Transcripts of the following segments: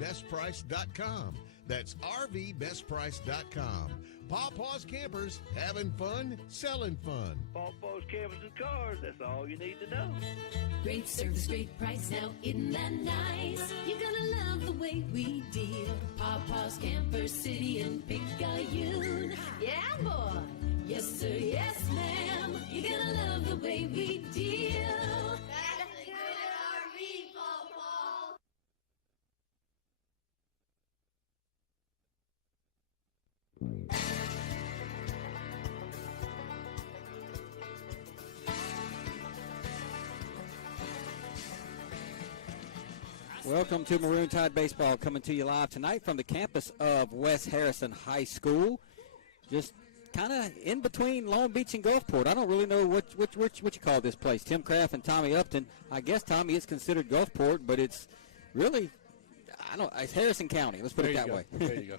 rvbestprice.com. That's rvbestprice.com. Pawpaw's Campers, having fun, selling fun. Pawpaw's Campers and Cars, that's all you need to know. Great service, great price, now isn't that nice? You're gonna love the way we deal. Pawpaw's Campers, City and Picayune. Yeah, boy. Yes, sir, yes, ma'am. You're gonna love the way we deal. That's a good RV, Pawpaw. Welcome to Maroon Tide Baseball, coming to you live tonight from the campus of West Harrison High School. Just kind of in between Long Beach and Gulfport. I don't really know what you call this place. Tim Kraft and Tommy Upton. I guess, Tommy, it's considered Gulfport, but it's really, it's Harrison County. Let's put it that way. There you go.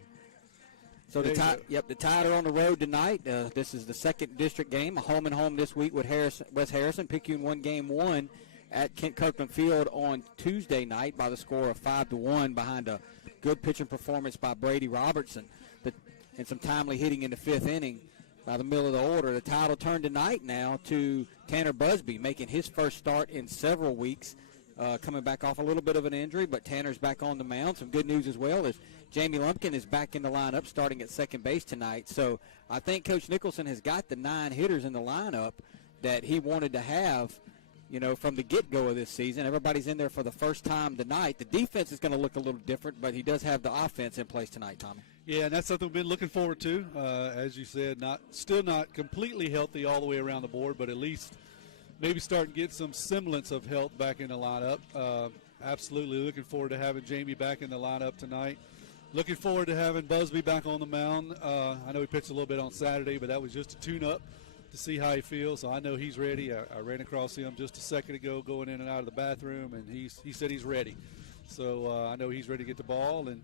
So the Tide are on the road tonight. This is the second district game, a home and home this week with West Harrison. Picayune won game one at Kent Kirkland Field on Tuesday night by the score of 5-1 behind a good pitching performance by Brady Robertson and some timely hitting in the fifth inning by the middle of the order. The Tide will turn tonight now to Tanner Busby, making his first start in several weeks, coming back off a little bit of an injury, but Tanner's back on the mound. Some good news as well is Jamie Lumpkin is back in the lineup starting at second base tonight. So I think Coach Nicholson has got the 9 hitters in the lineup that he wanted to have, from the get-go of this season. Everybody's in there for the first time tonight. The defense is going to look a little different, but he does have the offense in place tonight, Tommy. Yeah, and that's something we've been looking forward to. As you said, still not completely healthy all the way around the board, but at least maybe starting to get some semblance of health back in the lineup. Absolutely looking forward to having Jamie back in the lineup tonight. Looking forward to having Busby back on the mound. I know he pitched a little bit on Saturday, but that was just a tune-up to see how he feels. So I know he's ready. I ran across him just a second ago going in and out of the bathroom, and he said he's ready. So I know he's ready to get the ball. And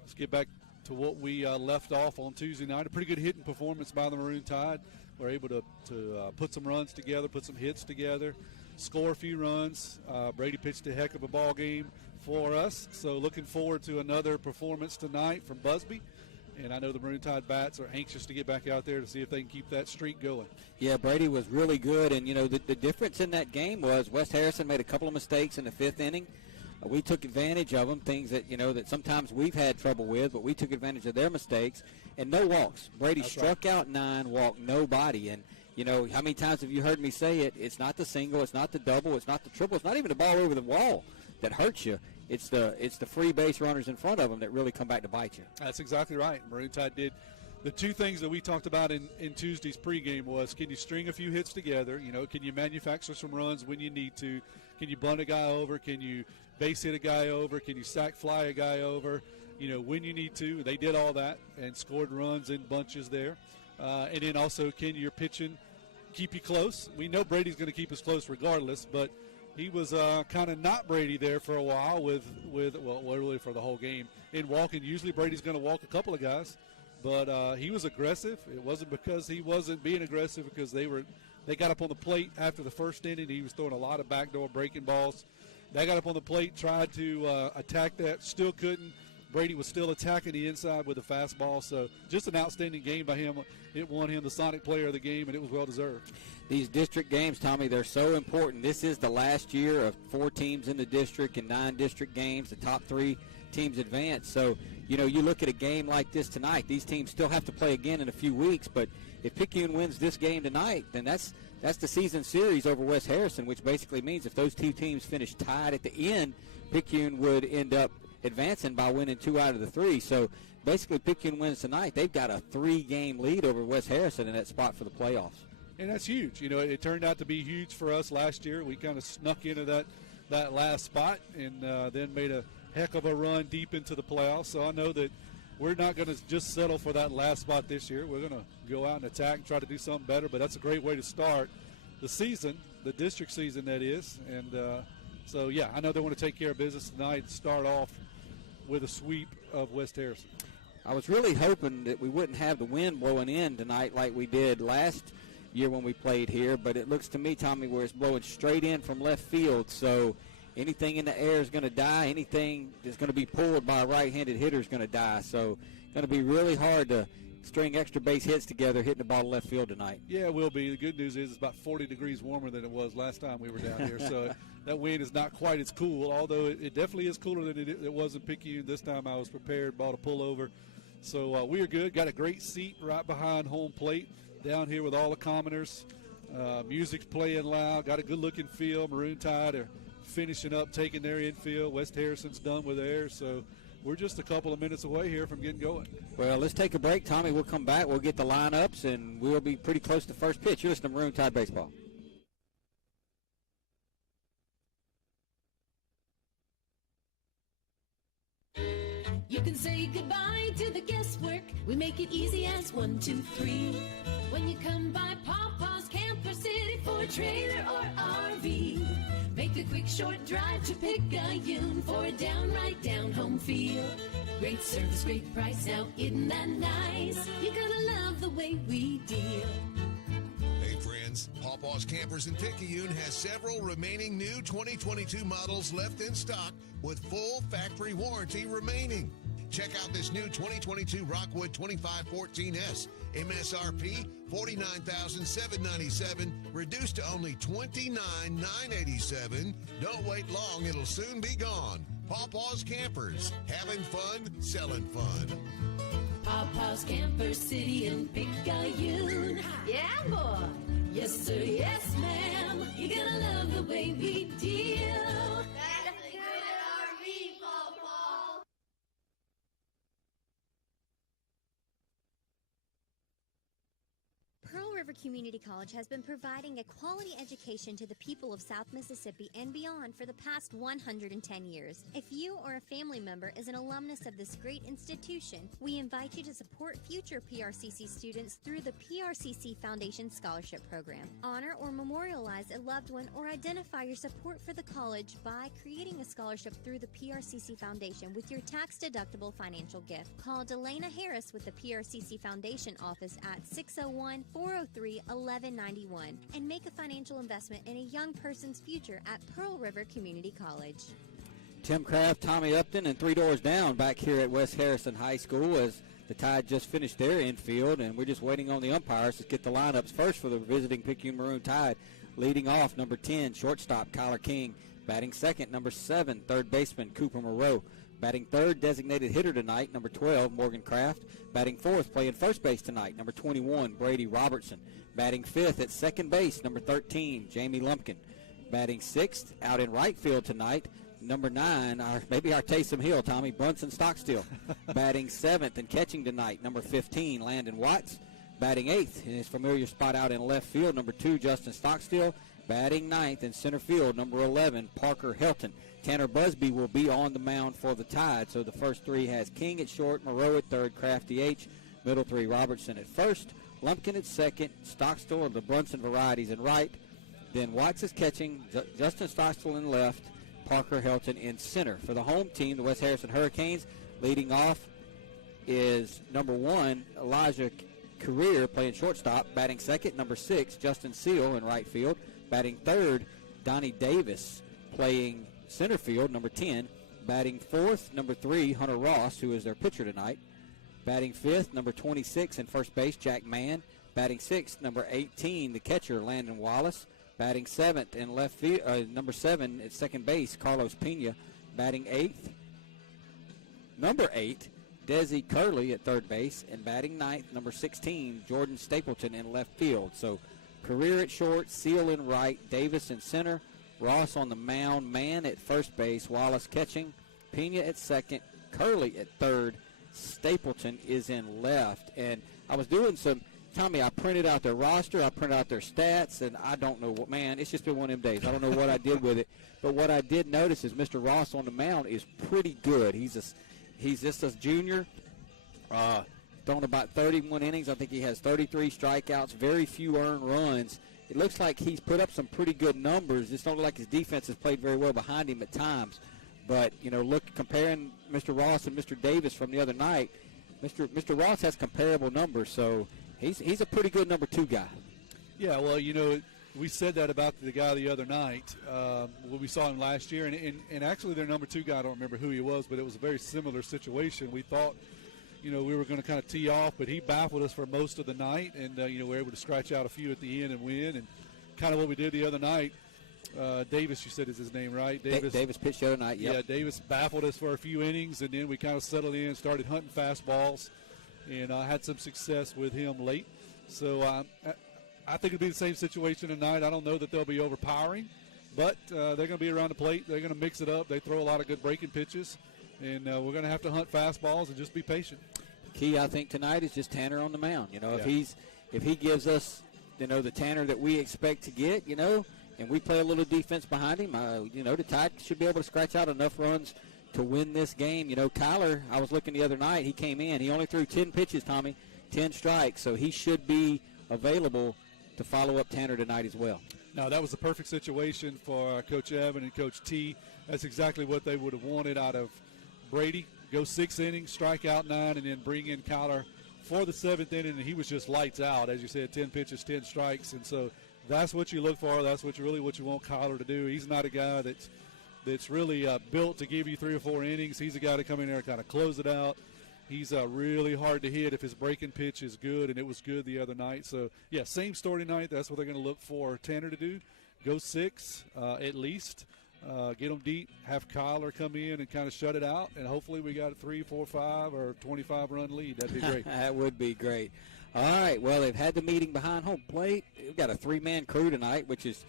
let's get back to what we left off on Tuesday night. A pretty good hitting performance by the Maroon Tide. We're able to put some runs together, put some hits together, score a few runs. Brady pitched a heck of a ball game for us. So looking forward to another performance tonight from Busby. And I know the Maroon Tide bats are anxious to get back out there to see if they can keep that streak going. Yeah, Brady was really good. And, the difference in that game was West Harrison made a couple of mistakes in the fifth inning. We took advantage of them, things that, that sometimes we've had trouble with, but we took advantage of their mistakes. And no walks. Brady struck out 9, walked nobody. And, how many times have you heard me say it? It's not the single, it's not the double, it's not the triple, it's not even the ball over the wall that hurts you. It's the free base runners in front of them that really come back to bite you. That's exactly right. Maroon Tide did. The two things that we talked about in Tuesday's pregame was, can you string a few hits together? Can you manufacture some runs when you need to? Can you bunt a guy over? Can you base hit a guy over? Can you sack fly a guy over? When you need to. They did all that and scored runs in bunches there. And then also, can your pitching keep you close? We know Brady's going to keep us close regardless, but he was kind of not Brady there for a while with literally for the whole game. In walking, usually Brady's going to walk a couple of guys, but he was aggressive. It wasn't because he wasn't being aggressive, because they got up on the plate after the first inning. He was throwing a lot of backdoor breaking balls. They got up on the plate, tried to attack that, still couldn't. Brady was still attacking the inside with a fastball, so just an outstanding game by him. It won him the Sonic Player of the Game, and it was well-deserved. These district games, Tommy, they're so important. This is the last year of 4 teams in the district and 9 district games. The top 3 teams advance. So, you look at a game like this tonight, these teams still have to play again in a few weeks, but if Picayune wins this game tonight, then that's the season series over West Harrison, which basically means if those 2 teams finish tied at the end, Picayune would end up advancing by winning 2 out of the 3. So basically Picayune wins tonight, they've got a 3-game lead over West Harrison in that spot for the playoffs. And that's huge. It turned out to be huge for us last year. We kind of snuck into that last spot and then made a heck of a run deep into the playoffs. So I know that we're not going to just settle for that last spot this year. We're going to go out and attack and try to do something better, but that's a great way to start the season, the district season that is. And so, yeah, I know they want to take care of business tonight and start off with a sweep of West Harrison. I was really hoping that we wouldn't have the wind blowing in tonight like we did last year when we played here, but it looks to me, Tommy, where it's blowing straight in from left field. So anything in the air is going to die. Anything that's going to be pulled by a right-handed hitter is going to die. So going to be really hard to string extra base hits together hitting the ball to left field tonight. Yeah, it will be. The good news is it's about 40 degrees warmer than it was last time we were down here. So that wind is not quite as cool, although it definitely is cooler than it was in Picayune. This time I was prepared, bought a pullover. So we are good. Got a great seat right behind home plate down here with all the commoners. Music's playing loud. Got a good-looking field. Maroon Tide are finishing up, taking their infield. West Harrison's done with theirs. So we're just a couple of minutes away here from getting going. Well, let's take a break, Tommy. We'll come back. We'll get the lineups, and we'll be pretty close to first pitch. You're listening to Maroon Tide Baseball. You can say goodbye to the guesswork. We make it easy as 1, 2, 3. When you come by Papa's Camper City for a trailer or RV, make a quick short drive to Picayune for a downright down-home feel. Great service, great price, now isn't that nice? You're gonna love the way we deal. Hey friends, Pawpaw's Campers in Picayune has several remaining new 2022 models left in stock with full factory warranty remaining. Check out this new 2022 Rockwood 2514S, MSRP $49,797, reduced to only $29,987. Don't wait long, it'll soon be gone. Pawpaw's Campers, having fun, selling fun. Pawpaw's Camper City in Picayune. Yeah, boy. Yes, sir. Yes, ma'am. You're gonna love the way we deal. That's a good RV, Pawpaw. Pearl River Community College has been providing a quality education to the people of South Mississippi and beyond for the past 110 years. If you or a family member is an alumnus of this great institution, we invite you to support future PRCC students through the PRCC Foundation Scholarship Program. Honor or memorialize a loved one or identify your support for the college by creating a scholarship through the PRCC Foundation with your tax-deductible financial gift. Call Delana Harris with the PRCC Foundation office at 601-403-1191 and make a financial investment in a young person's future at Pearl River Community College. Tim Kraft, Tommy Upton, and three doors down back here at West Harrison High School as the Tide just finished their infield, and we're just waiting on the umpires to get the lineups first for the visiting Picayune Maroon Tide. Leading off, number 10, shortstop Kyler King. Batting second, number 7, third baseman Cooper Moreau. Batting third, designated hitter tonight, number 12, Morgan Kraft. Batting fourth, playing first base tonight, number 21, Brady Robertson. Batting fifth at second base, number 13, Jamie Lumpkin. Batting sixth, out in right field tonight, number 9, maybe our Taysom Hill, Tommy, Brunson Stockstill. Batting seventh and catching tonight, number 15, Landon Watts. Batting eighth in his familiar spot out in left field, number 2, Justin Stockstill. Batting ninth in center field, number 11, Parker Helton. Tanner Busby will be on the mound for the Tide. So the first three has King at short, Moreau at third, Kraft DH, middle three, Robertson at first, Lumpkin at second, Stockstill of the Brunson varieties in right. Then Watts is catching, Justin Stockstill in left, Parker Helton in center. For the home team, the West Harrison Hurricanes, leading off is number 1, Elijah Career playing shortstop. Batting second, number 6, Justin Seal in right field. Batting third, Donnie Davis playing center field, number 10. Batting fourth, number 3, Hunter Ross, who is their pitcher tonight. Batting fifth, number 26 in first base, Jack Mann. Batting sixth, number 18, the catcher, Landon Wallace. Batting seventh in left field, number 7 at second base, Carlos Pena. Batting eighth, number 8, Desi Curley at third base. And batting ninth, number 16, Jordan Stapleton in left field. So Career at short, Seal in right, Davis in center, Ross on the mound, Mann at first base, Wallace catching, Pena at second, Curley at third, Stapleton is in left. And I was doing some, Tommy, I printed out their roster, I printed out their stats, and I don't know what, man, it's just been one of them days. I don't know what I did with it. But what I did notice is Mr. Ross on the mound is pretty good. He's just a junior, thrown about 31 innings. I think he has 33 strikeouts, very few earned runs. It looks like he's put up some pretty good numbers. It's not like his defense has played very well behind him at times. But, you know, look, comparing Mr. Ross and Mr. Davis from the other night, Mr. Ross has comparable numbers, so he's a pretty good number 2 guy. Yeah, well, you know, we said that about the guy the other night when we saw him last year, and actually their number 2 guy, I don't remember who he was, but it was a very similar situation. We thought, we were going to kind of tee off, but he baffled us for most of the night, and we were able to scratch out a few at the end and win, and kind of what we did the other night. Davis, you said is his name, right? Davis pitched the other night, yep. Yeah, Davis baffled us for a few innings, and then we kind of settled in, started hunting fastballs, and had some success with him late. So I think it'll be the same situation tonight. I don't know that they'll be overpowering, but they're going to be around the plate. They're going to mix it up. They throw a lot of good breaking pitches, and we're going to have to hunt fastballs and just be patient. Key, I think, tonight is just Tanner on the mound. If he gives us, the Tanner that we expect to get, and we play a little defense behind him, the Tide should be able to scratch out enough runs to win this game. Kyler, I was looking the other night, he came in. He only threw 10 pitches, Tommy, 10 strikes, so he should be available to follow up Tanner tonight as well. No, that was the perfect situation for Coach Evan and Coach T. That's exactly what they would have wanted out of Brady. Go 6 innings, strike out 9, and then bring in Kyler for the 7th inning, and he was just lights out. As you said, 10 pitches, 10 strikes, and so that's what you look for. That's what you want Kyler to do. He's not a guy that's really built to give you 3 or 4 innings. He's a guy to come in there and kind of close it out. He's really hard to hit if his breaking pitch is good, and it was good the other night. So, yeah, same story tonight. That's what they're going to look for Tanner to do. Go 6 at least. Get them deep, have Kyler come in and kind of shut it out, and hopefully we got a 3, 4, 5, or 25-run lead. That'd be great. That would be great. All right, well, they've had the meeting behind home plate. We've got a 3-man crew tonight, which is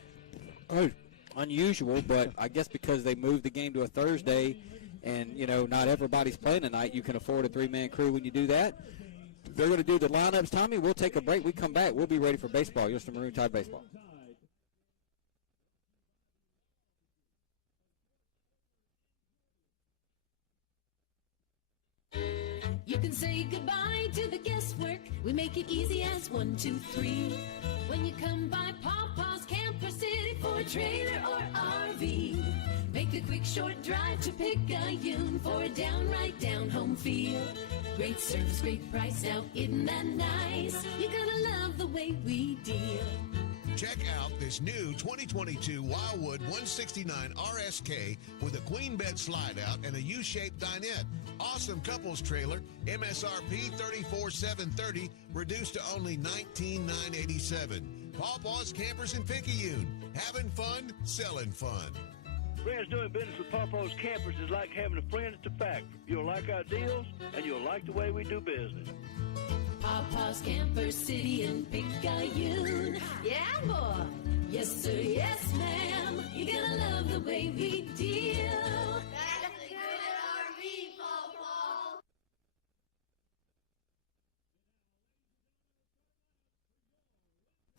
unusual, but I guess because they moved the game to a Thursday and, not everybody's playing tonight, you can afford a 3-man crew when you do that. They're going to do the lineups, Tommy. We'll take a break. We come back. We'll be ready for baseball. You're Maroon Tide Baseball. You can say goodbye to the guesswork. We make it easy as 1, 2, 3. When you come by Papa's Camper City for a trailer or RV, make a quick short drive to Picayune for a downright down-home feel. Great service, great price, now isn't that nice? You're gonna love the way we deal. Check out this new 2022 Wildwood 169 RSK with a queen bed slide out and a U-shaped dinette. Awesome couples trailer, MSRP $34,730, reduced to only $19,987. Pawpaw's Campers in Picayune. Having fun, selling fun. Friends, doing business with Pawpaw's Campers is like having a friend at the factory. You'll like our deals, and you'll like the way we do business. Papa's Camper City in Picayune. Yeah, boy. Yes, sir. Yes, ma'am. You're gonna love the way we deal. That's the good RV, Pawpaw.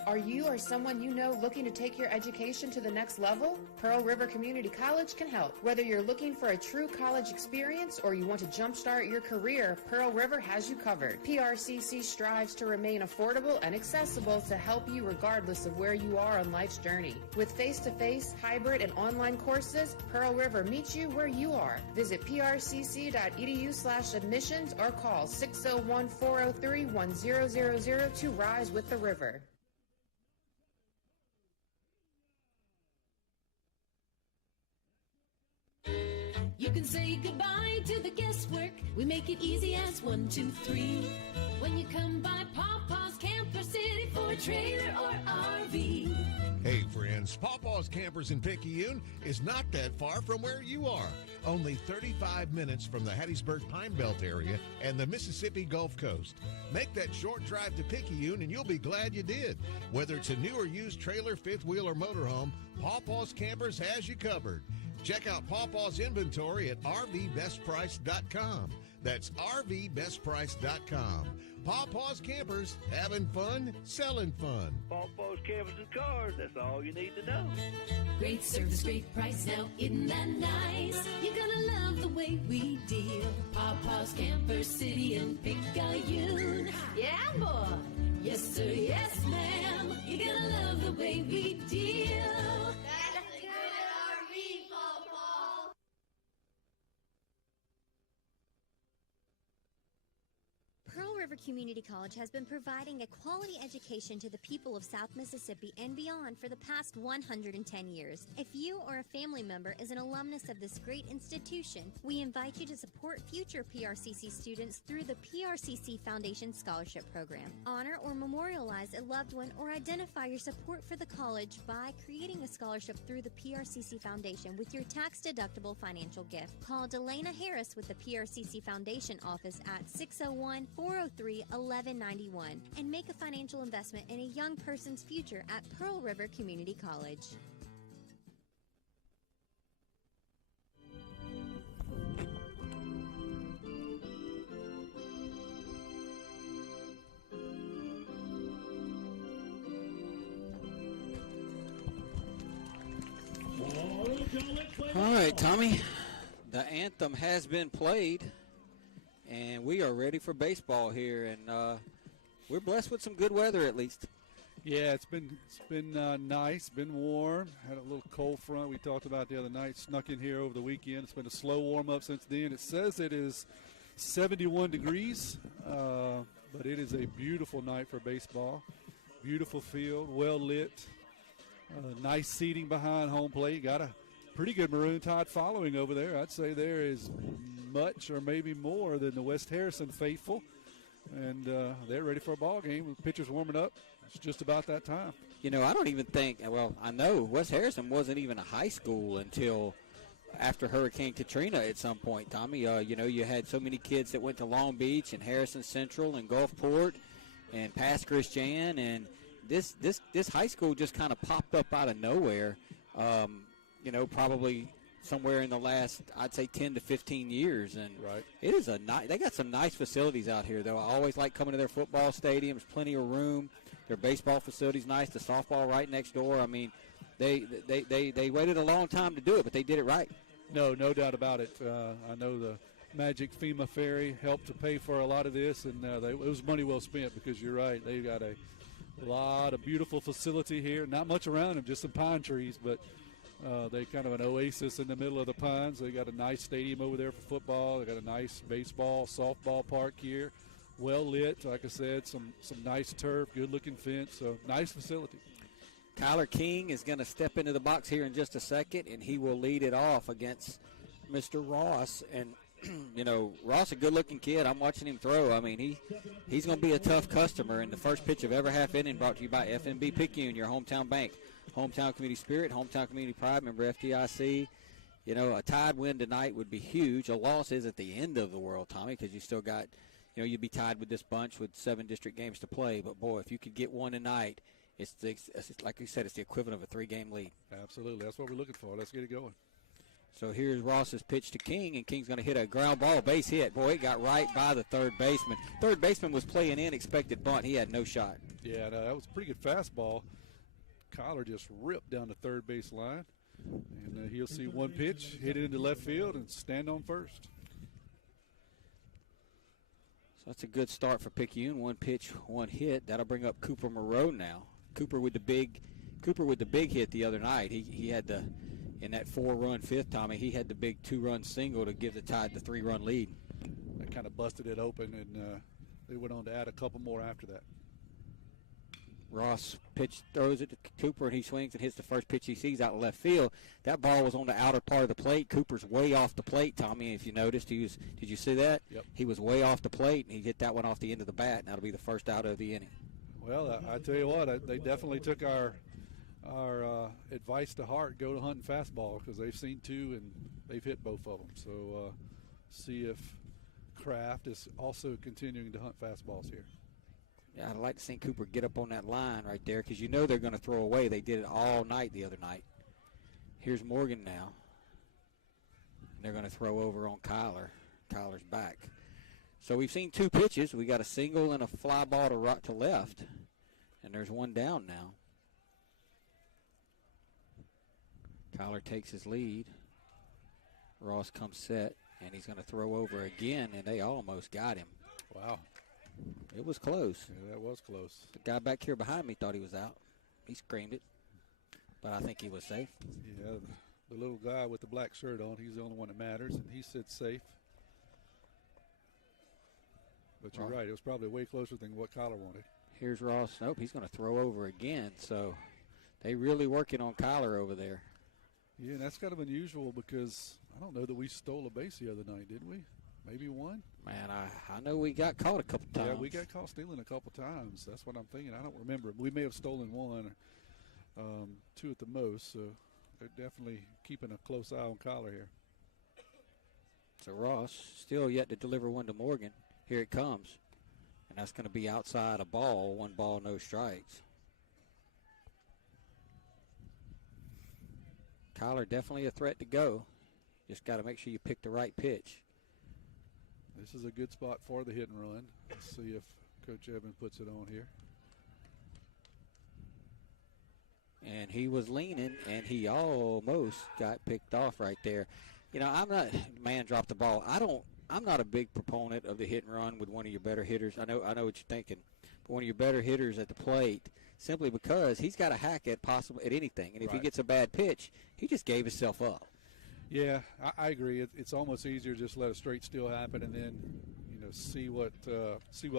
Are you or someone you know looking to take your education to the next level? Pearl River Community College can help. Whether you're looking for a true college experience or you want to jumpstart your career, Pearl River has you covered. PRCC strives to remain affordable and accessible to help you regardless of where you are on life's journey. With face-to-face, hybrid, and online courses, Pearl River meets you where you are. Visit prcc.edu/admissions or call 601-403-1000 to rise with the river. You can say goodbye to the guesswork. We make it easy as 1, 2, 3. When you come by Papa's Camper City for a trailer or RV. Hey friends, Pawpaw's Campers in Picayune is not that far from where you are. Only 35 minutes from the Hattiesburg Pine Belt area and the Mississippi Gulf Coast. Make that short drive to Picayune and you'll be glad you did. Whether it's a new or used trailer, fifth wheel, or motorhome, Pawpaw's Campers has you covered. Check out Pawpaw's inventory at RVBestPrice.com. That's RVBestPrice.com. Pawpaw's Campers, having fun, selling fun. Pawpaw's Campers and Cars, that's all you need to know. Great service, great price, now isn't that nice? You're gonna love the way we deal. Pawpaw's Camper City in Picayune. Yeah, boy. Yes, sir. Yes, ma'am. You're gonna love the way we deal. That's the good RV, Pawpaw. Pearl River Community College has been providing a quality education to the people of South Mississippi and beyond for the past 110 years. If you or a family member is an alumnus of this great institution, we invite you to support future PRCC students through the PRCC Foundation Scholarship Program. Honor or memorialize a loved one or identify your support for the college by creating a scholarship through the PRCC Foundation with your tax-deductible financial gift. Call Delana Harris with the PRCC Foundation office at 601-403-1191 and make a financial investment in a young person's future at Pearl River Community College. All right, Tommy, the anthem has been played, and we are ready for baseball here, and we're blessed with some good weather at least. Yeah, it's been nice, been warm. Had a little cold front we talked about the other night, snuck in here over the weekend. It's been a slow warm-up since then. It says it is 71 degrees, but it is a beautiful night for baseball. Beautiful field, well lit, nice seating behind home plate. Got a pretty good Maroon Tide following over there. I'd say there is much or maybe more than the West Harrison faithful, and they're ready for a ball game. The pitchers warming up. It's just about that time. You know, I don't even think, well, I know West Harrison wasn't even a high school until after Hurricane Katrina at some point, Tommy. You know, you had so many kids that went to Long Beach and Harrison Central and Gulfport and past Christian, and this high school just kind of popped up out of nowhere. You know, probably somewhere in the last, I'd say, 10 to 15 years. And right. It is they got some nice facilities out here, though. I always like coming to their football stadiums, plenty of room. Their baseball facility's nice. The softball right next door. I mean, they waited a long time to do it, but they did it right. No doubt about it. I know the Magic FEMA Ferry helped to pay for a lot of this, and it was money well spent, because you're right. They've got a lot of beautiful facility here. Not much around them, just some pine trees, but they kind of an oasis in the middle of the pines. They got a nice stadium over there for football. They got a nice baseball, softball park here. Well lit, like I said, some nice turf, good looking fence, so nice facility. Tyler King is going to step into the box here in just a second, and he will lead it off against Mr. Ross. And you know, Ross, a good-looking kid. I'm watching him throw. I mean, he's going to be a tough customer. And the first pitch of every half inning brought to you by FNB Picayune, your hometown bank. Hometown community spirit, hometown community pride. Remember FDIC. You know, a Tide win tonight would be huge. A loss is at the end of the world, Tommy, because you still got, you know, you'd be tied with this bunch with 7 district games to play. But, boy, if you could get one tonight, it's like you said, it's the equivalent of a 3-game lead. Absolutely. That's what we're looking for. Let's get it going. So here's Ross's pitch to King, and King's going to hit a ground ball, base hit. Boy, it got right by the third baseman. Third baseman was playing in, expected bunt. He had no shot. Yeah, no, that was a pretty good fastball. Kyler just ripped down the third base line, and he'll see one pitch, hit it into left field, and stand on first. So that's a good start for Picayune. One pitch, one hit. That'll bring up Cooper Moreau now. Cooper with the big hit the other night. He had the, in that 4-run fifth, Tommy, he had the big 2-run single to give the Tide the 3-run lead. That kind of busted it open, and they went on to add a couple more after that. Ross throws it to Cooper, and he swings and hits the first pitch he sees out in left field. That ball was on the outer part of the plate. Cooper's way off the plate, Tommy, if you noticed. Did you see that? Yep. He was way off the plate, and he hit that one off the end of the bat, and that'll be the first out of the inning. Well, I tell you what, they definitely took our advice to heart. Go to hunting fastball, because they've seen 2 and they've hit both of them. So see if Kraft is also continuing to hunt fastballs here. Yeah, I'd like to see Cooper get up on that line right there, because you know they're going to throw away. They did it all night the other night. Here's Morgan now. And they're going to throw over on Kyler. Kyler's back. So we've seen 2 pitches. We got a single and a fly ball to right to left, and there's one down now. Kyler takes his lead. Ross comes set, and he's going to throw over again, and they almost got him. Wow. It was close. Yeah, that was close. The guy back here behind me thought he was out. He screamed it, but I think he was safe. Yeah, the little guy with the black shirt on, he's the only one that matters, and he sits safe. But you're right. It was probably way closer than what Kyler wanted. Here's Ross. Nope, he's going to throw over again. So they really working on Kyler over there. Yeah, and that's kind of unusual because I don't know that we stole a base the other night, did we? Maybe one? Man, I know we got caught a couple times. Yeah, we got caught stealing a couple times. That's what I'm thinking. I don't remember. We may have stolen one, two at the most. So they're definitely keeping a close eye on Kyler here. So Ross still yet to deliver one to Morgan. Here it comes. And that's going to be outside a ball. 1 ball, no strikes. Kyler definitely a threat to go. Just got to make sure you pick the right pitch. This is a good spot for the hit and run. Let's see if Coach Evan puts it on here. And he was leaning, and he almost got picked off right there. You know, man dropped the ball. I'm not a big proponent of the hit and run with one of your better hitters. I know what you're thinking. But one of your better hitters at the plate, simply because he's got a hack at anything. And if he gets a bad pitch, he just gave himself up. Yeah, I agree. It's almost easier just to let a straight steal happen and then, see what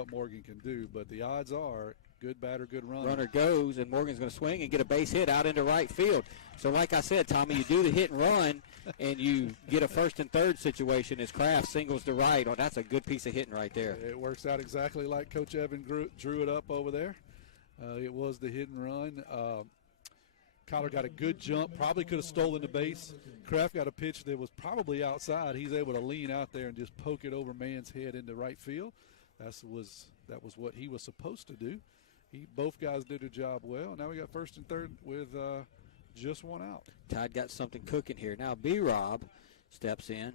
Morgan can do. But the odds are, good batter, good runner. Runner goes, and Morgan's going to swing and get a base hit out into right field. So like I said, Tommy, you do the hit and run, and you get a first and third situation as Kraft singles to right. Oh, that's a good piece of hitting right there. It works out exactly like Coach Evan drew it up over there. It was the hit and run. Kyler got a good jump, probably could have stolen the base. Kraft got a pitch that was probably outside. He's able to lean out there and just poke it over man's head into right field. That was what he was supposed to do. Both guys did their job well. Now we got first and third with just one out. Tide got something cooking here. Now B-Rob steps in.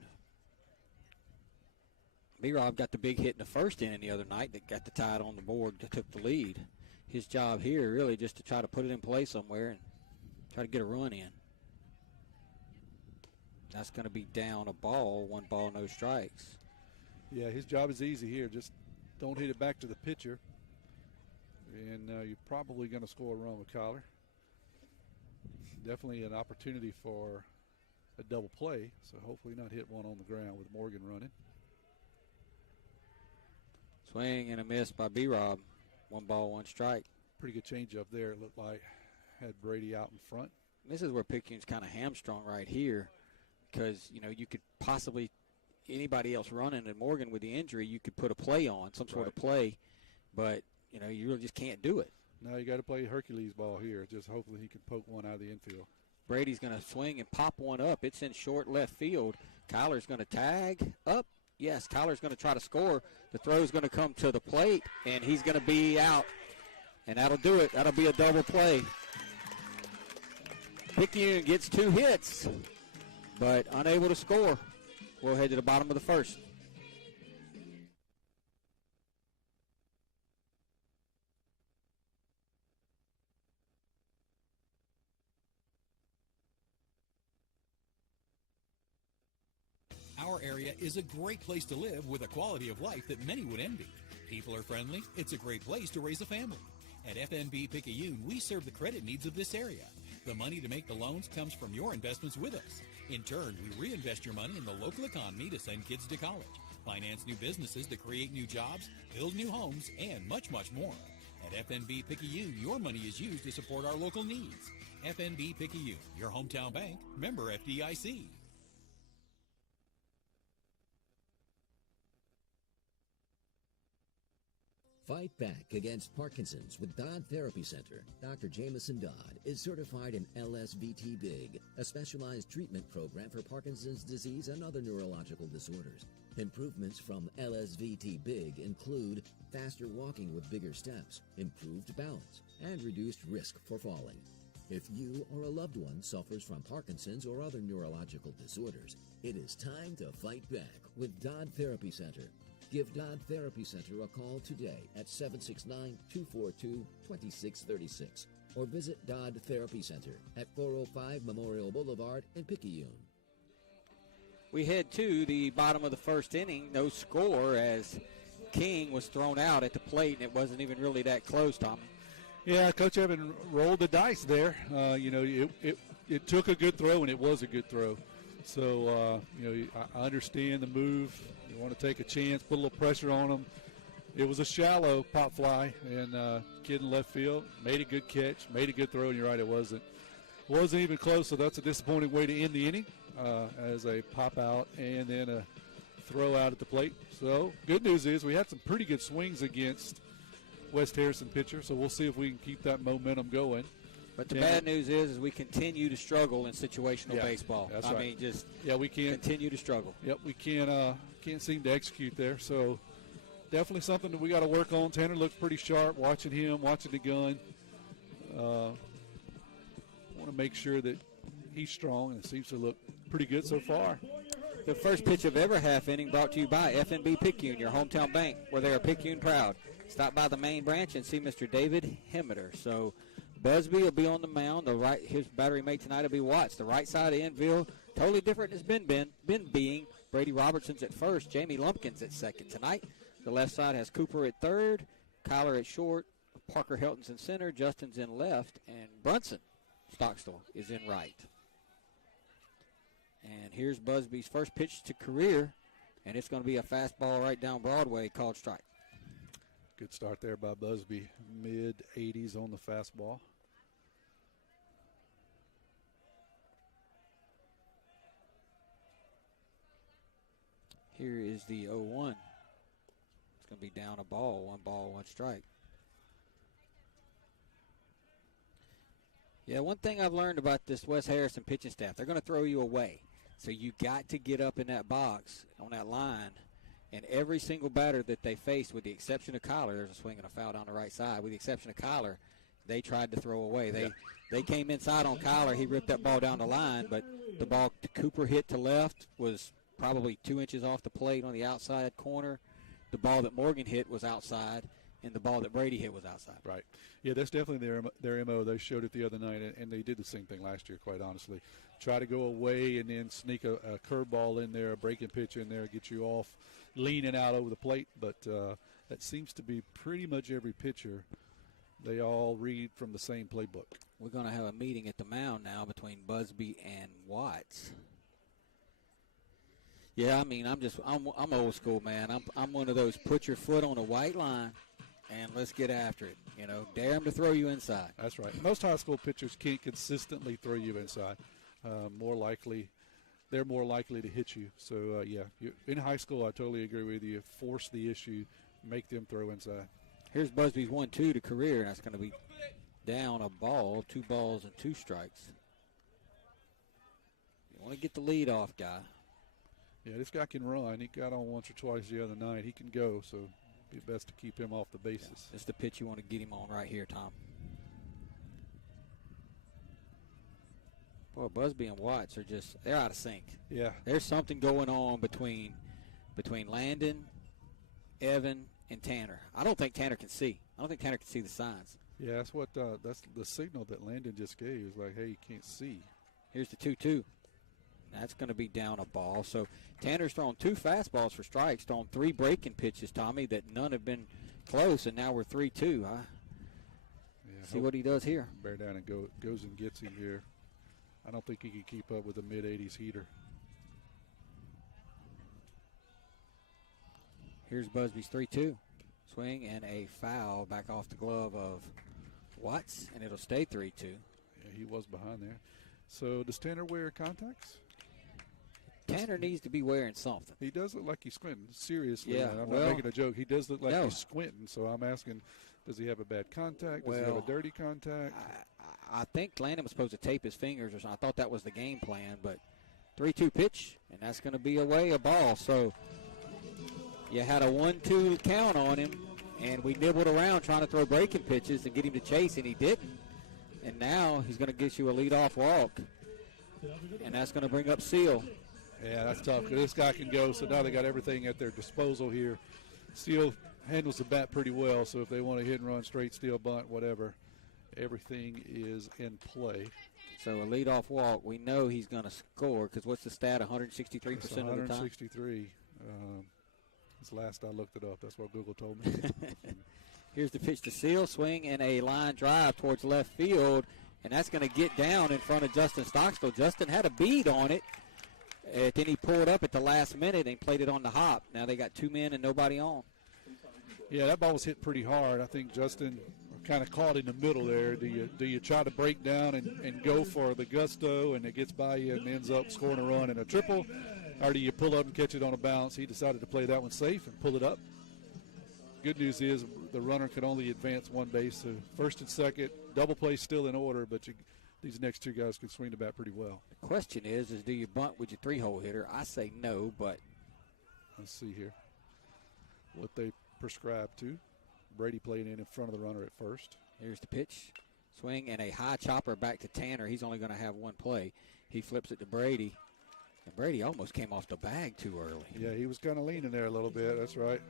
B-Rob got the big hit in the first inning the other night that got the Tide on the board, that took the lead. His job here really just to try to put it in play somewhere and try to get a run in. That's going to be down a ball, 1 ball, no strikes. Yeah, his job is easy here. Just don't hit it back to the pitcher. And you're probably going to score a run with Kyler. Definitely an opportunity for a double play, so hopefully not hit one on the ground with Morgan running. Swing and a miss by B-Rob. 1 ball, 1 strike. Pretty good changeup there, it looked like. Had Brady out in front. This is where Picayune's kind of hamstrung right here because, you could possibly, anybody else running, and Morgan with the injury, you could put a play on, some sort of play, but, you really just can't do it. No, you got to play Hercules ball here. Just hopefully he can poke one out of the infield. Brady's going to swing and pop one up. It's in short left field. Kyler's going to tag up. Yes, Kyler's going to try to score. The throw's going to come to the plate, and he's going to be out. And that'll do it. That'll be a double play. Picayune gets 2 hits, but unable to score. We'll head to the bottom of the first. Our area is a great place to live with a quality of life that many would envy. People are friendly. It's a great place to raise a family. At FNB Picayune, we serve the credit needs of this area. The money to make the loans comes from your investments with us. In turn, we reinvest your money in the local economy to send kids to college, finance new businesses to create new jobs, build new homes, and much, much more. At FNB Picayune, your money is used to support our local needs. FNB Picayune, your hometown bank, member FDIC. Fight back against Parkinson's with Dodd Therapy Center. Dr. Jameson Dodd is certified in LSVT BIG, a specialized treatment program for Parkinson's disease and other neurological disorders. Improvements from LSVT BIG include faster walking with bigger steps, improved balance, and reduced risk for falling. If you or a loved one suffers from Parkinson's or other neurological disorders, it is time to fight back with Dodd Therapy Center. Give Dodd Therapy Center a call today at 769-242-2636 or visit Dodd Therapy Center at 405 Memorial Boulevard in Picayune. We head to the bottom of the first inning. No score as King was thrown out at the plate, and it wasn't even really that close, Tommy. Yeah, Coach Evan rolled the dice there. It took a good throw, and it was a good throw. So, I understand the move. You want to take a chance, put a little pressure on them. It was a shallow pop fly, and kid in left field made a good catch, made a good throw, and you're right, it wasn't even close, so that's a disappointing way to end the inning as a pop out and then a throw out at the plate. So good news is we had some pretty good swings against West Harrison pitcher, so we'll see if we can keep that momentum going. But the bad news is we continue to struggle in situational baseball. That's I right. mean, we can't continue to struggle. Yep, we can't seem to execute there. So definitely something that we got to work on. Tanner looks pretty sharp. Watching him, watching the gun. Want to make sure that he's strong, and it seems to look pretty good so far. The first pitch of every half inning brought to you by FNB Picayune, your hometown bank, where they are Picayune proud. Stop by the main branch and see Mr. David Hemmeter. So Busby will be on the mound. His battery mate tonight will be Watts. The right side of the infield, totally different as been being. Brady Robertson's at first. Jamie Lumpkins at second. Tonight, the left side has Cooper at third, Kyler at short, Parker Helton's in center, Justin's in left, and Brunson Stockstill is in right. And here's Busby's first pitch to career, and it's going to be a fastball right down Broadway called strike. Good start there by Busby. Mid-80s on the fastball. Here is the 0-1. It's going to be down a ball, 1 strike. Yeah, one thing I've learned about this West Harrison pitching staff, they're going to throw you away. So you got to get up in that box on that line. And every single batter that they faced, with the exception of Kyler, there's a swing and a foul down the right side. With the exception of Kyler, they tried to throw away. They came inside on Kyler. He ripped that ball down the line, but the ball Cooper hit to left was probably 2 inches off the plate on the outside corner. The ball that Morgan hit was outside, and the ball that Brady hit was outside. Right. Yeah, that's definitely their MO. They showed it the other night, and they did the same thing last year, quite honestly. Try to go away and then sneak a curveball in there, a breaking pitch in there, get you off leaning out over the plate. But that seems to be pretty much every pitcher. They all read from the same playbook. We're going to have a meeting at the mound now between Busby and Watts. Yeah, I mean, I'm old school, man. I'm one of those put your foot on a white line and let's get after it. You know, dare them to throw you inside. That's right. Most high school pitchers can't consistently throw you inside. They're more likely to hit you. So, in high school, I totally agree with you. Force the issue, make them throw inside. Here's Busby's 1-2 to career, and that's going to be down a ball, 2 balls and 2 strikes. You want to get the lead off guy. Yeah, this guy can run. He got on once or twice the other night. He can go, so it'd be best to keep him off the bases. Yeah, that's the pitch you want to get him on right here, Tom. Boy, Busby and Watts are they're out of sync. Yeah. There's something going on between Landon, Evan, and Tanner. I don't think Tanner can see. I don't think Tanner can see the signs. Yeah, that's the signal that Landon just gave. Is like, hey, you can't see. Here's the 2-2. That's going to be down a ball. So Tanner's thrown 2 fastballs for strikes, thrown 3 breaking pitches, Tommy, that none have been close, and now we're 3-2. See what he does here. Bear down and goes and gets him here. I don't think he can keep up with a mid-80s heater. Here's Busby's 3-2. Swing and a foul back off the glove of Watts, and it'll stay 3-2. Yeah, he was behind there. So does Tanner wear contacts? Tanner needs to be wearing something. He does look like he's squinting. Seriously, yeah, I'm not making a joke. He does look like he's squinting, so I'm asking, does he have a bad contact? Does he have a dirty contact? I think Landon was supposed to tape his fingers or something. I thought that was the game plan, but 3-2 pitch, and that's going to be a ball. So you had a 1-2 count on him, and we nibbled around trying to throw breaking pitches and get him to chase, and he didn't. And now he's going to get you a leadoff walk, and that's going to bring up Seal. Yeah, that's tough. This guy can go, so now they got everything at their disposal here. Seal handles the bat pretty well, so if they want to hit and run, straight, steal, bunt, whatever, everything is in play. So a leadoff walk, we know he's going to score because what's the stat, 163% of the time? 163. This last I looked it up. That's what Google told me. Here's the pitch to Seal, swing and a line drive towards left field, and that's going to get down in front of Justin Stockstill. Justin had a bead on it. Then he pulled up at the last minute and played it on the hop. Now they got 2 men and nobody on. Yeah, that ball was hit pretty hard. I think Justin kind of caught in the middle there. Do you try to break down and go for the gusto and it gets by you and ends up scoring a run and a triple, or do you pull up and catch it on a bounce? He decided to play that one safe and pull it up. Good news is the runner could only advance one base. So first and second, double play still in order, but these next two guys can swing the bat pretty well. The question is do you bunt with your 3-hole hitter? I say no, but let's see here what they prescribe to. Brady playing in front of the runner at first. Here's the pitch. Swing and a high chopper back to Tanner. He's only going to have one play. He flips it to Brady. And Brady almost came off the bag too early. Yeah, he was kind of leaning there a little bit. That's right.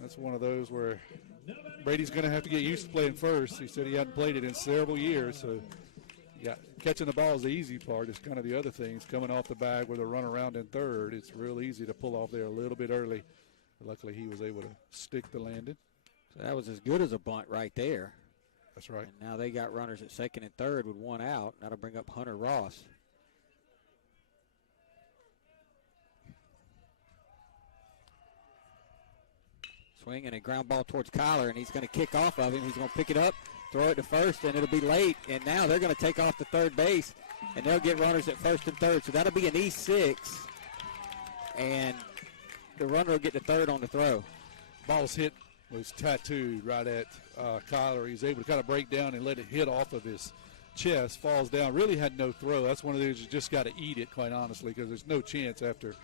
That's one of those where Brady's going to have to get used to playing first. He said he hadn't played it in several years, so catching the ball is the easy part. It's kind of the other things coming off the bag with a run around in third. It's real easy to pull off there a little bit early. Luckily, he was able to stick the landing. So that was as good as a bunt right there. That's right. And now they got runners at second and third with one out. That'll bring up Hunter Ross. Swing and a ground ball towards Kyler, and he's going to kick off of him. He's going to pick it up, throw it to first, and it'll be late. And now they're going to take off to third base, and they'll get runners at first and third. So that'll be an E6, and the runner will get to third on the throw. Ball's hit, was tattooed right at Kyler. He's able to kind of break down and let it hit off of his chest, falls down. Really had no throw. That's one of those you just got to eat it, quite honestly, because there's no chance after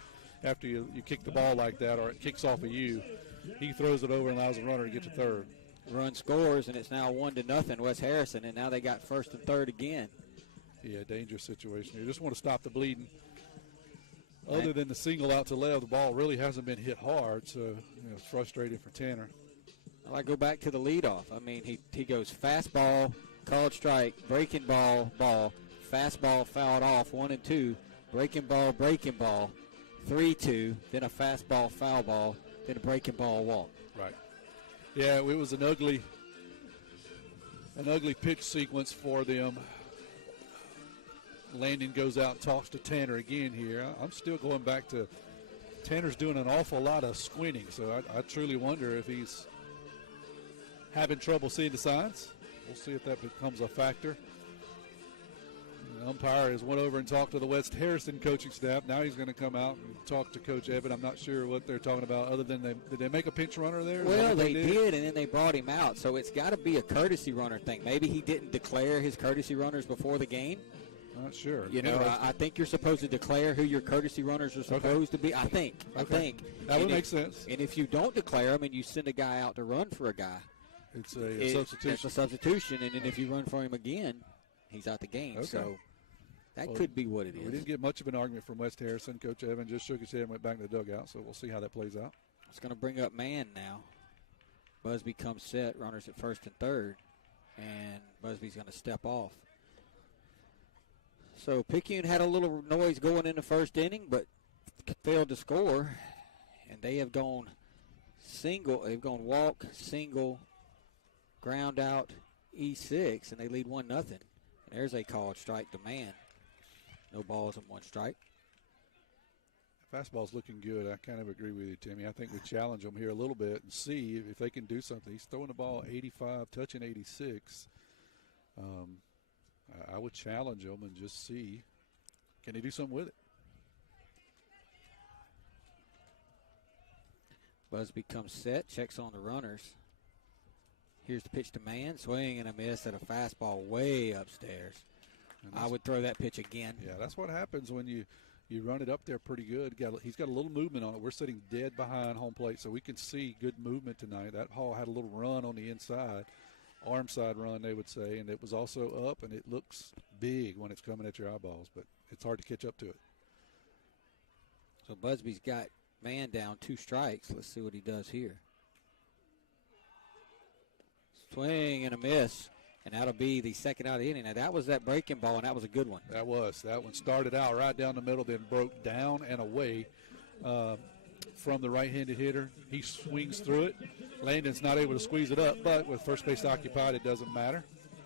you kick the ball like that or it kicks off of you. He throws it over and allows the runner to get to third. Run scores, and it's now 1-0 West Harrison, and now they got first and third again. Yeah, dangerous situation. You just want to stop the bleeding. Other than the single out to left, the ball really hasn't been hit hard, so it's frustrating for Tanner. Well, I go back to the leadoff. I mean, he goes fastball, called strike, breaking ball, fastball fouled off, 1-2, breaking ball, 3-2, then a fastball, foul ball, then a breaking ball, walk. Right. Yeah, it was an ugly pitch sequence for them. Landon goes out and talks to Tanner again here. I'm still going back to Tanner's doing an awful lot of squinting, so I truly wonder if he's having trouble seeing the signs. We'll see if that becomes a factor. The umpire has went over and talked to the West Harrison coaching staff. Now he's going to come out and talk to Coach Evan. I'm not sure what they're talking about other than did they make a pinch runner there? Well, they did, and then they brought him out. So it's got to be a courtesy runner thing. Maybe he didn't declare his courtesy runners before the game. Not sure. I think you're supposed to declare who your courtesy runners are supposed to be. I think. That would make sense. And if you don't declare them and you send a guy out to run for a guy, it's a substitution. It's a substitution, and then if you run for him again, he's out the game. Okay. So that could be what it is. We didn't get much of an argument from West Harrison. Coach Evan just shook his head and went back to the dugout, so we'll see how that plays out. It's going to bring up man now. Busby comes set, runners at first and third, and Busby's going to step off. So Picayune had a little noise going in the first inning, but failed to score, and they have gone single. They've gone walk, single, ground out, E6, and they lead 1-0. And there's a called strike to man. No balls and one strike. Fastball's looking good. I kind of agree with you, Timmy. I think we challenge them here a little bit and see if they can do something. He's throwing the ball 85, touching 86. I would challenge him and just see, can he do something with it? Busby comes set, checks on the runners. Here's the pitch to man, swing and a miss at a fastball way upstairs. I would throw that pitch again. Yeah, that's what happens when you run it up there pretty good. He's got a little movement on it. We're sitting dead behind home plate, so we can see good movement tonight. That ball had a little run on the inside. Arm side run, they would say, and it was also up, and it looks big when it's coming at your eyeballs, but it's hard to catch up to it. So Busby's got man down 2 strikes. Let's see what he does here. Swing and a miss, and that'll be the second out of the inning. Now, that was that breaking ball, and that was a good one. That one started out right down the middle, then broke down and away from the right-handed hitter. He swings through it. Landon's not able to squeeze it up, but with first base occupied, it doesn't matter.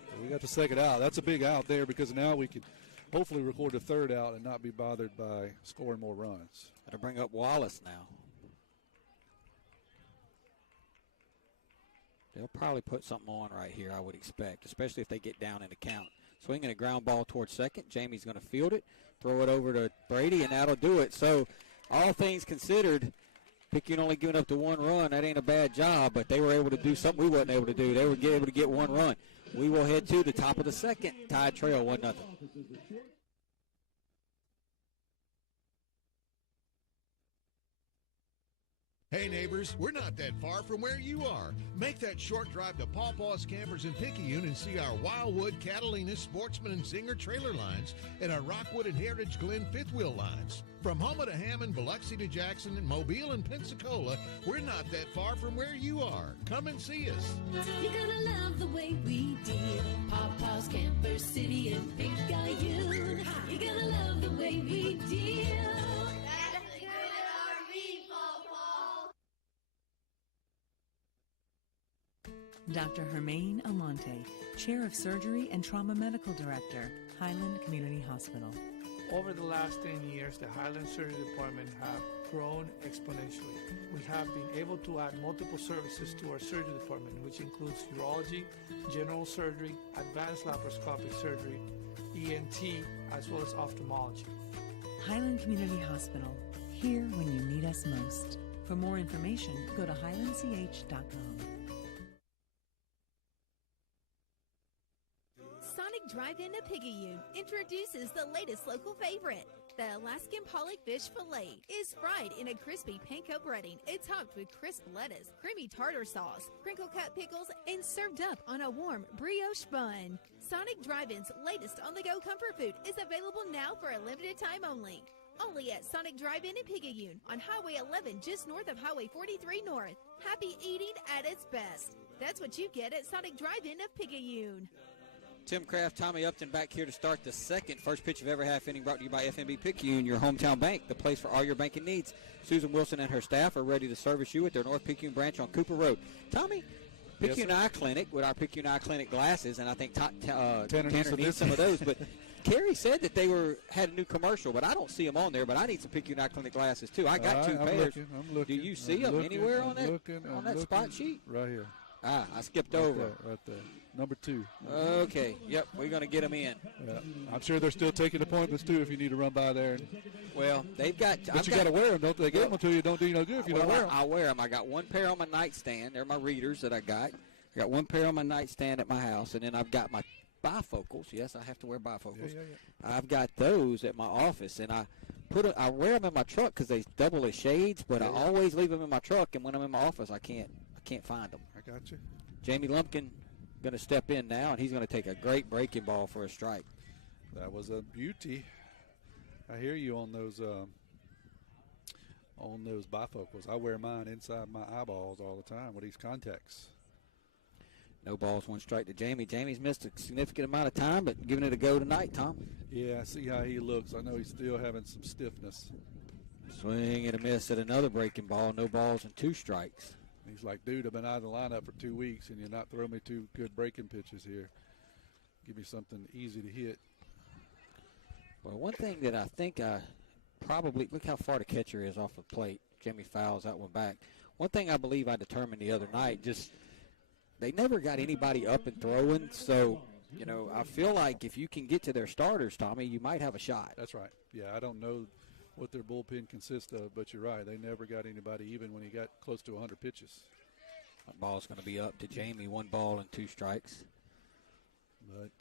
So we got the second out. That's a big out there because now we can hopefully record the third out and not be bothered by scoring more runs. That'll bring up Wallace now. They'll probably put something on right here, I would expect, especially if they get down in the count. Swinging a ground ball towards second. Jamie's going to field it, throw it over to Brady, and that'll do it. So all things considered, Picayune only giving up the 1 run. That ain't a bad job, but they were able to do something we wasn't able to do. They were able to get 1 run. We will head to the top of the second. Tide trail 1-0. Hey neighbors, we're not that far from where you are. Make that short drive to Pawpaw's Campers in Picayune and see our Wildwood, Catalina, Sportsman, and Singer trailer lines and our Rockwood and Heritage Glen fifth wheel lines. From Houma to Hammond, Biloxi to Jackson, and Mobile and Pensacola, we're not that far from where you are. Come and see us. You're gonna love the way we deal. Pawpaw's Camper City in Picayune. You're gonna love the way we deal. Dr. Hermaine Almonte, Chair of Surgery and Trauma Medical Director, Highland Community Hospital. Over the last 10 years, the Highland Surgery Department have grown exponentially. We have been able to add multiple services to our surgery department, which includes urology, general surgery, advanced laparoscopic surgery, ENT, as well as ophthalmology. Highland Community Hospital, here when you need us most. For more information, go to highlandch.com. Sonic Drive-In at Picayune introduces the latest local favorite. The Alaskan pollock fish fillet is fried in a crispy panko breading. It's topped with crisp lettuce, creamy tartar sauce, crinkle-cut pickles, and served up on a warm brioche bun. Sonic Drive-In's latest on-the-go comfort food is available now for a limited time only. Only at Sonic Drive-In in Picayune on Highway 11 just north of Highway 43 North. Happy eating at its best. That's what you get at Sonic Drive-In of Picayune. Tim Kraft, Tommy Upton back here to start the second. First pitch of every half inning brought to you by FNB Picayune, your hometown bank, the place for all your banking needs. Susan Wilson and her staff are ready to service you at their North Picayune branch on Cooper Road. Tommy, Picayune Eye Clinic with our Picayune Eye Clinic glasses, and I think Tanner needs some of those. But Kerry said that they had a new commercial, but I don't see them on there. But I need some Picayune Eye Clinic glasses, too. I got 2 pairs. I'm looking. Do you see them anywhere on that spot sheet? Right here. I skipped over. Right there. Number 2. Okay. Yep, we're going to get them in. Yeah. I'm sure they're still taking appointments, too, if you need to run by there. Well, they've got. But you got to wear them, don't they? Give them to you. Don't do you no good if you don't wear them. I wear them. I got 1 pair on my nightstand. They're my readers that I got. I got 1 pair on my nightstand at my house, and then I've got my bifocals. Yes, I have to wear bifocals. Yeah. I've got those at my office, and I wear them in my truck because they double as shades. But I always leave them in my truck, and when I'm in my office, I can't find them. I got you. Jamie Lumpkin going to step in now, and he's going to take a great breaking ball for a strike. That was a beauty. I hear you on those bifocals. I wear mine inside my eyeballs all the time with these contacts. No balls, 1 strike to Jamie. Jamie's missed a significant amount of time, but giving it a go tonight, Tom. Yeah, I see how he looks. I know he's still having some stiffness. Swing and a miss at another breaking ball. No balls and 2 strikes. He's like, dude, I've been out of the lineup for 2 weeks, and you're not throwing me 2 good breaking pitches here. Give me something easy to hit. Well, one thing that I think I probably – look how far the catcher is off the plate. Jamie fouls that one back. One thing I believe I determined the other night, just they never got anybody up and throwing. So, I feel like if you can get to their starters, Tommy, you might have a shot. That's right. Yeah, I don't know what their bullpen consists of, but you're right. They never got anybody even when he got close to 100 pitches. That ball's going to be up to Jamie. 1 ball and 2 strikes. But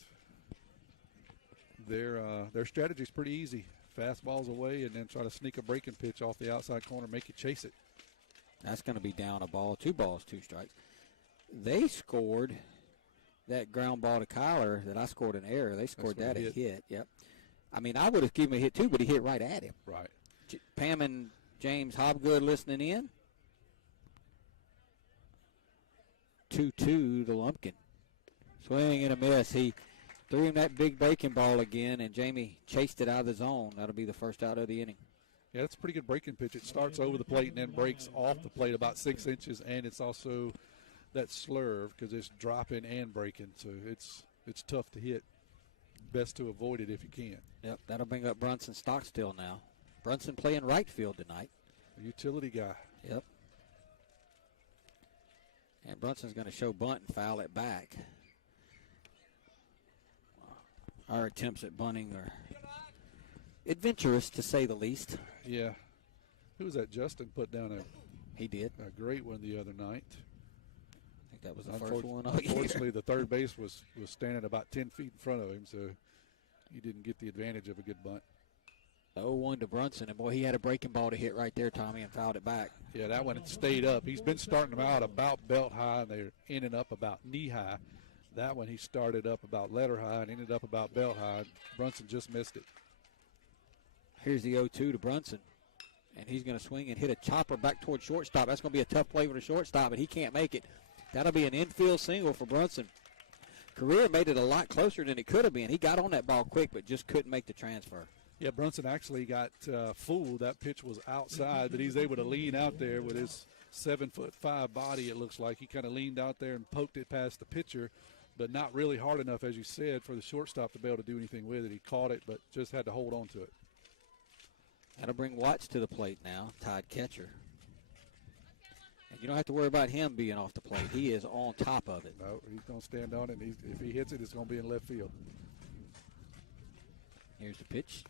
their strategy's pretty easy. Fastballs away and then try to sneak a breaking pitch off the outside corner, make you chase it. That's going to be down a ball. 2 balls, 2 strikes. They scored that ground ball to Kyler that I scored an error. They scored that a hit. Yep. I mean, I would have given him a hit, too, but he hit right at him. Right. Pam and James Hobgood listening in. 2-2 to Lumpkin. Swing and a miss. He threw him that big breaking ball again, and Jamie chased it out of the zone. That'll be the first out of the inning. Yeah, that's a pretty good breaking pitch. It starts over the plate and then breaks off the plate about 6 inches, and it's also that slurve because it's dropping and breaking, so it's tough to hit. Best to avoid it if you can. Yep, that'll bring up Brunson Stockstill now. Brunson playing right field tonight. A utility guy. Yep. And Brunson's going to show bunt and foul it back. Our attempts at bunting are adventurous, to say the least. Yeah. Who was that? Justin put down he did a great one the other night. I think that was the first one all year. Unfortunately, the third base was standing about 10 feet in front of him, so he didn't get the advantage of a good bunt. 0-1 to Brunson, and boy, he had a breaking ball to hit right there, Tommy, and fouled it back. Yeah, that one stayed up. He's been starting them out about belt high, and they're ending up about knee high. That one he started up about letter high and ended up about belt high. Brunson just missed it. Here's the 0-2 to Brunson, and he's going to swing and hit a chopper back towards shortstop. That's going to be a tough play for the shortstop, but he can't make it. That'll be an infield single for Brunson. Career made it a lot closer than it could have been. He got on that ball quick, but just couldn't make the transfer. Yeah, Brunson actually got fooled. That pitch was outside, but he's able to lean out there with his 7'5" body, it looks like. He kind of leaned out there and poked it past the pitcher, but not really hard enough, as you said, for the shortstop to be able to do anything with it. He caught it, but just had to hold on to it. That'll bring Watts to the plate now, Tide catcher. And you don't have to worry about him being off the plate. He is on top of it. No, he's going to stand on it, and if he hits it, it's going to be in left field. Here's the pitch.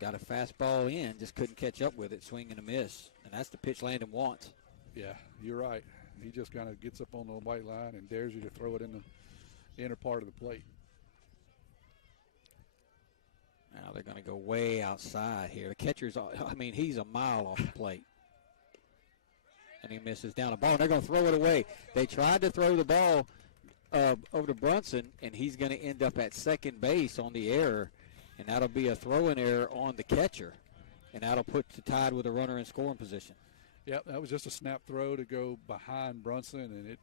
Got a fastball in, just couldn't catch up with it, swing and a miss. And that's the pitch Landon wants. Yeah, you're right. He just kind of gets up on the white line and dares you to throw it in the inner part of the plate. Now they're going to go way outside here. The catcher's, he's a mile off the plate. And he misses down a ball. And they're going to throw it away. They tried to throw the ball over to Brunson, and he's going to end up at second base on the error. And that'll be a throwing error on the catcher. And that'll put the Tide with a runner in scoring position. Yep, that was just a snap throw to go behind Brunson, and it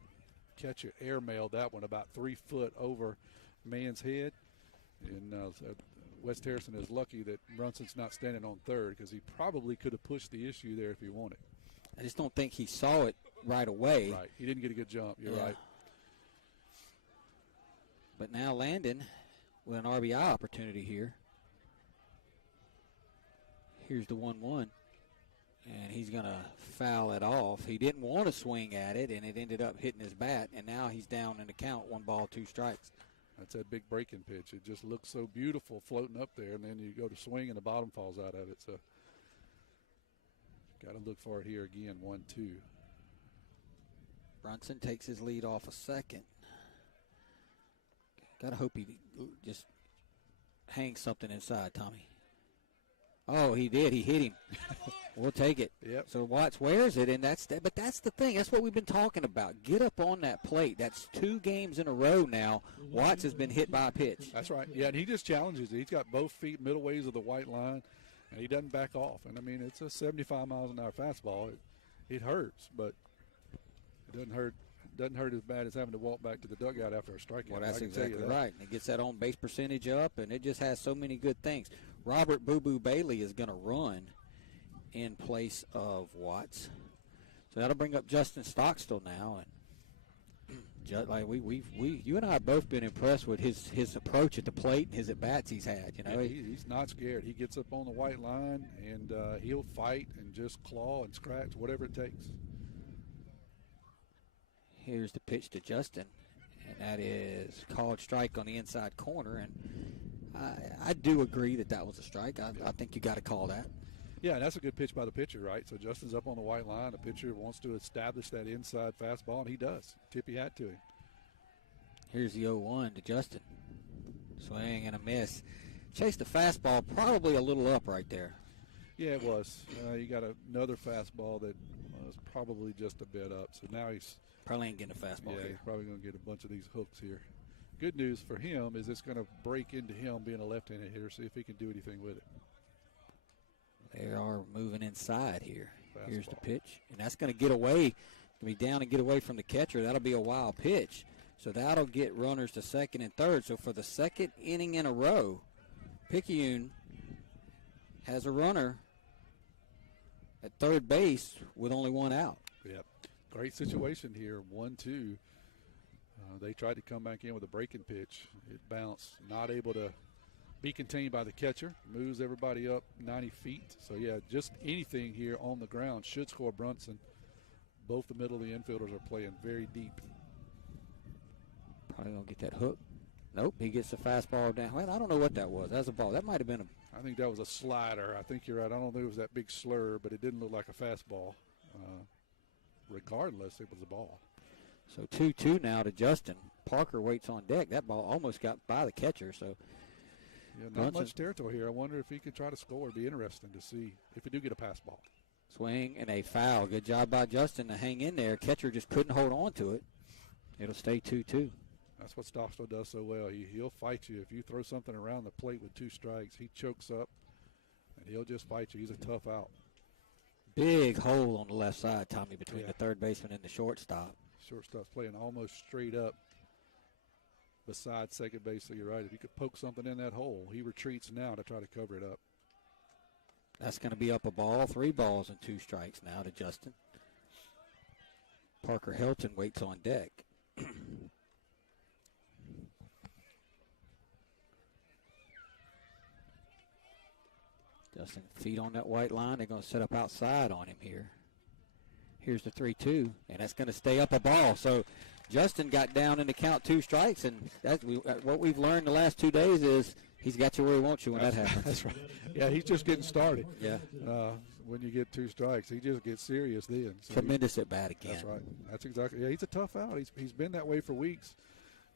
catcher airmailed that one about 3 foot over man's head. And West Harrison is lucky that Brunson's not standing on third, because he probably could have pushed the issue there if he wanted. I just don't think he saw it right away. Right, he didn't get a good jump. You're right. But now Landon with an RBI opportunity here. Here's the 1-1. And he's going to foul it off. He didn't want to swing at it, and it ended up hitting his bat. And now he's down in the count, 1 ball, 2 strikes. That's that big breaking pitch. It just looks so beautiful floating up there, and then you go to swing, and the bottom falls out of it. So got to look for it here again, 1-2. Brunson takes his lead off a second. Got to hope he just hangs something inside, Tommy. Oh, he did. He hit him. We'll take it. Yep. So Watts wears it, and but that's the thing. That's what we've been talking about. Get up on that plate. That's 2 games in a row now. Watts has been hit by a pitch. That's right. Yeah, and he just challenges it. He's got both feet middle ways of the white line, and he doesn't back off. And, it's a 75 miles an hour fastball. It hurts, but it doesn't hurt. Doesn't hurt as bad as having to walk back to the dugout after a strikeout. Well, that's exactly right. And it gets that on base percentage up, and it just has so many good things. Robert Boo Boo Bailey is going to run in place of Watts, so that'll bring up Justin Stockstill now. And you and I have both been impressed with his approach at the plate and his at bats he's had. He's not scared. He gets up on the white line, and he'll fight and just claw and scratch, whatever it takes. Here's the pitch to Justin, and that is called strike on the inside corner. And I do agree that was a strike. I think you got to call that. Yeah, and that's a good pitch by the pitcher, right? So Justin's up on the white line. The pitcher wants to establish that inside fastball, and he does. Tippy hat to him. Here's the 0-1 to Justin. Swing and a miss. Chased the fastball probably a little up right there. Yeah, it was. You got another fastball that was probably just a bit up. So now he's probably ain't getting a fastball here. He's probably going to get a bunch of these hooks here. Good news for him is it's going to break into him being a left-handed hitter, see if he can do anything with it. They are moving inside here. Fastball. Here's the pitch. And that's going to get away. Going to be down and get away from the catcher. That'll be a wild pitch. So that'll get runners to second and third. So for the second inning in a row, Picayune has a runner at third base with only 1 out. Yep. Great situation here, 1-2. They tried to come back in with a breaking pitch. It bounced, not able to be contained by the catcher. Moves everybody up 90 feet. So, yeah, just anything here on the ground should score Brunson. both the middle of the infielders are playing very deep. Probably going to get that hook. Nope, he gets the fastball down. Well, I don't know what that was. That's a ball. That might have been a. I think that was a slider. I think you're right. I don't know if it was that big slur, but it didn't look like a fastball. Regardless, it was a ball. So 2-2 now to Justin. Parker waits on deck. That ball almost got by the catcher. So yeah, not much territory here. I wonder if he could try to score. It'd be interesting to see if we do get a pass ball. Swing and a foul. Good job by Justin to hang in there. Catcher just couldn't hold on to it. It'll stay 2-2. That's what Stockstill does so well. He'll fight you. If you throw something around the plate with 2 strikes, he chokes up, and he'll just fight you. He's a tough out. Big hole on the left side, Tommy, between the third baseman and the shortstop. Shortstop's playing almost straight up beside second base, so you're right. If you could poke something in that hole, he retreats now to try to cover it up. That's going to be up a ball. 3 balls and 2 strikes now to Justin. Parker Hilton waits on deck. Justin, feet on that white line. They're going to set up outside on him here. Here's the 3-2, and that's going to stay up a ball. So Justin got down in the count 2 strikes, and what we've learned the last 2 days is he's got you where he wants you when that happens. That's right. Yeah, he's just getting started. Yeah. When you get 2 strikes, he just gets serious then. So tremendous at bat again. That's right. That's exactly. Yeah, he's a tough out. He's been that way for weeks.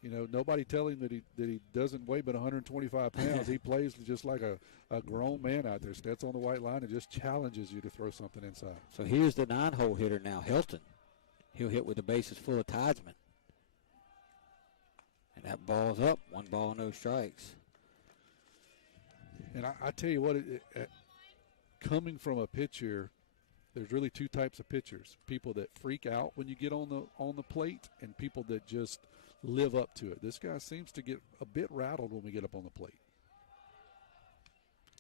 You know, nobody tell him that he doesn't weigh but 125 pounds. He plays just like a grown man out there. Steps on the white line and just challenges you to throw something inside. So here's the 9-hole hitter now, Hilton. He'll hit with the bases full of Tidesman. And that ball's up. 1 ball, no strikes. And I tell you what, coming from a pitcher, there's really 2 types of pitchers: people that freak out when you get on the plate, and people that just live up to it. This guy seems to get a bit rattled when we get up on the plate.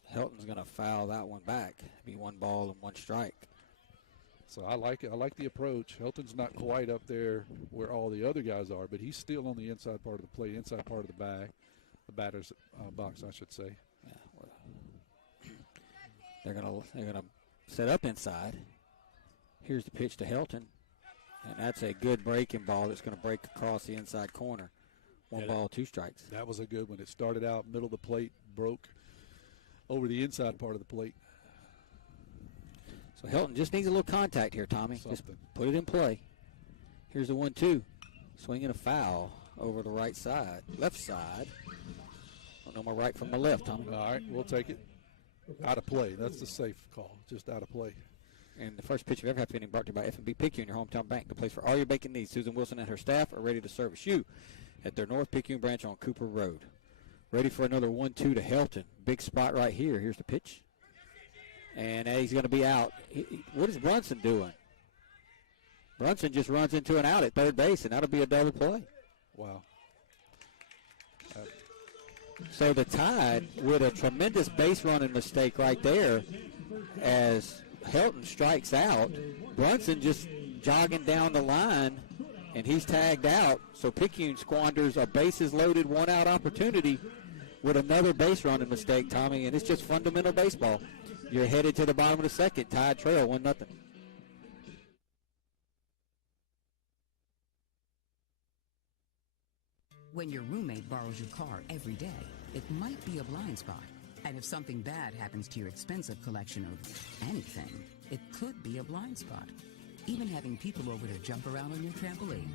Hilton's going to foul that one back. Be 1 ball and 1 strike. So I like it. I like the approach. Hilton's not quite up there where all the other guys are, but he's still on the inside part of the plate, inside part of the bag, the batter's box, I should say. Yeah, well, they're gonna set up inside. Here's the pitch to Hilton, and that's a good breaking ball that's going to break across the inside corner. 1 ball, 2 strikes. That was a good one. It started out middle of the plate, broke over the inside part of the plate. So Hilton just needs a little contact here, Tommy. Something. Just put it in play. Here's the 1-2. Swinging a foul over the right side, left side. I don't know my right from my left, Tommy. All right, we'll take it. Out of play. That's the safe call, just out of play. And the first pitch of ever happening brought to you by F&B Picayune, your hometown bank. The place for all your banking needs. Susan Wilson and her staff are ready to service you at their North Picayune branch on Cooper Road. Ready for another 1-2 to Hilton. Big spot right here. Here's the pitch. And he's going to be out. What is Brunson doing? Brunson just runs into an out at third base, and that'll be a double play. Wow. So the Tide with a tremendous base running mistake right there as Hilton strikes out. Brunson just jogging down the line, and he's tagged out. So Picayune squanders a bases loaded 1-out opportunity with another base running mistake, Tommy, and it's just fundamental baseball. You're headed to the bottom of the second. Tide trail 1-0. When your roommate borrows your car every day, it might be a blind spot. And if something bad happens to your expensive collection of anything, it could be a blind spot. Even having people over to jump around on your trampoline.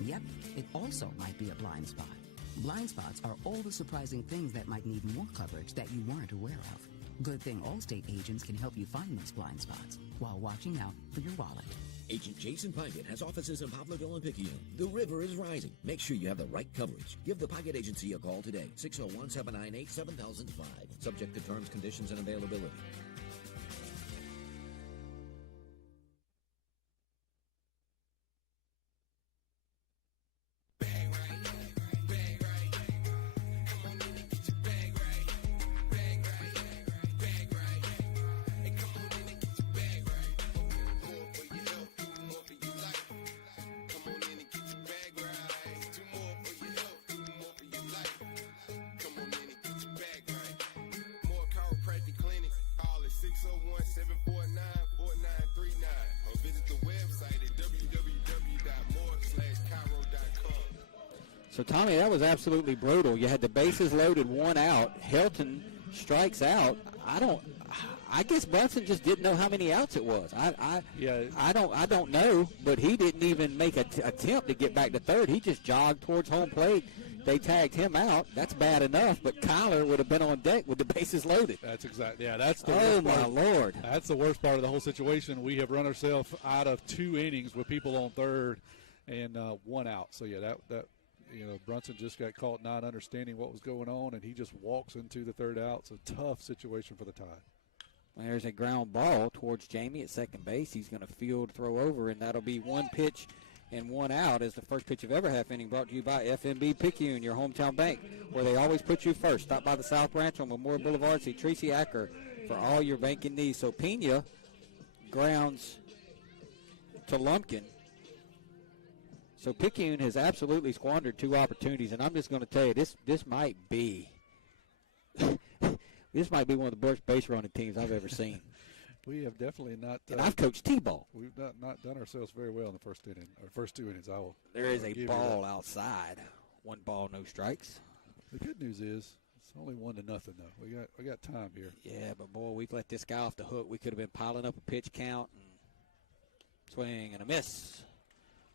Yep, it also might be a blind spot. Blind spots are all the surprising things that might need more coverage that you weren't aware of. Good thing Allstate agents can help you find those blind spots while watching out for your wallet. Agent Jason Pickett has offices in Poplarville and Picayune. The river is rising. Make sure you have the right coverage. Give the Pickett Agency a call today, 601-798-7005. Subject to terms, conditions, and availability. So, Tommy, that was absolutely brutal. You had the bases loaded, 1 out. Helton strikes out. I guess Brunson just didn't know how many outs it was. I don't know, but he didn't even make an attempt to get back to third. He just jogged towards home plate. They tagged him out. That's bad enough, but Kyler would have been on deck with the bases loaded. That's exactly, yeah, that's the oh, worst part. my Lord. That's the worst part of the whole situation. We have run ourselves out of 2 innings with people on third and 1 out. So, yeah, that Brunson just got caught not understanding what was going on, and he just walks into the third out. It's a tough situation for the Tide. Well, there's a ground ball towards Jamie at second base. He's going to field, throw over, and that'll be 1 pitch and 1 out as the first pitch of every half inning, brought to you by FNB Picayune, your hometown bank, where they always put you first. Stop by the South Branch on Memorial Boulevard. See Tracy Acker for all your banking needs. So Pena grounds to Lumpkin. So Picayune has absolutely squandered 2 opportunities, and I'm just going to tell you, this might be this might be one of the worst base running teams I've ever seen. We have definitely not. And I've coached T-ball. We've not done ourselves very well in the first inning, or first 2 innings. There is a ball outside. 1 ball, no strikes. The good news is it's only 1-0 though. We got time here. Yeah, but boy, we've let this guy off the hook. We could have been piling up a pitch count and swing and a miss.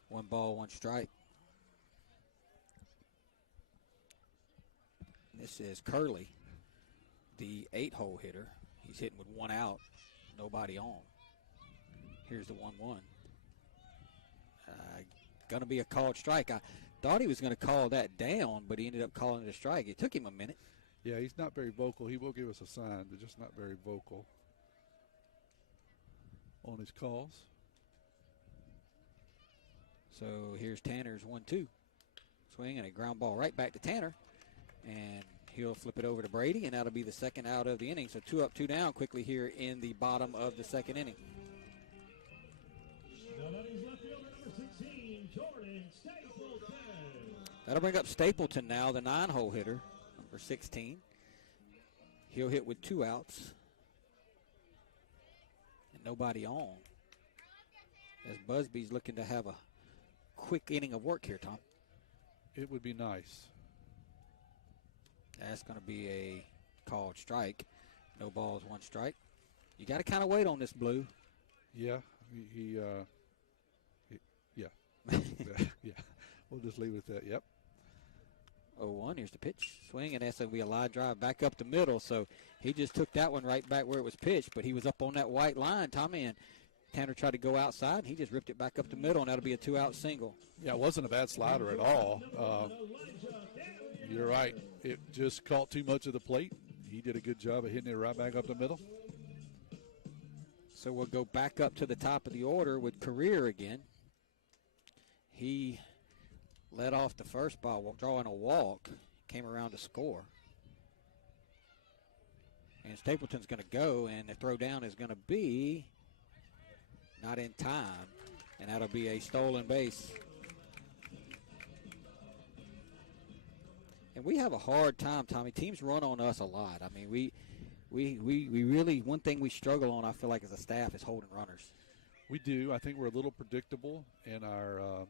1 ball, 1 strike. This is Curley, the 8-hole hitter. He's hitting with 1 out, nobody on. Here's the 1-1. Going to be a called strike. I thought he was going to call that down, but he ended up calling it a strike. It took him a minute. Yeah, he's not very vocal. He will give us a sign, but just not very vocal on his calls. So here's Tanner's 1-2. Swing and a ground ball right back to Tanner. And he'll flip it over to Brady, and that'll be the second out of the inning. So 2 up, 2 down quickly here in the bottom of the second inning. That'll bring up Stapleton now, the 9-hole hitter, number 16. He'll hit with 2 outs. And nobody on. As Busby's looking to have a quick inning of work here, Tom. It would be nice. That's going to be a called strike. No balls, 1 strike. You got to kind of wait on this, Blue. Yeah, yeah. Yeah, we'll just leave it at that. Yep. 0-1, here's the pitch. Swing, and that's going to be a line drive back up the middle. So he just took that one right back where it was pitched, but he was up on that white line, Tommy, and Tanner tried to go outside, and he just ripped it back up the middle, and that'll be a 2-out single. Yeah, it wasn't a bad slider at all. You're right. It just caught too much of the plate. He did a good job of hitting it right back up the middle. So we'll go back up to the top of the order with Career again. He led off the first ball, drawing a walk, came around to score. And Stapleton's going to go, and the throw down is going to be not in time, and that'll be a stolen base. And we have a hard time, Tommy. Teams run on us a lot. I mean, we really, one thing we struggle on, I feel like, as a staff is holding runners. We do. I think we're a little predictable in our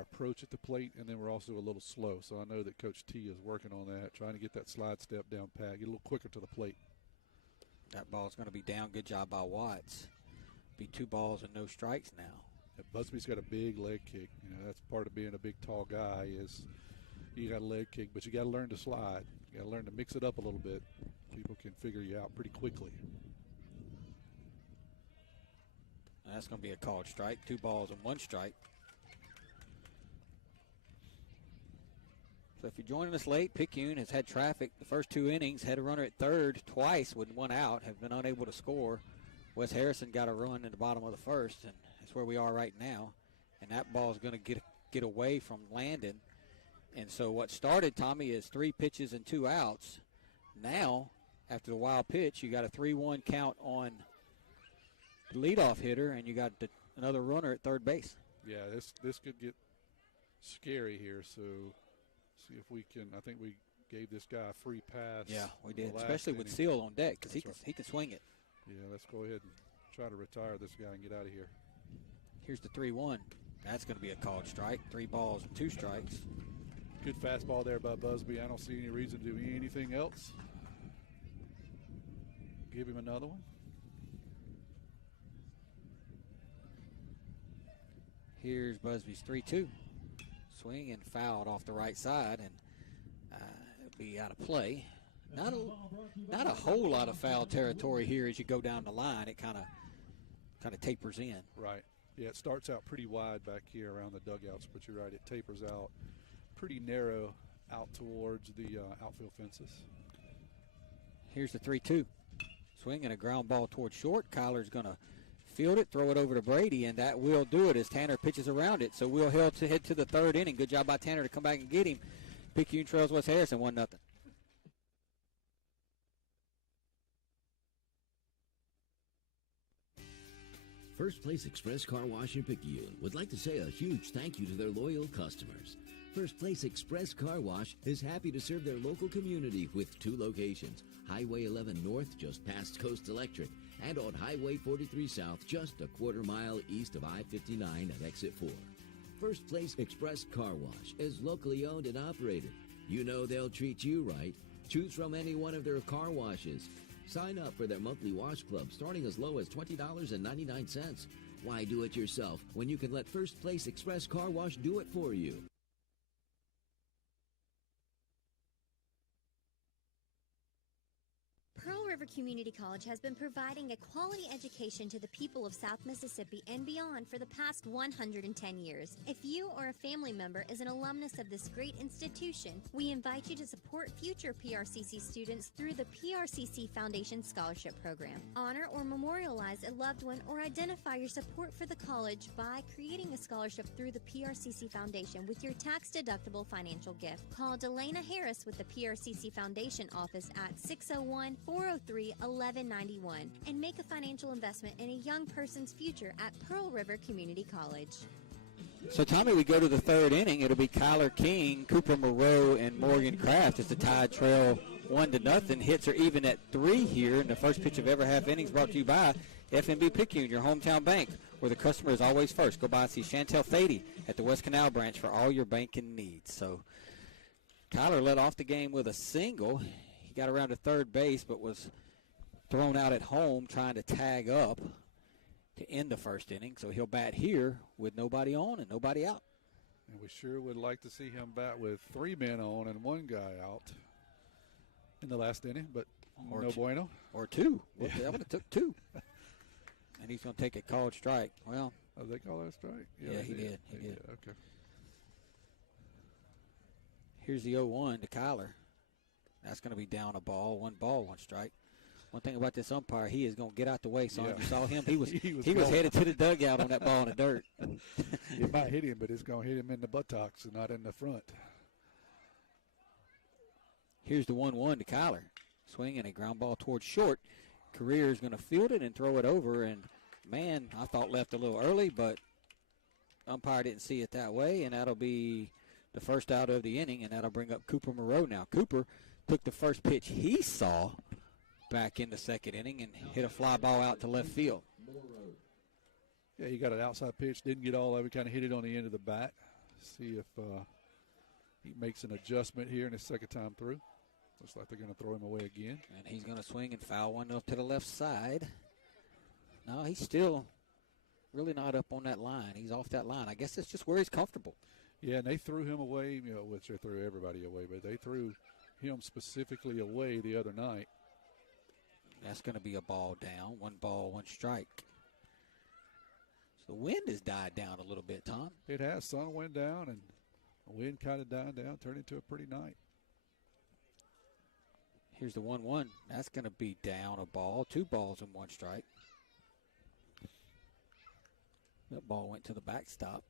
approach at the plate, and then we're also a little slow. So I know that Coach T is working on that, trying to get that slide step down pat, get a little quicker to the plate. That ball's going to be down. Good job by Watts. Be 2 balls and no strikes now. Yeah, Busby's got a big leg kick. You know, that's part of being a big, tall guy is you got a leg kick, but you got to learn to slide. You got to learn to mix it up a little bit. People can figure you out pretty quickly. That's going to be a called strike. 2 balls and 1 strike. So if you're joining us late, Picayune has had traffic the first 2 innings, had a runner at third twice with 1 out, have been unable to score. Wes Harrison got a run in the bottom of the first, and that's where we are right now. And that ball is going to get away from Landon. And so what started, Tommy, is 3 pitches and 2 outs. Now, after the wild pitch, you got a 3-1 count on the leadoff hitter, and you got another runner at third base. Yeah, this could get scary here. So see if we can. I think we gave this guy a free pass. Yeah, we did, especially with Seal on deck because he can swing it. Yeah, let's go ahead and try to retire this guy and get out of here. Here's the 3-1. That's going to be a called strike. 3 balls and 2 strikes. Good fastball there by Busby. I don't see any reason to do anything else. Give him another one. Here's Busby's 3-2. Swing and fouled off the right side, and it'll be out of play. Not a whole lot of foul territory here as you go down the line. It kind of tapers in. Right. Yeah, it starts out pretty wide back here around the dugouts, but you're right, it tapers out pretty narrow out towards the outfield fences. Here's the 3-2. Swing and a ground ball towards short. Kyler's going to field it, throw it over to Brady, and that will do it as Tanner pitches around it. So we'll head to the 3rd inning. Good job by Tanner to come back and get him. Picayune trails West Harrison 1-0. First Place Express Car Wash in Picayune would like to say a huge thank you to their loyal customers. First Place Express Car Wash is happy to serve their local community with 2 locations, Highway 11 North just past Coast Electric, and on Highway 43 South just a quarter-mile east of I-59 at Exit 4. First Place Express Car Wash is locally owned and operated. You know they'll treat you right. Choose from any one of their car washes. Sign up for their monthly wash club starting as low as $20.99. Why do it yourself when you can let First Place Express Car Wash do it for you? Pearl River Community College has been providing a quality education to the people of South Mississippi and beyond for the past 110 years. If you or a family member is an alumnus of this great institution, we invite you to support future PRCC students through the PRCC Foundation Scholarship Program. Honor or memorialize a loved one or identify your support for the college by creating a scholarship through the PRCC Foundation with your tax-deductible financial gift. Call Delana Harris with the PRCC Foundation office at 601-403-1191 and make a financial investment in a young person's future at Pearl River Community College. So, Tommy, we go to the 3rd inning. It'll be Kyler King, Cooper Moreau, and Morgan Kraft as the Tide trail 1-0. Hits are even at 3 here, and the first pitch of every half innings brought to you by FNB Picayune, your hometown bank, where the customer is always first. Go by and see Chantel Thady at the West Canal branch for all your banking needs. So, Kyler led off the game with a single. He got around to third base, but was thrown out at home trying to tag up to end the first inning. So he'll bat here with nobody on and nobody out. And we sure would like to see him bat with 3 men on and 1 guy out in the last inning, but or no bueno. Or 2. Well, that would have took 2. And he's going to take a called strike. Well, they call that a strike? Yeah, he did. He did. Okay. Here's the 0-1 to Kyler. That's going to be down a ball. 1 ball, 1 strike. One thing about this umpire, he is going to get out the way, son. Yeah. You saw him. He was was headed to the dugout on that ball in the dirt. It might hit him, but it's going to hit him in the buttocks and not in the front. Here's the 1-1 to Kyler. Swing and a ground ball towards short. Career is going to field it and throw it over. And, man, I thought left a little early, but umpire didn't see it that way, and that'll be the first out of the inning, and that'll bring up Cooper Moreau now. Cooper took the first pitch he saw back in the second inning and hit a fly ball out to left field. Yeah, he got an outside pitch, didn't get all of it, kind of hit it on the end of the bat. See if he makes an adjustment here in his second time through. Looks like they're going to throw him away again. And he's going to swing and foul one up to the left side. No, he's still really not up on that line. He's off that line. I guess that's just where he's comfortable. Yeah, and they threw him away, which they threw everybody away, but they threw him specifically away the other night. That's going to be a ball down. 1 ball, 1 strike. So the wind has died down a little bit, Tom. It has. Sun went down, and the wind kind of died down, turned into a pretty night. Here's the 1-1. That's going to be down a ball. 2 balls and 1 strike. That ball went to the backstop.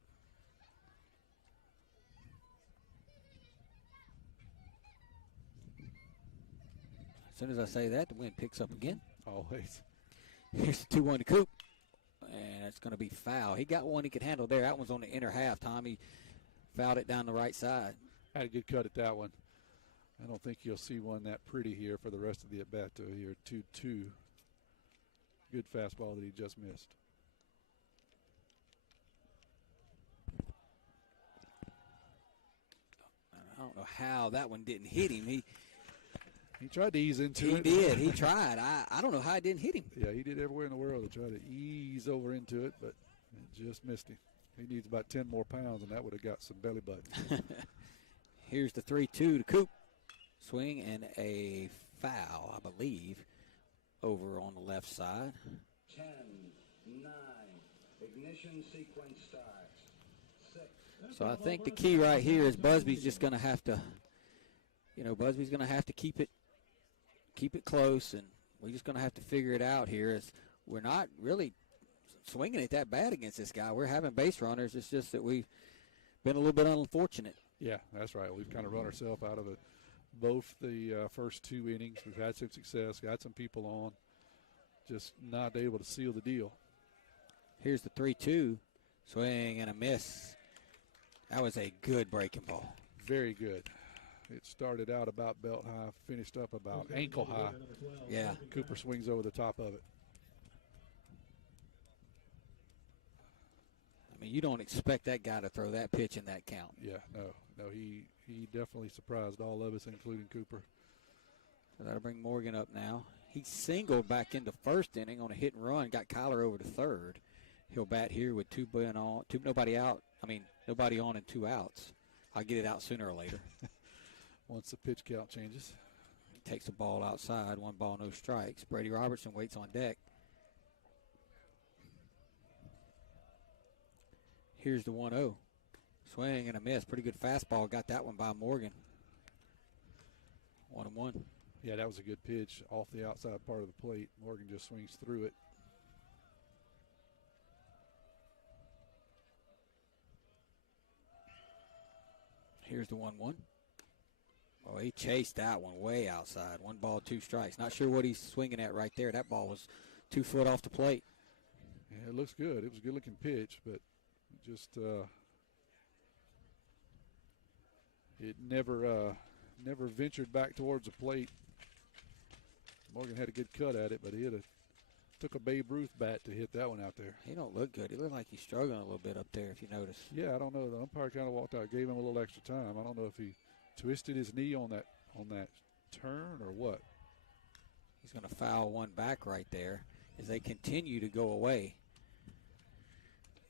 As soon as I say that, the wind picks up again. Always. Here's the 2-1 to Coop. And it's going to be foul. He got one he could handle there. That one's on the inner half, Tom. He fouled it down the right side. Had a good cut at that one. I don't think you'll see one that pretty here for the rest of the at-bat here. 2-2. Good fastball that he just missed. know how that one didn't hit him. He tried to ease into it. He did. He tried. I don't know how it didn't hit him. Yeah, he did everywhere in the world to try to ease over into it, but it just missed him. He needs about 10 more pounds, and that would have got some belly button. Here's the 3-2 to Coop. Swing and a foul, I believe, over on the left side. 10, 9, ignition sequence starts. 6. So I think the key right here is Busby's just going to have to, Busby's going to have to keep it close, and we're just going to have to figure it out here. As we're not really swinging it that bad against this guy. We're having base runners. It's just that we've been a little bit unfortunate. Yeah, that's right. We've kind of run ourselves out of it. Both the first 2 innings, we've had some success, got some people on, just not able to seal the deal. Here's the 3-2, swing and a miss. That was a good breaking ball. Very good. It started out about belt high, finished up about ankle high. Yeah. Cooper swings over the top of it. I mean, you don't expect that guy to throw that pitch in that count. Yeah, no, he definitely surprised all of us, including Cooper. So that'll bring Morgan up now. He singled back into first inning on a hit and run, got Kyler over to third. He'll bat here with nobody on and 2 outs. I'll get it out sooner or later. Once the pitch count changes. He takes the ball outside, 1 ball, no strikes. Brady Robertson waits on deck. Here's the 1-0. Swing and a miss. Pretty good fastball. Got that one by Morgan. 1-1. Yeah, that was a good pitch off the outside part of the plate. Morgan just swings through it. Here's the 1-1. Oh, he chased that one way outside. 1 ball, 2 strikes. Not sure what he's swinging at right there. That ball was 2 foot off the plate. Yeah, it looks good. It was a good-looking pitch, but just it never ventured back towards the plate. Morgan had a good cut at it, but he took a Babe Ruth bat to hit that one out there. He don't look good. He looked like he's struggling a little bit up there, if you notice. Yeah, I don't know. The umpire kind of walked out, gave him a little extra time. I don't know if he twisted his knee on that turn or what. He's going to foul one back right there as they continue to go away.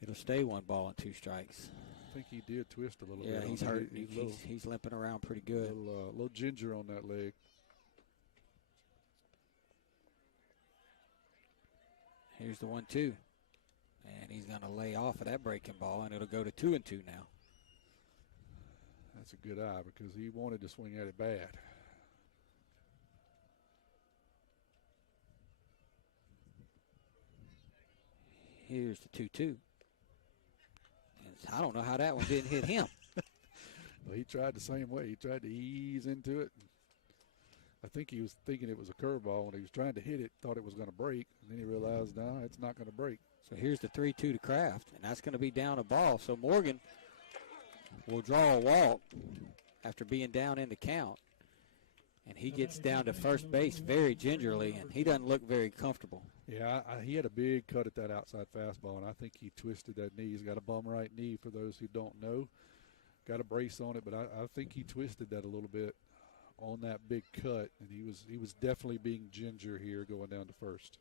It'll stay 1 ball and 2 strikes. I think he did twist a little bit. Yeah, he's hurt. He's limping around pretty good. A little ginger on that leg. Here's the 1-2. And he's going to lay off of that breaking ball, and it'll go to 2-2 now. That's a good eye because he wanted to swing at it bad. Here's the 2-2. I don't know how that one didn't hit him. Well, he tried the same way. He tried to ease into it. I think he was thinking it was a curveball when he was trying to hit it, thought it was going to break, and then he realized, no, it's not going to break. So here's the 3-2 to Kraft, and that's going to be down a ball. So Morgan will draw a walk after being down in the count, and he gets down to first base very gingerly, and he doesn't look very comfortable. Yeah, he had a big cut at that outside fastball, and I think he twisted that knee. He's got a bum right knee for those who don't know. Got a brace on it, but I think he twisted that a little bit on that big cut, and he was definitely being ginger here going down to first.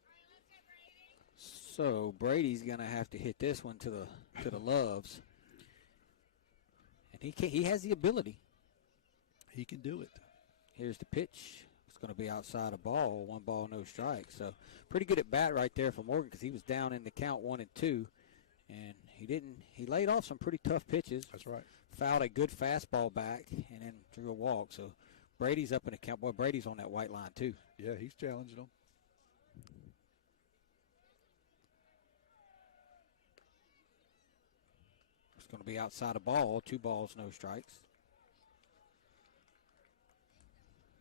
So Brady's going to have to hit this one to the Loves, and he has the ability. He can do it. Here's the pitch. It's going to be outside a ball, 1 ball, no strike. So pretty good at bat right there for Morgan because he was down in the count 1 and 2, and he laid off some pretty tough pitches. That's right. Fouled a good fastball back and then drew a walk. So Brady's up in the count. Boy, Brady's on that white line too. Yeah, he's challenging him. It's going to be outside a ball, 2 balls, no strikes.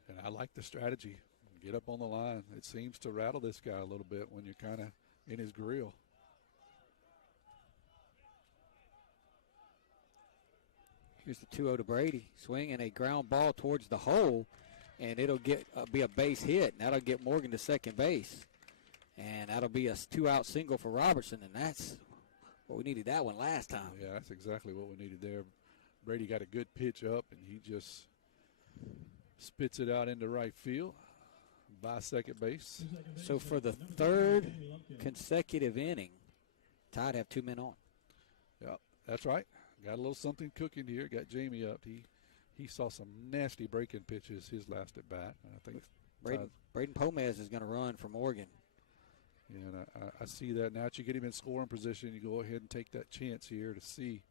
And I like the strategy. Get up on the line. It seems to rattle this guy a little bit when you're kind of in his grill. Here's the 2-0 to Brady. Swing and a ground ball towards the hole, and it'll be a base hit, and that'll get Morgan to second base. And that'll be a 2-out single for Robertson, and that's what we needed that one last time. Yeah, that's exactly what we needed there. Brady got a good pitch up, and he just spits it out into right field by second base. So for the third consecutive inning, Tide have 2 men on. Yep, that's right. Got a little something cooking here. Got Jamie up. He saw some nasty breaking pitches his last at bat. I think Braden Pomez is going to run from Oregon. Yeah, and I see that now that you get him in scoring position, you go ahead and take that chance here to see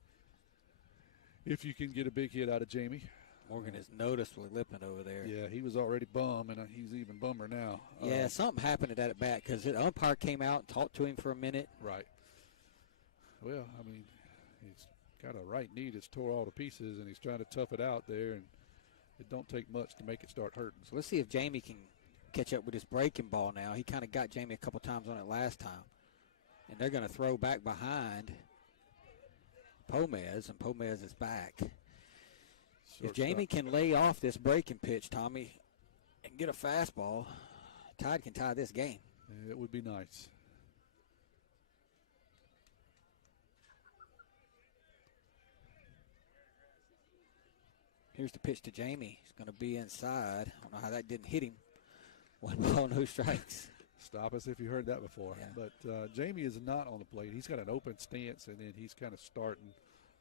if you can get a big hit out of Jamie. Morgan is noticeably lipping over there. Yeah, he was already bum, and he's even bummer now. Yeah, something happened at that at bat because the umpire came out and talked to him for a minute. Right. Well, I mean, he's got a right knee that's tore all to pieces, and he's trying to tough it out there, and it don't take much to make it start hurting. So let's see if Jamie can catch up with his breaking ball now. He kind of got Jamie a couple times on it last time. And they're going to throw back behind Pomez, and Pomez is back. If Jamie can lay off this breaking pitch, Tommy, and get a fastball, Tide can tie this game. It would be nice. Here's the pitch to Jamie. He's going to be inside. I don't know how that didn't hit him. 1 ball, no strikes. Stop us if you heard that before. Yeah. But Jamie is not on the plate. He's got an open stance, and then he's kind of starting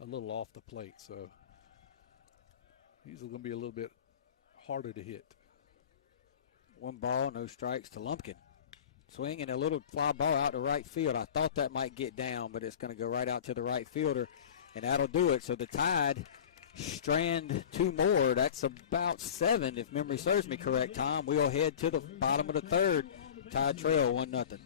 a little off the plate. So he's going to be a little bit harder to hit. 1 ball, no strikes to Lumpkin. Swinging a little fly ball out to right field. I thought that might get down, but it's going to go right out to the right fielder, and that'll do it. So the Tide strand 2 more. That's about 7, if memory serves me correct, Tom. We'll head to the bottom of the third. Tide trail 1-0.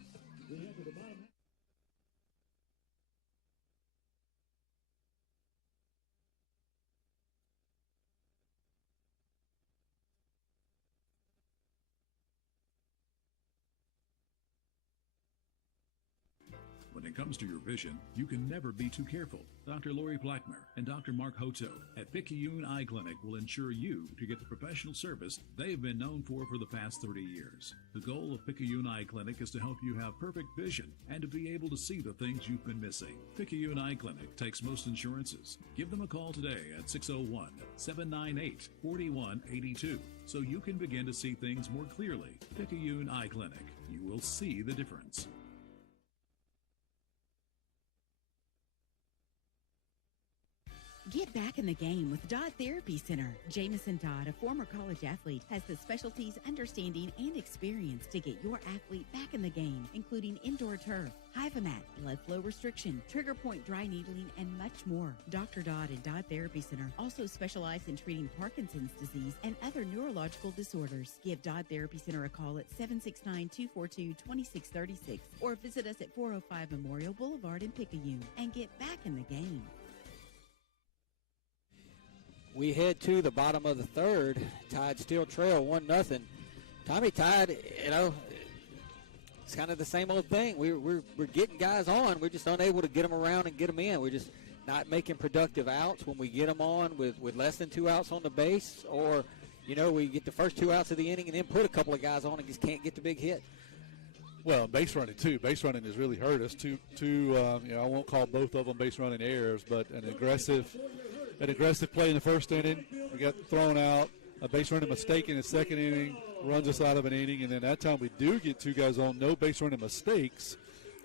When it comes to your vision, you can never be too careful. Dr. Lori Blackmer and Dr. Mark Hoto at Picayune Eye Clinic will ensure you to get the professional service they've been known for the past 30 years. The goal of Picayune Eye Clinic is to help you have perfect vision and to be able to see the things you've been missing. Picayune Eye Clinic takes most insurances. Give them a call today at 601-798-4182 so you can begin to see things more clearly. Picayune Eye Clinic. You will see the difference. Get back in the game with Dodd Therapy Center. Jamison Dodd, a former college athlete, has the specialties, understanding, and experience to get your athlete back in the game, including indoor turf, Hyvamat, blood flow restriction, trigger point dry needling, and much more. Dr. Dodd and Dodd Therapy Center also specialize in treating Parkinson's disease and other neurological disorders. Give Dodd Therapy Center a call at 769-242-2636 or visit us at 405 Memorial Boulevard in Picayune and get back in the game. We head to the bottom of the third. Tide still trail 1-0. Tommy, Tide, it's kind of the same old thing. We're getting guys on. We're just unable to get them around and get them in. We're just not making productive outs when we get them on with less than 2 outs on the base, or we get the first 2 outs of the inning and then put a couple of guys on and just can't get the big hit. Well, base running too. Base running has really hurt us. Two I won't call both of them base running errors, but an aggressive play in the first inning. We got thrown out. A base running mistake in the second inning runs us out of an inning, and then that time we do get 2 guys on. No base running mistakes,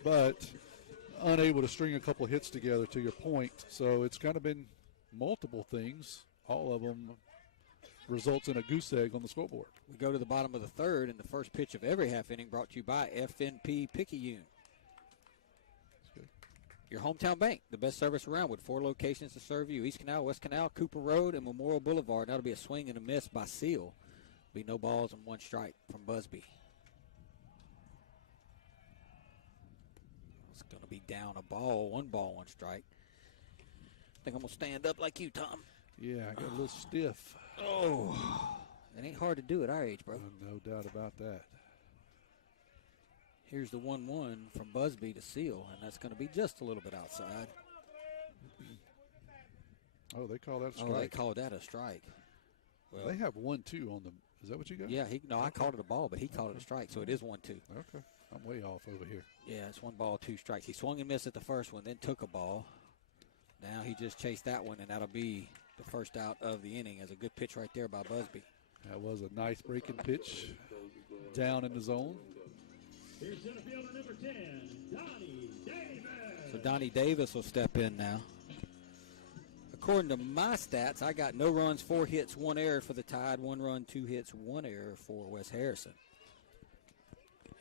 but unable to string a couple of hits together, to your point. So it's kind of been multiple things. All of them results in a goose egg on the scoreboard. We go to the bottom of the third, and the first pitch of every half inning brought to you by FNP Picayune. Your hometown bank, the best service around, with 4 locations to serve you: East Canal, West Canal, Cooper Road, and Memorial Boulevard. That'll be a swing and a miss by Seal. Be no balls and 1 strike from Busby. It's going to be down a ball, 1 ball, 1 strike. I think I'm going to stand up like you, Tom. Yeah, I got a little stiff. Oh, it ain't hard to do at our age, bro. No doubt about that. Here's the 1-1 from Busby to Seal, and that's going to be just a little bit outside. Oh, they call that a strike. Oh, they called that a strike. Well, they have 1-2 on them. Is that what you got? Yeah, I called it a ball, but he called it a strike, so it is 1-2. Okay. I'm way off over here. Yeah, it's 1 ball, 2 strikes. He swung and missed at the first one, then took a ball. Now he just chased that one, and that'll be the first out of the inning. As a good pitch right there by Busby. That was a nice breaking pitch down in the zone. Here's center fielder number 10, Donnie Davis. So Donnie Davis will step in now. According to my stats, I got no runs, 4 hits, 1 error for the Tide, 1 run, 2 hits, 1 error for Wes Harrison.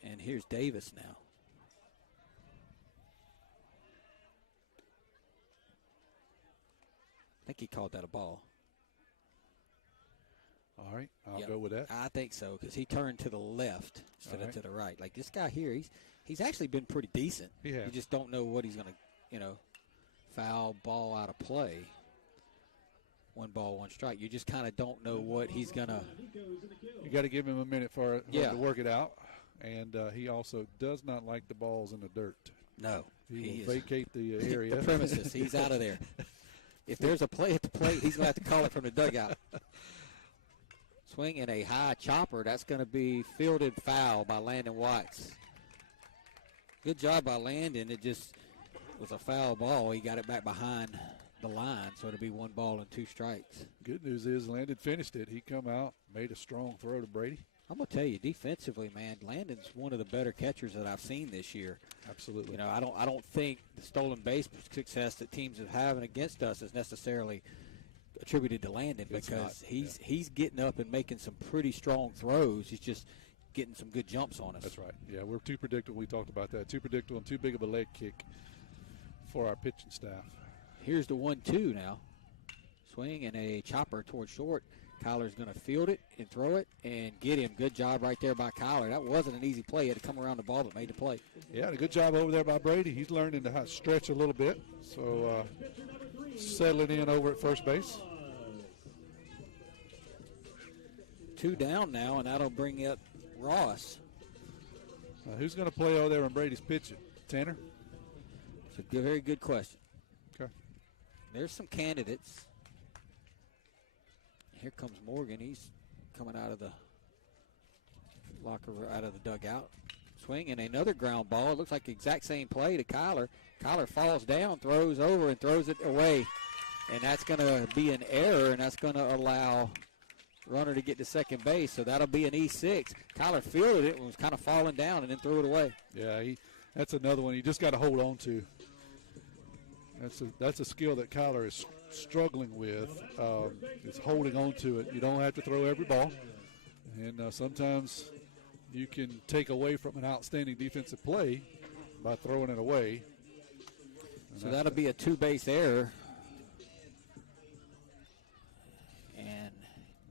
And here's Davis now. I think he called that a ball. All right, I'll go with that. I think so, because he turned to the left instead of to the right. Like this guy here, he's actually been pretty decent. Yeah. You just don't know what he's going to, foul ball out of play. 1 ball, 1 strike. You just kind of don't know what he's going to. You got to give him a minute for him to work it out. And he also does not like the balls in the dirt. No. He will vacate the area. The premises. He's out of there. If there's a play at the plate, he's going to have to call it from the dugout. Swinging a high chopper. That's going to be fielded foul by Landon Watts. Good job by Landon. It just was a foul ball. He got it back behind the line, so it'll be 1 ball and 2 strikes. Good news is Landon finished it. He come out, made a strong throw to Brady. I'm going to tell you, defensively, man, Landon's one of the better catchers that I've seen this year. Absolutely. I don't think the stolen base success that teams are having against us is necessarily attributed to Landon, because he's getting up and making some pretty strong throws. He's just getting some good jumps on us. That's right. Yeah, we're too predictable. We talked about that. Too predictable and too big of a leg kick for our pitching staff. Here's the 1-2 now. Swing and a chopper towards short. Kyler's going to field it and throw it and get him. Good job right there by Kyler. That wasn't an easy play. He had to come around the ball that made the play. Yeah, and a good job over there by Brady. He's learning to stretch a little bit. So settling in over at first base. 2 down now, and that'll bring up Ross. Who's going to play over there when Brady's pitching? Tanner? It's a very good question. Okay. There's some candidates. Here comes Morgan. He's coming out of the locker room, out of the dugout. Swing and another ground ball. It looks like the exact same play to Kyler. Kyler falls down, throws over, and throws it away. And that's going to be an error, and that's going to allow runner to get to second base. So that'll be an E6. Kyler fielded it and was kind of falling down and then threw it away. Yeah, that's another one you just got to hold on to. That's a skill that Kyler is struggling with. Is holding on to it. You don't have to throw every ball, and sometimes you can take away from an outstanding defensive play by throwing it away. So that'll be a 2-base error, and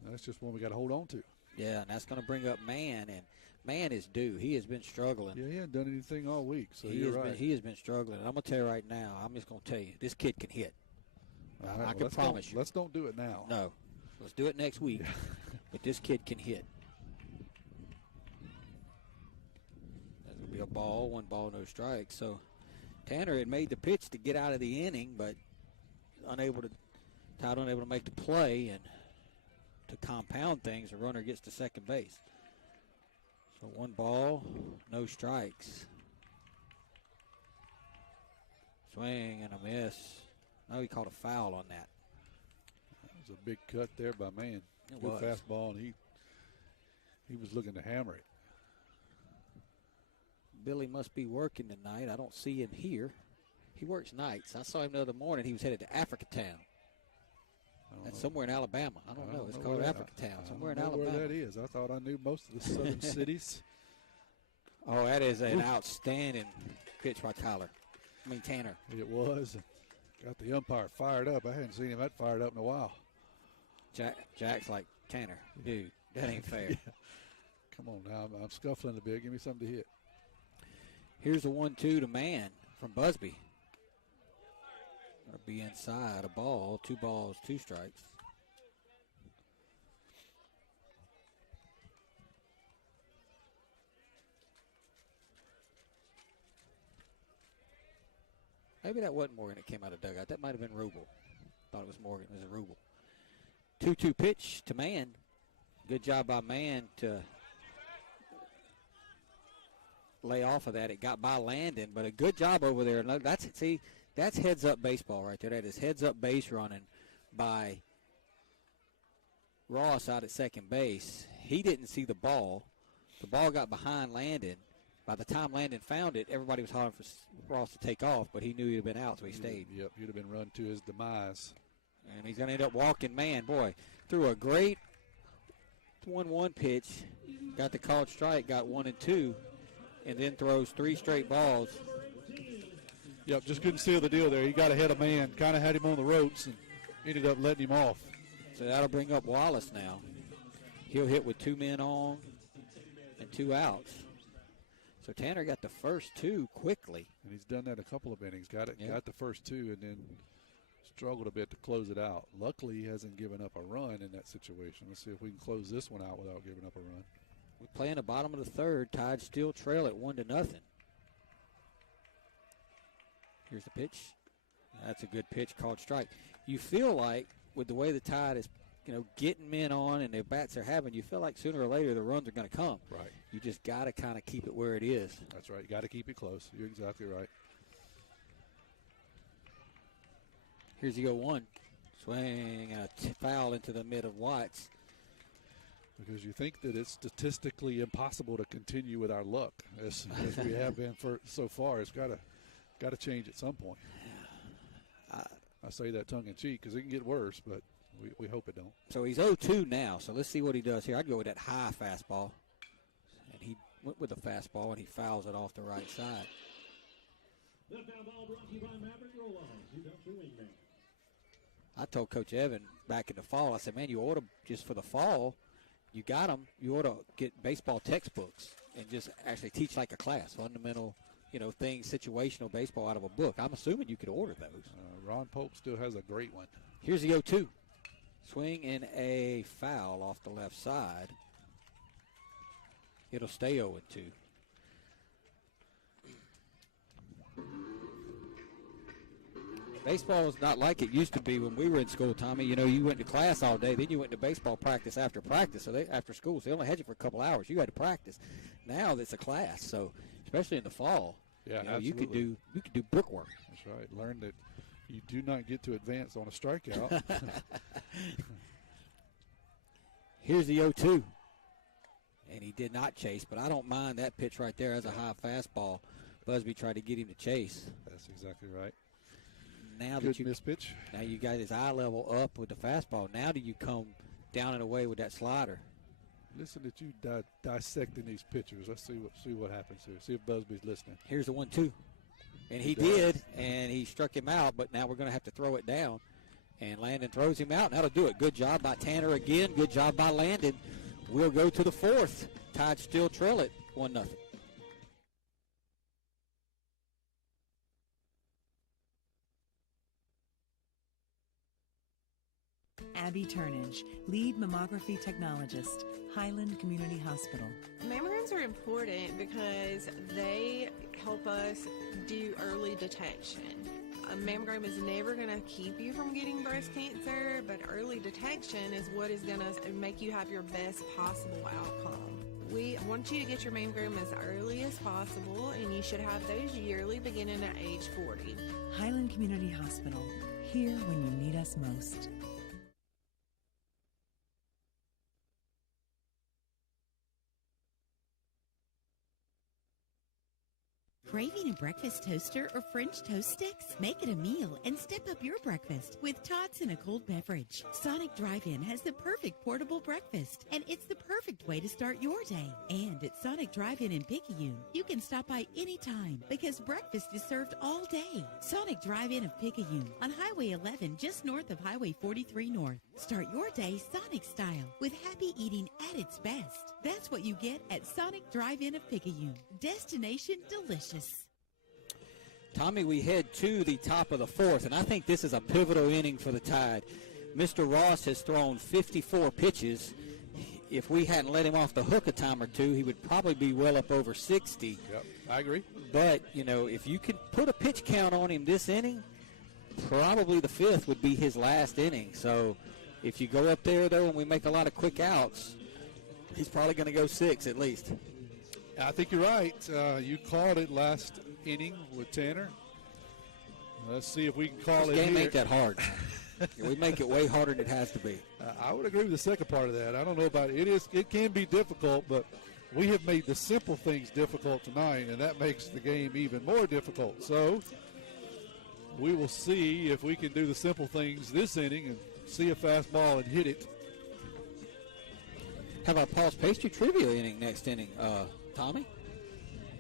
that's just one we got to hold on to. Yeah, and that's going to bring up Man, and Man is due. He has been struggling. Yeah, he hasn't done anything all week, so you're right. He has been struggling. And I'm going to tell you right now, I'm just going to tell you, this kid can hit. Right, I can promise you. Let's don't do it now. No. Let's do it next week. But this kid can hit. That's going to be a ball, 1 ball, no strike. So Tanner had made the pitch to get out of the inning, but unable to make the play, and to compound things, the runner gets to second base. So 1 ball, no strikes. Swing and a miss. No, he caught a foul on that. That was a big cut there by Man. Good fastball, and he was looking to hammer it. Billy must be working tonight. I don't see him here. He works nights. I saw him the other morning. He was headed to Africa Town. That's somewhere in Alabama. I don't know. It's called Africa Town. Somewhere in Alabama. Where that is. I thought I knew most of the southern cities. Oh, that is an outstanding pitch by Tanner. It was. Got the umpire fired up. I hadn't seen him that fired up in a while. Jack's like, Tanner, dude, that ain't fair. Yeah. Come on now. I'm scuffling a bit. Give me something to hit. Here's the 1-2 to Man from Busby. Going to be inside a ball. 2 balls, 2 strikes. Maybe that wasn't Morgan that came out of the dugout. That might have been Rubel. Thought it was Morgan. It was a Rubel. 2-2 pitch to Man. Good job by Man to lay off of that. It got by Landon, but a good job over there. That's heads-up baseball right there. That is heads-up base running by Ross out at second base. He didn't see the ball. The ball got behind Landon. By the time Landon found it, everybody was hollering for Ross to take off, but he knew he'd have been out, so he stayed. Yep, he'd have been run to his demise. And he's going to end up walking. Man, boy, threw a great 1-1 pitch, got the called strike, got 1 and 2, and then throws 3 straight balls. Yep, just couldn't seal the deal there. He got ahead of man, kind of had him on the ropes, and ended up letting him off. So that'll bring up Wallace now. He'll hit with 2 men on and 2 outs. So Tanner got the first 2 quickly. And he's done that a couple of innings. Got the first 2 and then struggled a bit to close it out. Luckily, he hasn't given up a run in that situation. Let's see if we can close this one out without giving up a run. We're playing the bottom of the third. Tide still trail at 1-0. Here's the pitch. That's a good pitch, called strike. You feel like with the way the Tide is, getting men on and the bats they're having, you feel like sooner or later the runs are going to come. Right. You just got to kind of keep it where it is. That's right. You got to keep it close. You're exactly right. Here's the 0-1. Swing and a foul into the mid of Watts. Because you think that it's statistically impossible to continue with our luck as we have been for so far. It's got to change at some point. I say that tongue in cheek because it can get worse, but we hope it don't. So he's 0-2 now. So let's see what he does here. I'd go with that high fastball, and he went with the fastball and he fouls it off the right side. That foul ball brought to you by Maverick Roll-Offs. You got your wingman. I told Coach Evan back in the fall, I said, man, you ought to, just for the fall, you got them, you ought to get baseball textbooks and just actually teach like a class, fundamental, things, situational baseball out of a book. I'm assuming you could order those. Ron Pope still has a great one. Here's the 0-2. Swing and a foul off the left side. It'll stay 0-2. Baseball is not like it used to be when we were in school, Tommy. You went to class all day, then you went to baseball practice after practice. So after school, so they only had you for a couple hours. You had to practice. Now it's a class, so especially in the fall, you could do brickwork. That's right. Learn that you do not get to advance on a strikeout. Here's the 0-2. And he did not chase, but I don't mind that pitch right there as a high fastball. Busby tried to get him to chase. That's exactly right. Now Good that you miss pitch. Now you got his eye level up with the fastball. Now do you come down and away with that slider? Listen to you dissecting these pitchers. Let's see what happens here. See if Busby's listening. Here's the 1-2. And he did, and he struck him out, but now we're going to have to throw it down. And Landon throws him out, and that'll do it. Good job by Tanner again. Good job by Landon. We'll go to the fourth. Tide still trail it 1-0. Abby Turnage, lead mammography technologist, Highland Community Hospital. Mammograms are important because they help us do early detection. A mammogram is never going to keep you from getting breast cancer, but early detection is what is going to make you have your best possible outcome. We want you to get your mammogram as early as possible, and you should have those yearly beginning at age 40. Highland Community Hospital, here when you need us most. Craving a breakfast toaster or French toast sticks? Make it a meal and step up your breakfast with tots and a cold beverage. Sonic Drive-In has the perfect portable breakfast, and it's the perfect way to start your day. And at Sonic Drive-In in Picayune, you can stop by anytime because breakfast is served all day. Sonic Drive-In of Picayune on Highway 11 just north of Highway 43 North. Start your day Sonic style with happy eating at its best. That's what you get at Sonic Drive-In of Picayune. Destination delicious. Tommy, we head to the top of the fourth, and I think this is a pivotal inning for the Tide. Mr. Ross has thrown 54 pitches. If we hadn't let him off the hook a time or two, he would probably be well up over 60. Yep, I agree. But, if you could put a pitch count on him this inning, probably the fifth would be his last inning. So if you go up there, though, and we make a lot of quick outs, he's probably going to go 6 at least. I think you're right. You called it last inning with Tanner. Let's see if we can call this it game here. ain't that hard. We make it way harder than it has to be. I would agree with the second part of that. I don't know about it. It can be difficult, but we have made the simple things difficult tonight, and that makes the game even more difficult. So we will see if we can do the simple things this inning and see a fastball and hit it. How about Paul's Pastry Trivia inning next inning, Tommy?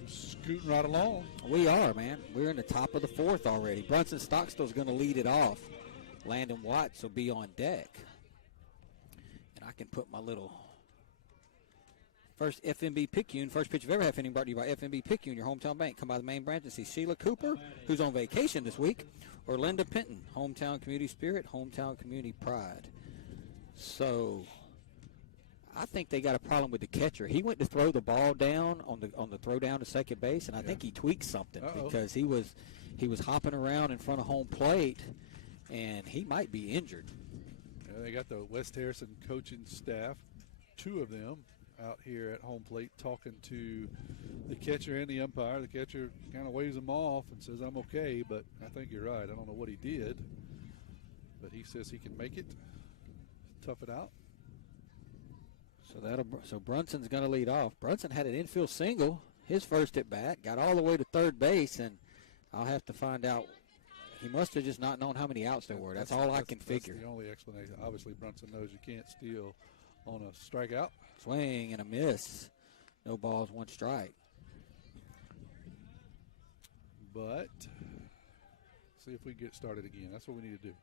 Scooting right along. We are, man. We're in the top of the fourth already. Brunson Stockstill's going to lead it off. Landon Watts will be on deck. And I can put my little first FMB Picayune, first pitch of ever half inning brought to you by FMB Picayune, your hometown bank. Come by the main branch and see Sheila Cooper, who's on vacation this week, or Linda Penton, hometown community spirit, hometown community pride. So I think they got a problem with the catcher. He went to throw the ball down on the throw down to second base, and I think he tweaked something because he was hopping around in front of home plate, and he might be injured. Yeah, they got the West Harrison coaching staff, two of them, out here at home plate talking to the catcher and the umpire. The catcher kind of waves him off and says, "I'm okay," but I think you're right. I don't know what he did, but he says he can make it, tough it out. So Brunson's going to lead off. Brunson had an infield single, his first at bat, got all the way to third base, and I'll have to find out. He must have just not known how many outs there were. That's all I can figure. That's the only explanation. Obviously, Brunson knows you can't steal on a strikeout. Swing and a miss. No balls, one strike. But see if we can get it started again. That's what we need to do.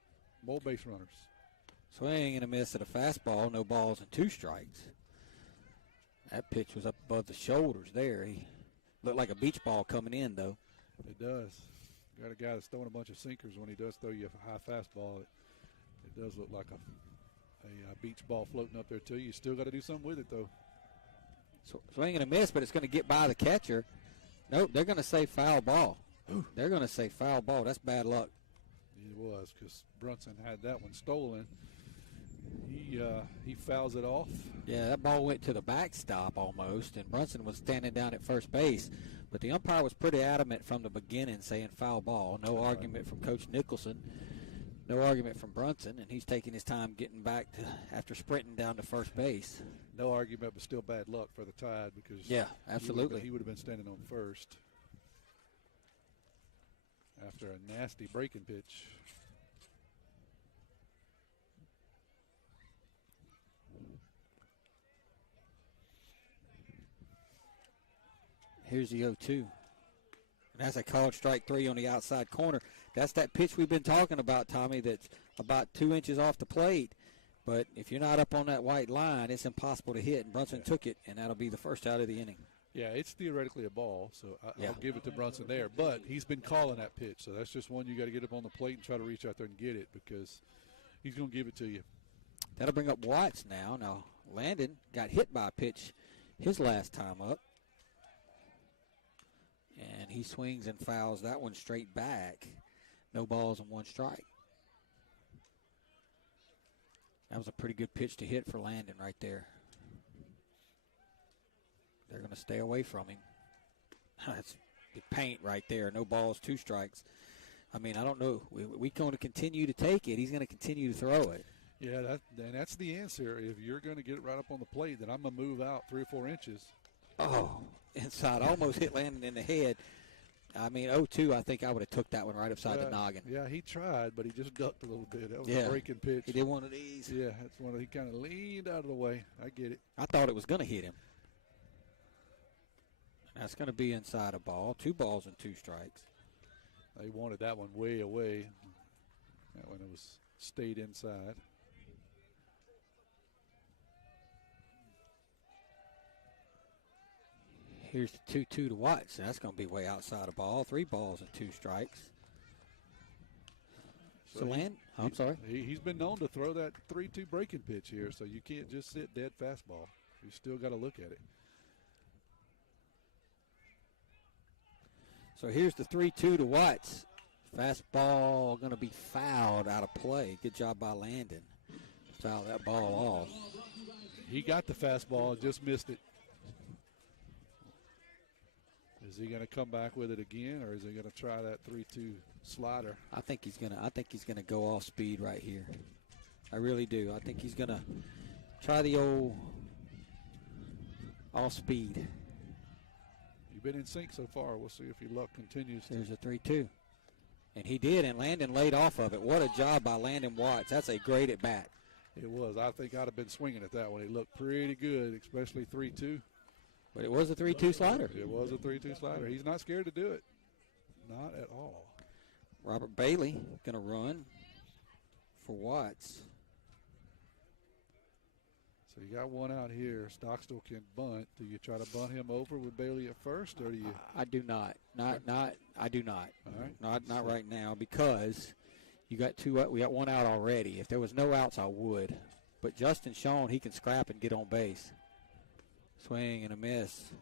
More base runners. Swing and a miss at a fastball. No balls and two strikes. That pitch was up above the shoulders there. He looked like a beach ball coming in, though. It does. Got a guy that's throwing a bunch of sinkers. When he does throw you a high fastball, it does look like a beach ball floating up there, too. You still got to do something with it, though. So, swing and a miss, but it's going to get by the catcher. Nope, they're going to say foul ball. They're going to say foul ball. That's bad luck. It was, because Brunson had that one stolen. He fouls it off. Yeah, that ball went to the backstop almost, and Brunson was standing down at first base. But the umpire was pretty adamant from the beginning saying foul ball. No argument from Coach Nicholson. No argument from Brunson, and he's taking his time getting back to after sprinting down to first base. No argument, but still bad luck for the Tide because yeah, absolutely. He would have been standing on first after a nasty breaking pitch. Here's the 0-2. And that's a called strike three on the outside corner. That's that pitch we've been talking about, Tommy, that's about 2 inches off the plate. But if you're not up on that white line, it's impossible to hit. And Brunson took it, and that'll be the first out of the inning. Yeah, it's theoretically a ball, so I'll give it to Brunson there. But he's been calling that pitch, so that's just one you got to get up on the plate and try to reach out there and get it because he's going to give it to you. That'll bring up Watts now. Now, Landon got hit by a pitch his last time up. And he swings and fouls that one straight back. No balls and one strike. That was a pretty good pitch to hit for Landon right there. They're going to stay away from him. That's the paint right there. No balls, two strikes. I mean, I don't know. We're going to continue to take it. He's going to continue to throw it. Yeah, that's the answer. If you're going to get it right up on the plate, then I'm going to move out 3 or 4 inches. Oh, inside. Almost hit Landon in the head. I mean, 0-2, I think I would have took that one right upside the noggin. Yeah, he tried, but he just ducked a little bit. That was a breaking pitch. He did one of these. Yeah, that's one. He kind of leaned out of the way. I get it. I thought it was going to hit him. That's going to be inside a ball. 2 balls and 2 strikes. They wanted that one way away. That one stayed inside. Here's the 2-2 to Watts. That's going to be way outside a ball. 3 balls and 2 strikes. So I'm sorry. He's been known to throw that 3-2 breaking pitch here, so you can't just sit dead fastball. You still got to look at it. So here's the 3-2 to Watts. Fastball going to be fouled out of play. Good job by Landon. Foul that ball off. He got the fastball, just missed it. Is he going to come back with it again, or is he going to try that 3-2 slider? I think he's gonna go off speed right here. I really do. I think he's gonna try the old off speed. You've been in sync so far. We'll see if your luck continues. There's a 3-2. And he did, and Landon laid off of it. What a job by Landon Watts. That's a great at bat. It was. I think I'd have been swinging at that one. It looked pretty good, especially 3-2. But it was a 3-2 slider. It was a 3-2 slider. He's not scared to do it. Not at all. Robert Bailey going to run for Watts. So you got one out here. Stockstill can bunt. Do you try to bunt him over with Bailey at first, or do you? I do not. I do not. All right. Not right now, because you got two. We got one out already. If there was no outs, I would. But Justin Shawn, he can scrap and get on base. Swing and a miss.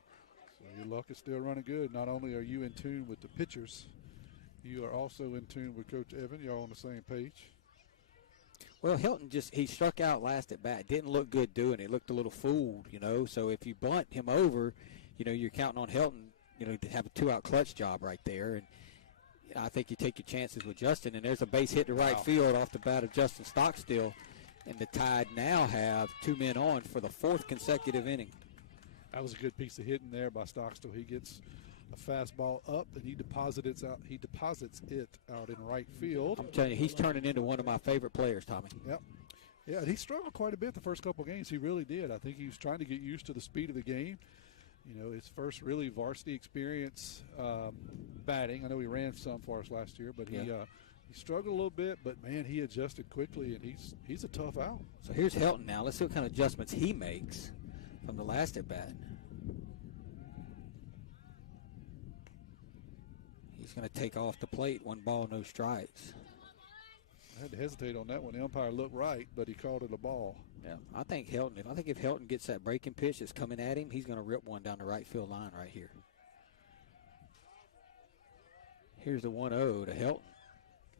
So your luck is still running good. Not only are you in tune with the pitchers, you are also in tune with Coach Evan. Y'all on the same page. Well, Hilton he struck out last at bat. Didn't look good doing it. Looked a little fooled, So if you bunt him over, you're counting on Hilton, to have a 2-out clutch job right there. And I think you take your chances with Justin. And there's a base hit to right field off the bat of Justin Stockstill. And the Tide now have 2 men on for the 4th consecutive inning. That was a good piece of hitting there by Stockstill. He gets a fastball up, and he deposits it out in right field. I'm telling you, he's turning into one of my favorite players, Tommy. Yep. Yeah, and he struggled quite a bit the first couple games. He really did. I think he was trying to get used to the speed of the game. His first really varsity experience batting. I know he ran some for us last year, but he struggled a little bit. But, man, he adjusted quickly, and he's a tough out. So here's Helton now. Let's see what kind of adjustments he makes from the last at bat. He's going to take off the plate. 1 ball, no strikes. I had to hesitate on that one. The umpire looked right, but he called it a ball. Yeah, I think if Helton gets that breaking pitch that's coming at him, he's going to rip one down the right field line right here. Here's the 1-0 to Helton.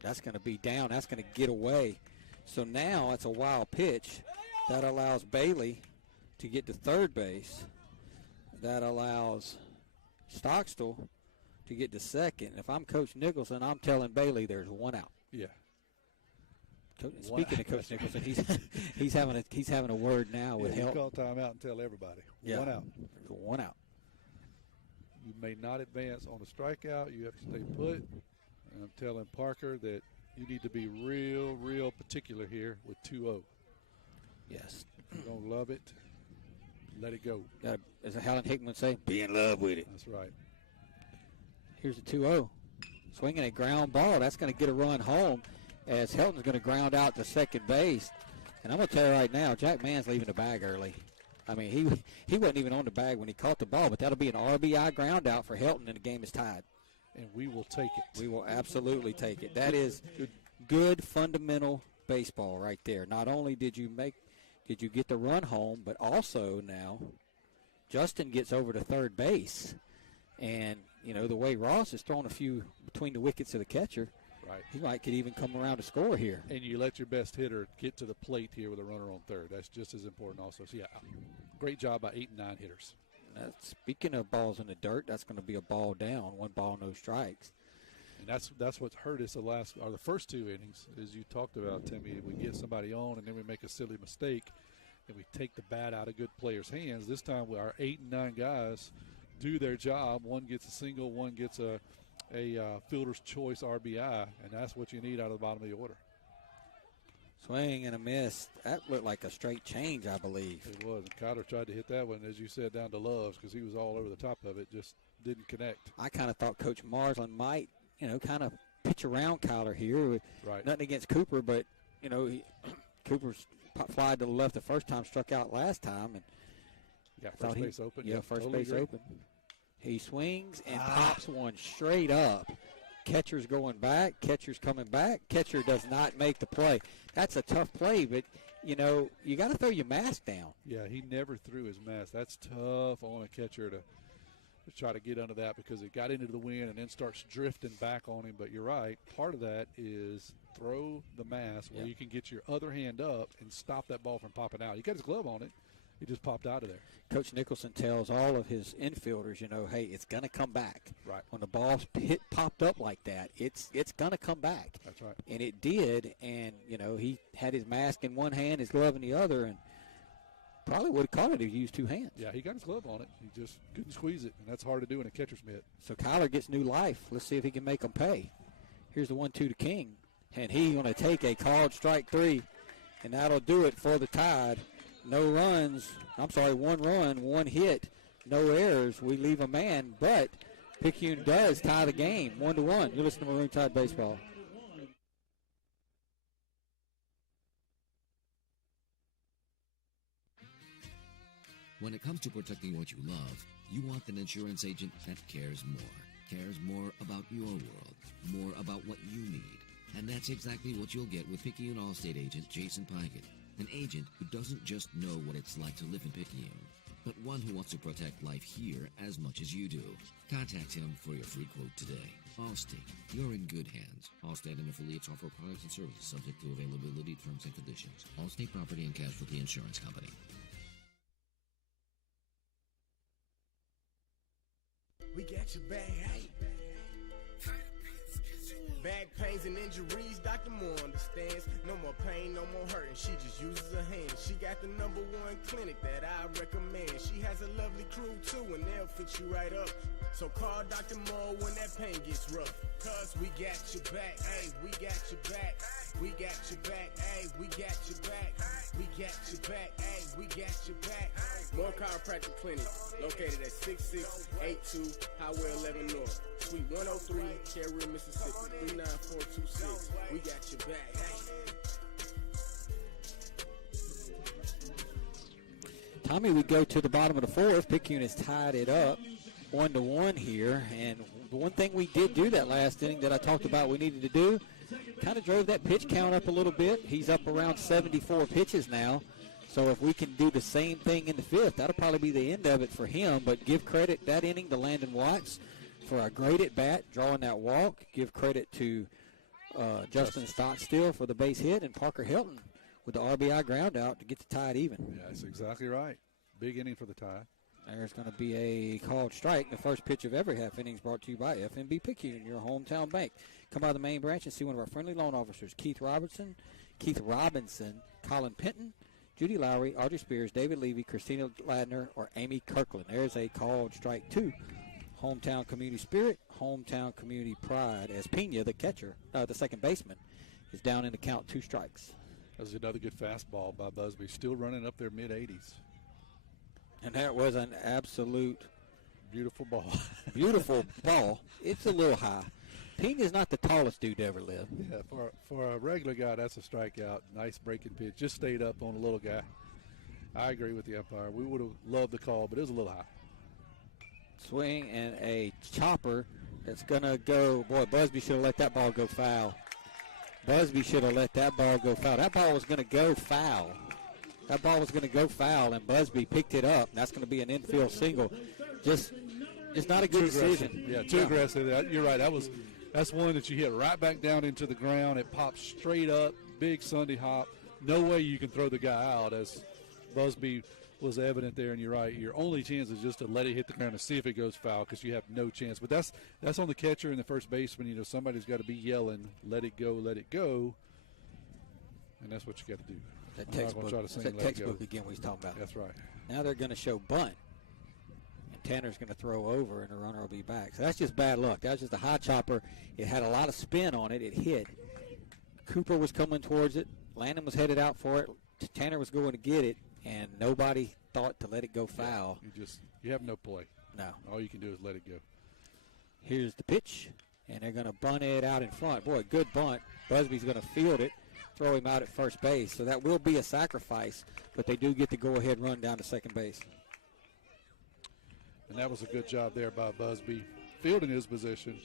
That's going to be down. That's going to get away. So now it's a wild pitch. That allows Bailey to get to third base. That allows Stockstill to get to second. If I'm Coach Nicholson, I'm telling Bailey there's 1 out. Yeah. Speaking of Coach Nicholson, he's having a word now with Helton. Call timeout and tell everybody. Yeah. 1 out. There's 1 out. You may not advance on a strikeout. You have to stay put. And I'm telling Parker that you need to be real, real particular here with 2-0. Yes. You're going to love it. Let it go. As Helen Hickman say, be in love with it. That's right. Here's a 2-0. Swinging a ground ball. That's going to get a run home as Helton's going to ground out to second base. And I'm going to tell you right now, Jack Mann's leaving the bag early. I mean, he wasn't even on the bag when he caught the ball, but that'll be an RBI ground out for Helton, and the game is tied. And we will take it. We will absolutely take it. That is good fundamental baseball right there. Not only did you get the run home, but also now Justin gets over to third base. And, the way Ross is throwing a few between the wickets of the catcher, right, could even come around to score here. And you let your best hitter get to the plate here with a runner on third. That's just as important also. So, yeah, great job by 8 and 9 hitters. Speaking of balls in the dirt, that's going to be a ball down, 1 ball, no strikes. And that's what's hurt us the first 2 innings, as you talked about, Timmy. We get somebody on, and then we make a silly mistake, and we take the bat out of good players' hands. This time, our 8 and 9 guys do their job. 1 gets a single, 1 gets a fielder's choice RBI, and that's what you need out of the bottom of the order. Swing and a miss. That looked like a straight change, I believe. It was. And Cotter tried to hit that one, as you said, down to Loves because he was all over the top of it. Just didn't connect. I kind of thought Coach Marsland might, kind of pitch around Kyler here. Right. Nothing against Cooper, but, Cooper's fly to the left the first time, struck out last time. And got first base open. Yeah, first base open. He swings and pops one straight up. Catcher's going back. Catcher's coming back. Catcher does not make the play. That's a tough play, but, you got to throw your mask down. Yeah, he never threw his mask. That's tough on a catcher to try to get under that because it got into the wind and then starts drifting back on him. But you're right. Part of that is throw the mask where you can get your other hand up and stop that ball from popping out. He got his glove on it, he just popped out of there. Coach Nicholson tells all of his infielders, hey, it's going to come back. Right. When the ball popped up like that, it's going to come back. That's right. And it did, and, he had his mask in one hand, his glove in the other, and probably would have caught it if he used two hands. Yeah, he got his glove on it. He just couldn't squeeze it, and that's hard to do in a catcher's mitt. So Kyler gets new life. Let's see if he can make them pay. Here's the 1-2 to King, and he's going to take a called strike 3, and that'll do it for the Tide. No runs. I'm sorry, 1 run, 1 hit, no errors. We leave a man, but Picayune does tie the game 1-1. You listen to Maroon Tide Baseball. When it comes to protecting what you love, you want an insurance agent that cares more about your world, more about what you need. And that's exactly what you'll get with Picayune Allstate agent Jason Pygott, an agent who doesn't just know what it's like to live in Picayune, but one who wants to protect life here as much as you do. Contact him for your free quote today. Allstate, you're in good hands. Allstate and affiliates offer products and services subject to availability, terms, and conditions. Allstate Property and Casualty Insurance Company. We got your back, hey. Back pains and injuries, Dr. Moore understands. No more pain, no more hurting. She just uses her hands. She got the #1 clinic that I recommend. She has a lovely crew too, and they'll fit you right up. So call Dr. Moore when that pain gets rough. Cause we got your back, hey, we got your back. We got your back, hey, we got your back. We got your back, hey, we got your back. More Chiropractic Clinic, located at 6682 Highway 11 North, Suite 103, Carrier, Mississippi, 39426. We got your back, hey. Tommy, we go to the bottom of the 4th. Picayune has tied it up 1-1 here. And the one thing we did do that last inning that I talked about we needed to do, kind of drove that pitch count up a little bit. He's up around 74 pitches now. So if we can do the same thing in the 5th, that'll probably be the end of it for him. But give credit that inning to Landon Watts for a great at-bat, drawing that walk. Give credit to Justin Stockstill for the base hit, and Parker Hilton with the RBI ground out to get the Tide even. Yeah, that's exactly right. Big inning for the Tide. There's going to be a called strike. The first pitch of every half inning is brought to you by FNB Picayune, your hometown bank. Come by the main branch and see one of our friendly loan officers, Keith Robinson, Colin Penton, Judy Lowry, Audrey Spears, David Levy, Christina Ladner, or Amy Kirkland. There's a called strike 2. Hometown community spirit, hometown community pride, as Pena, the catcher, the second baseman, is down in the count, 2 strikes. That was another good fastball by Busby, still running up their mid-80s. And that was an absolute beautiful ball. Beautiful ball. It's a little high. Pena's not the tallest dude to ever live. Yeah, for a regular guy, that's a strikeout. Nice breaking pitch. Just stayed up on a little guy. I agree with the umpire. We would have loved the call, but it was a little high. Swing and a chopper that's going to go. Boy, Busby should have let that ball go foul. Busby should have let that ball go foul. That ball was going to go foul. That ball was going to go foul, and Busby picked it up. And that's going to be an infield single. Just not a good decision. Yeah, too aggressive. You're right. That's one that you hit right back down into the ground. It pops straight up, big Sunday hop. No way you can throw the guy out, as Busby was evident there. And you're right. Your only chance is just to let it hit the ground and see if it goes foul, because you have no chance. But that's on the catcher and the first baseman. Somebody's got to be yelling, "Let it go, let it go," and that's what you got to do. That textbook again we was talking about. That's right. Now they're going to show bunt. And Tanner's going to throw over, and the runner will be back. So that's just bad luck. That was just a high chopper. It had a lot of spin on it. It hit. Cooper was coming towards it. Landon was headed out for it. Tanner was going to get it, and nobody thought to let it go foul. You have no play. No. All you can do is let it go. Here's the pitch, and they're going to bunt it out in front. Boy, good bunt. Busby's going to field it, throw him out at first base. So that will be a sacrifice, but they do get the go-ahead run down to second base. And that was a good job there by Busby, fielding his position,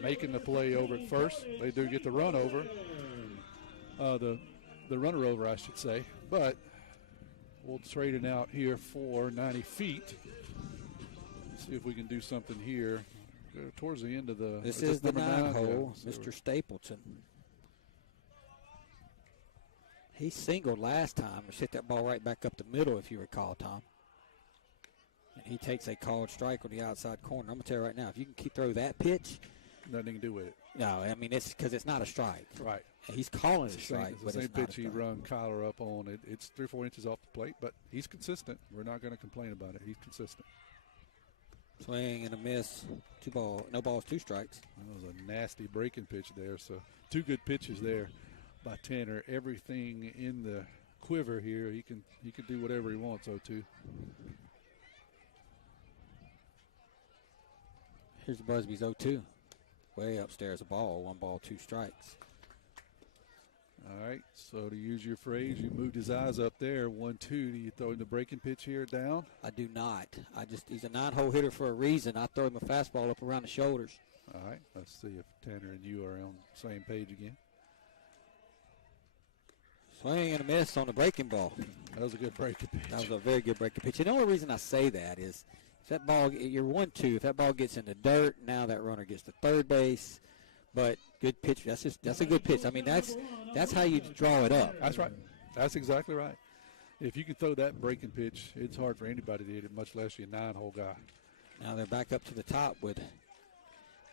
making the play over at first. They do get the run over, the runner over, I should say. But we'll trade it out here for 90 feet. See if we can do something here towards the end of the. This is the 9 hole, yeah, Mr. Stapleton. He singled last time, or hit that ball right back up the middle, if you recall, Tom. And he takes a called strike on the outside corner. I'm going to tell you right now, if you can throw that pitch. Nothing you can do with it. No, I mean, it's because it's not a strike. Right. He's calling it a strike, it's but the same it's not pitch a he strike. run Kyler up on. It's 3 or 4 inches off the plate, but he's consistent. We're not going to complain about it. He's consistent. Swing and a miss. No balls, 2 strikes. That was a nasty breaking pitch there. So 2 good pitches there by Tanner. Everything in the quiver here. He can do whatever he wants, 0-2. Here's Busby's 0-2. Way upstairs, a ball. 1 ball, 2 strikes. All right, so to use your phrase, you moved his eyes up there, 1-2. Do you throw him the breaking pitch here down? I do not. He's a 9-hole hitter for a reason. I throw him a fastball up around the shoulders. All right, let's see if Tanner and you are on the same page again. Swing and a miss on the breaking ball. That was a good breaking pitch. That was a very good breaking pitch. And the only reason I say that is if that ball, you're 1-2, if that ball gets in the dirt, now that runner gets to third base. But good pitch. That's a good pitch. I mean, that's how you draw it up. That's right. That's exactly right. If you can throw that breaking pitch, it's hard for anybody to hit it, much less your 9-hole guy. Now they're back up to the top with,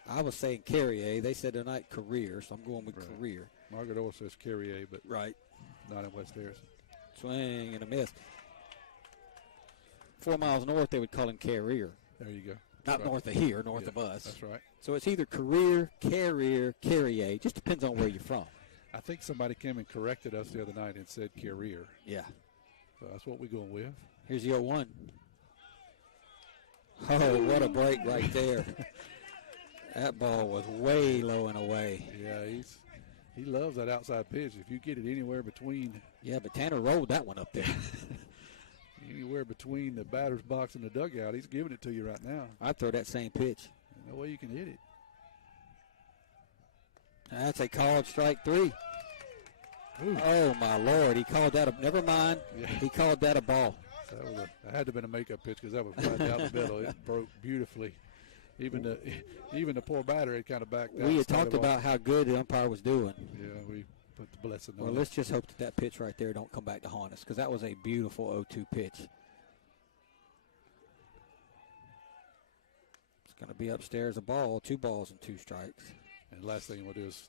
I was saying Carrier. They said tonight career, so I'm going with career. Margaret Orr says Carrier, but right, not in West Harrison. Swing and a miss. 4 miles north, they would call him Carrier. There you go. Not north of here, north of us. That's right. So it's either career, Carrier, Carrier. Just depends on where you're from. I think somebody came and corrected us the other night and said Carrier. Yeah. So that's what we're going with. Here's the 0-1. Oh, what a break right there. That ball was way low and away. Yeah, he loves that outside pitch. If you get it anywhere between. Yeah, but Tanner rolled that one up there. Anywhere between the batter's box and the dugout, he's giving it to you right now. I'd throw that same pitch. No way you can hit it. That's a called strike 3. Ooh. Oh, my Lord. He called that never mind. Yeah. He called that a ball. That had to have been a makeup pitch because that was right down the middle. It broke beautifully. Even the poor batter had kind of backed out. We had talked about how good the umpire was doing. Yeah, we put the blessing on it. Well, let's just hope that pitch right there don't come back to haunt us because that was a beautiful 0-2 pitch. It's going to be upstairs a ball, 2 balls and 2 strikes. And the last thing we'll do is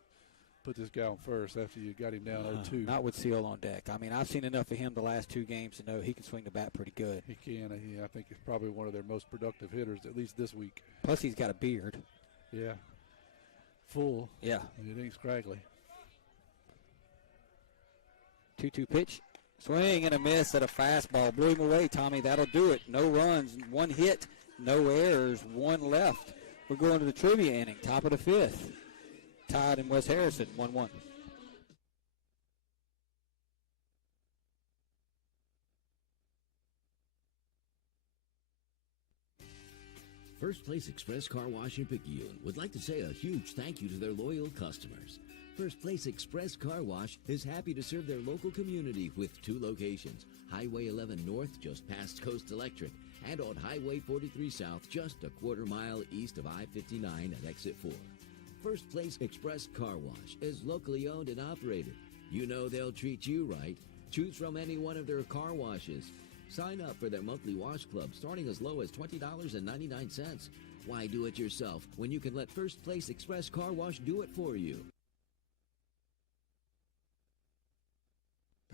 put this guy on first after you got him down 0-2. Not with Seal on deck. I mean, I've seen enough of him the last 2 games to know he can swing the bat pretty good. He can. I think he's probably one of their most productive hitters, at least this week. Plus, he's got a beard. Yeah. Full. Yeah. It ain't scraggly. 2-2 pitch. Swing and a miss at a fastball. Blew him away, Tommy. That'll do it. No runs, 1 hit, no errors, 1 left. We're going to the trivia inning, top of the 5th. Tide and West Harrison, 1-1. First Place Express Car Wash in Picayune would like to say a huge thank you to their loyal customers. First Place Express Car Wash is happy to serve their local community with 2 locations, Highway 11 North just past Coast Electric and on Highway 43 South just a quarter-mile east of I-59 at Exit 4. First Place Express Car Wash is locally owned and operated. You know they'll treat you right. Choose from any one of their car washes. Sign up for their monthly wash club starting as low as $20.99. Why do it yourself when you can let First Place Express Car Wash do it for you?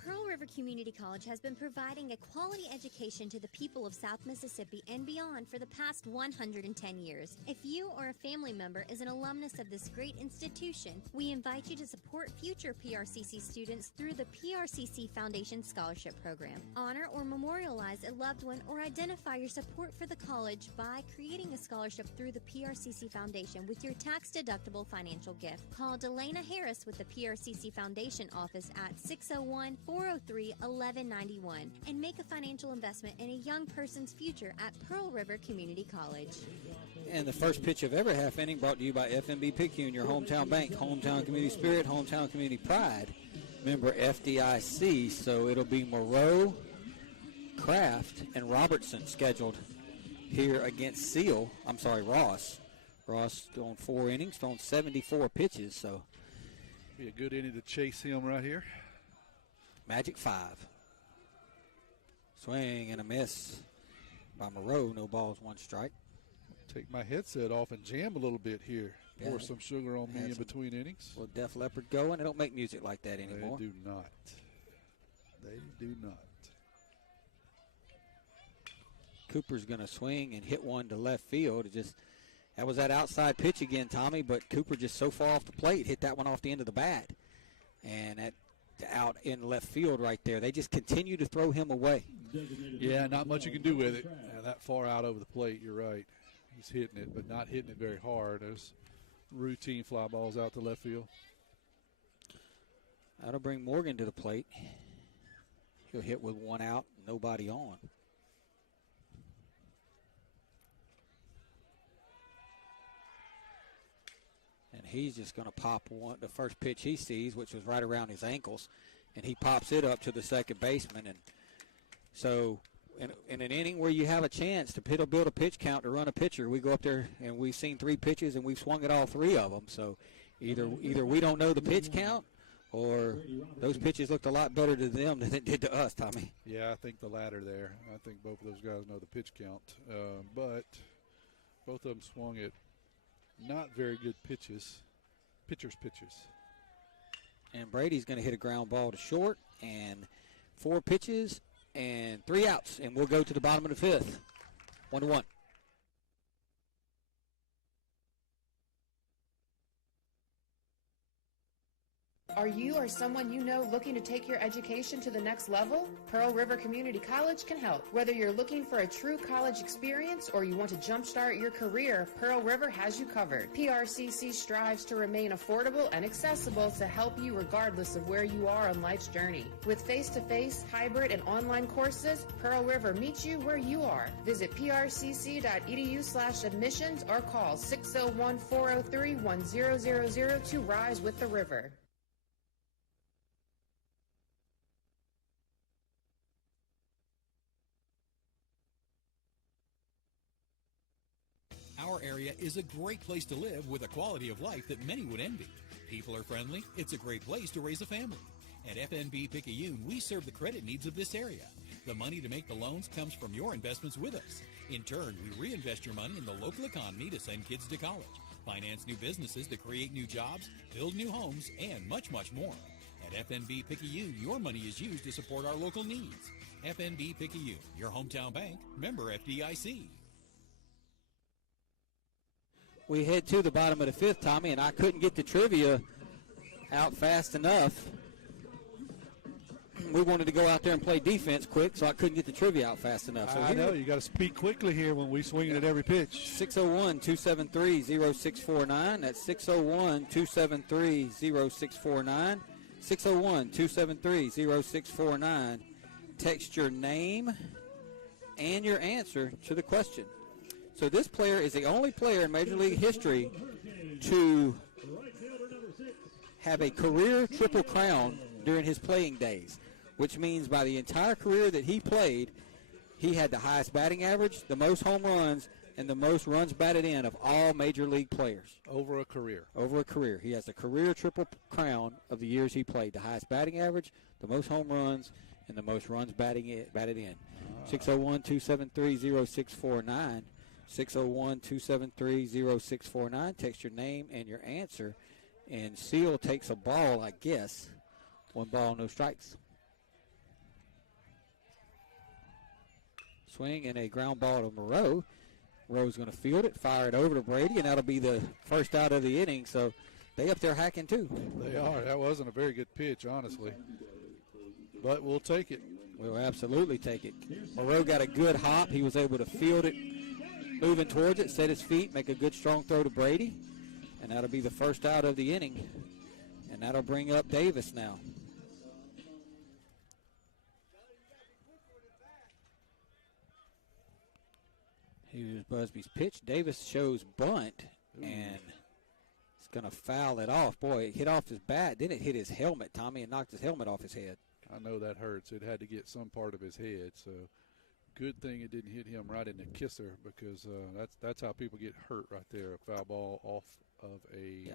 Pearl River Community College has been providing a quality education to the people of South Mississippi and beyond for the past 110 years. If you or a family member is an alumnus of this great institution, we invite you to support future PRCC students through the PRCC Foundation Scholarship Program. Honor or memorialize a loved one or identify your support for the college by creating a scholarship through the PRCC Foundation with your tax-deductible financial gift. Call Delana Harris with the PRCC Foundation office at 601-403-1191 and make a financial investment in a young person's future at Pearl River Community College. And the first pitch of every half inning brought to you by FMB Picayune, your hometown bank, hometown community spirit, hometown community pride, member FDIC. So it'll be Moreau, Kraft, and Robertson scheduled here against Ross. Ross thrown 4 innings, thrown 74 pitches. So be a good inning to chase him right here. Magic 5. Swing and a miss by Moreau. No balls, 1 strike. Take my headset off and jam a little bit here. Yeah. Pour some sugar on me in between innings. Well, Def Leppard going. They don't make music like that anymore. They do not. They do not. Cooper's going to swing and hit one to left field. That was that outside pitch again, Tommy, but Cooper just so far off the plate, hit that one off the end of the bat. And that out in left field right there. They just continue to throw him away. Yeah, not much you can do with it. That far out over the plate, you're right. He's hitting it, but not hitting it very hard. There's routine fly balls out to left field. That'll bring Morgan to the plate. He'll hit with 1 out, nobody on. And he's just going to pop the first pitch he sees, which was right around his ankles, and he pops it up to the second baseman. And so in an inning where you have a chance to build a pitch count to run a pitcher, we go up there and we've seen 3 pitches and we've swung at all 3 of them. So either we don't know the pitch count, or those pitches looked a lot better to them than it did to us, Tommy. Yeah, I think the latter there. I think both of those guys know the pitch count. But both of them swung at not very good pitchers' pitches. And Brady's going to hit a ground ball to short, and 4 pitches and 3 outs, and we'll go to the bottom of the 5th. 1-1. Are you or someone you know looking to take your education to the next level? Pearl River Community College can help. Whether you're looking for a true college experience or you want to jumpstart your career, Pearl River has you covered. PRCC strives to remain affordable and accessible to help you regardless of where you are on life's journey. With face-to-face, hybrid, and online courses, Pearl River meets you where you are. Visit prcc.edu/admissions or call 601-403-1000 to rise with the river. Our area is a great place to live with a quality of life that many would envy. People are friendly. It's a great place to raise a family. At FNB Picayune, we serve the credit needs of this area. The money to make the loans comes from your investments with us. In turn, we reinvest your money in the local economy to send kids to college, finance new businesses to create new jobs, build new homes, and much, much more. At FNB Picayune, your money is used to support our local needs. FNB Picayune, your hometown bank, member FDIC. We head to the bottom of the 5th, Tommy, and I couldn't get the trivia out fast enough. We wanted to go out there and play defense quick, so I couldn't get the trivia out fast enough. So I know. You got to speak quickly here when we swing it at every pitch. 601-273-0649. That's 601-273-0649. 601-273-0649. Text your name and your answer to the question. So this player is the only player in Major League history to have a career Triple Crown during his playing days, which means by the entire career that he played, he had the highest batting average, the most home runs, and the most runs batted in of all Major League players. Over a career. Over a career. He has the career Triple Crown of the years he played, the highest batting average, the most home runs, and the most runs batted in. 601-273-0649. 601-273-0649. Text your name and your answer. And Seal takes a ball, I guess. 1 ball, no strikes. Swing and a ground ball to Moreau. Moreau's going to field it, fire it over to Brady, and that'll be the first out of the inning. So they up there hacking too. They are. That wasn't a very good pitch, honestly. But we'll take it. We'll absolutely take it. Moreau got a good hop. He was able to field it, moving towards it, set his feet, make a good strong throw to Brady. And that'll be the first out of the inning. And that'll bring up Davis now. Here's Busby's pitch. Davis shows bunt, and it's going to foul it off. Boy, it hit off his bat. Then it hit his helmet, Tommy, and knocked his helmet off his head. I know that hurts. It had to get some part of his head, so good thing it didn't hit him right in the kisser, because that's how people get hurt right there, a foul ball off of a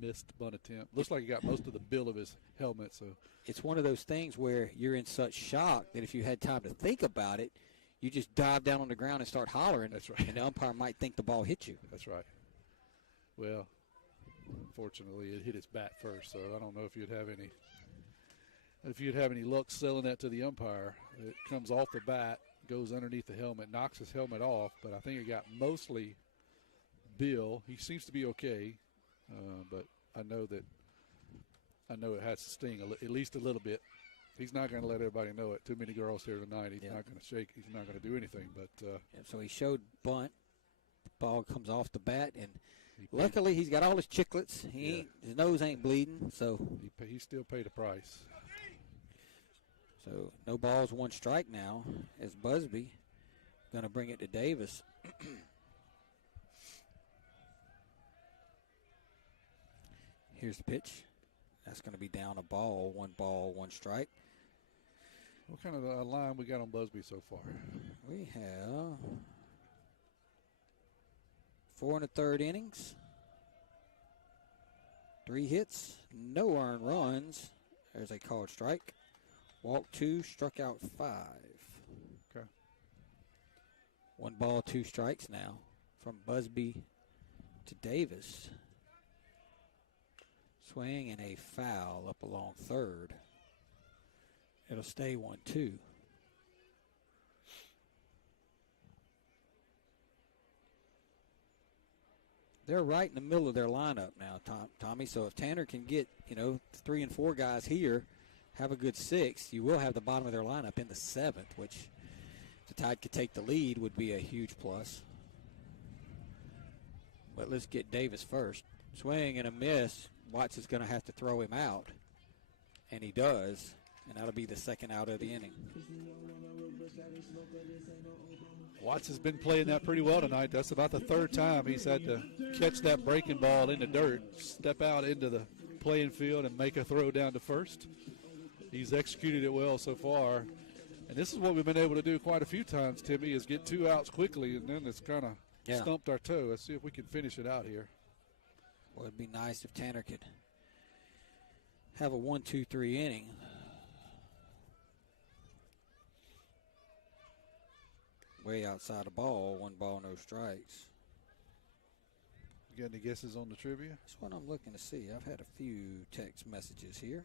missed bunt attempt. Looks like he got most of the bill of his helmet. So it's one of those things where you're in such shock that if you had time to think about it, you just dive down on the ground and start hollering. That's right. And the umpire might think the ball hit you. That's right. Well, unfortunately, it hit his bat first, so I don't know if you'd have any luck selling that to the umpire. It comes off the bat, goes underneath the helmet, knocks his helmet off, but I think it got mostly Bill. He seems to be okay, but I know it has to sting at least a little bit. He's not going to let everybody know it. Too many girls here tonight. He's not going to shake. He's not going to do anything. But so he showed bunt. The ball comes off the bat, and luckily he's got all his chiclets. His nose ain't bleeding, so he still paid a price. So no balls, one strike now as Busby going to bring it to Davis. Here's the pitch. That's going to be down a ball, one strike. What kind of a line we got on Busby so far? We have 4 1/3 innings, 3 hits, no earned runs. There's a called strike. Walked 2, struck out 5. Okay. 1 ball, 2 strikes now from Busby to Davis. Swing and a foul up along third. It'll stay 1-2. They're right in the middle of their lineup now, Tommy. So if Tanner can get, 3 and 4 guys here, have a good 6, you will have the bottom of their lineup in the 7th, which if the Tide could take the lead would be a huge plus. But let's get Davis first. Swing and a miss. Watts is going to have to throw him out, and he does, and that'll be the second out of the inning. Watts has been playing that pretty well tonight. That's about the 3rd time he's had to catch that breaking ball in the dirt, step out into the playing field, and make a throw down to first. He's executed it well so far. And this is what we've been able to do quite a few times, Timmy, is get 2 outs quickly, and then it's kind of stumped our toe. Let's see if we can finish it out here. Well, it'd be nice if Tanner could have a 1-2-3 inning. Way outside the ball, 1 ball, no strikes. You got any guesses on the trivia? That's what I'm looking to see. I've had a few text messages here.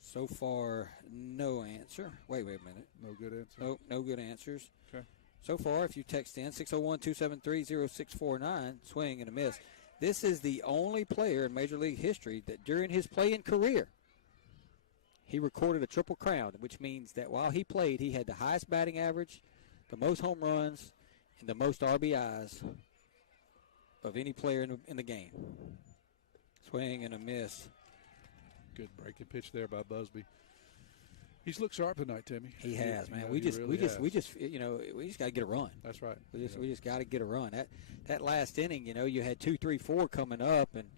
So far, no answer. Wait a minute. No good answer? Nope, no good answers. Okay. So far, if you text in, 601-273-0649, swing and a miss. This is the only player in Major League history that during his playing career, he recorded a triple crown, which means that while he played, he had the highest batting average, the most home runs, and the most RBIs of any player in the game. Swing and a miss. Good breaking pitch there by Busby. He's looked sharp tonight, Timmy. He has, man. We just got to get a run. That's right. We just got to get a run. That last inning, you had 2, 3, 4 coming up, and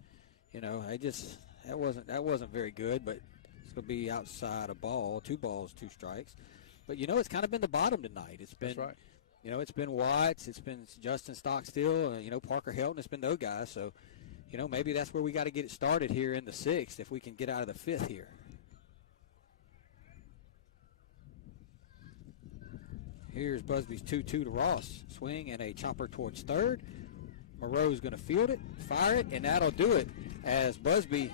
that wasn't very good. But it's going to be outside a ball, 2 balls, 2 strikes. But it's kind of been the bottom tonight. It's been, that's right. It's been Watts, it's been Justin Stockstill, Parker Helton. It's been those guys. So, maybe that's where we got to get it started here in the 6th if we can get out of the 5th here. Here's Busby's 2-2 to Ross. Swing and a chopper towards third. Moreau's going to field it, fire it, and that'll do it as Busby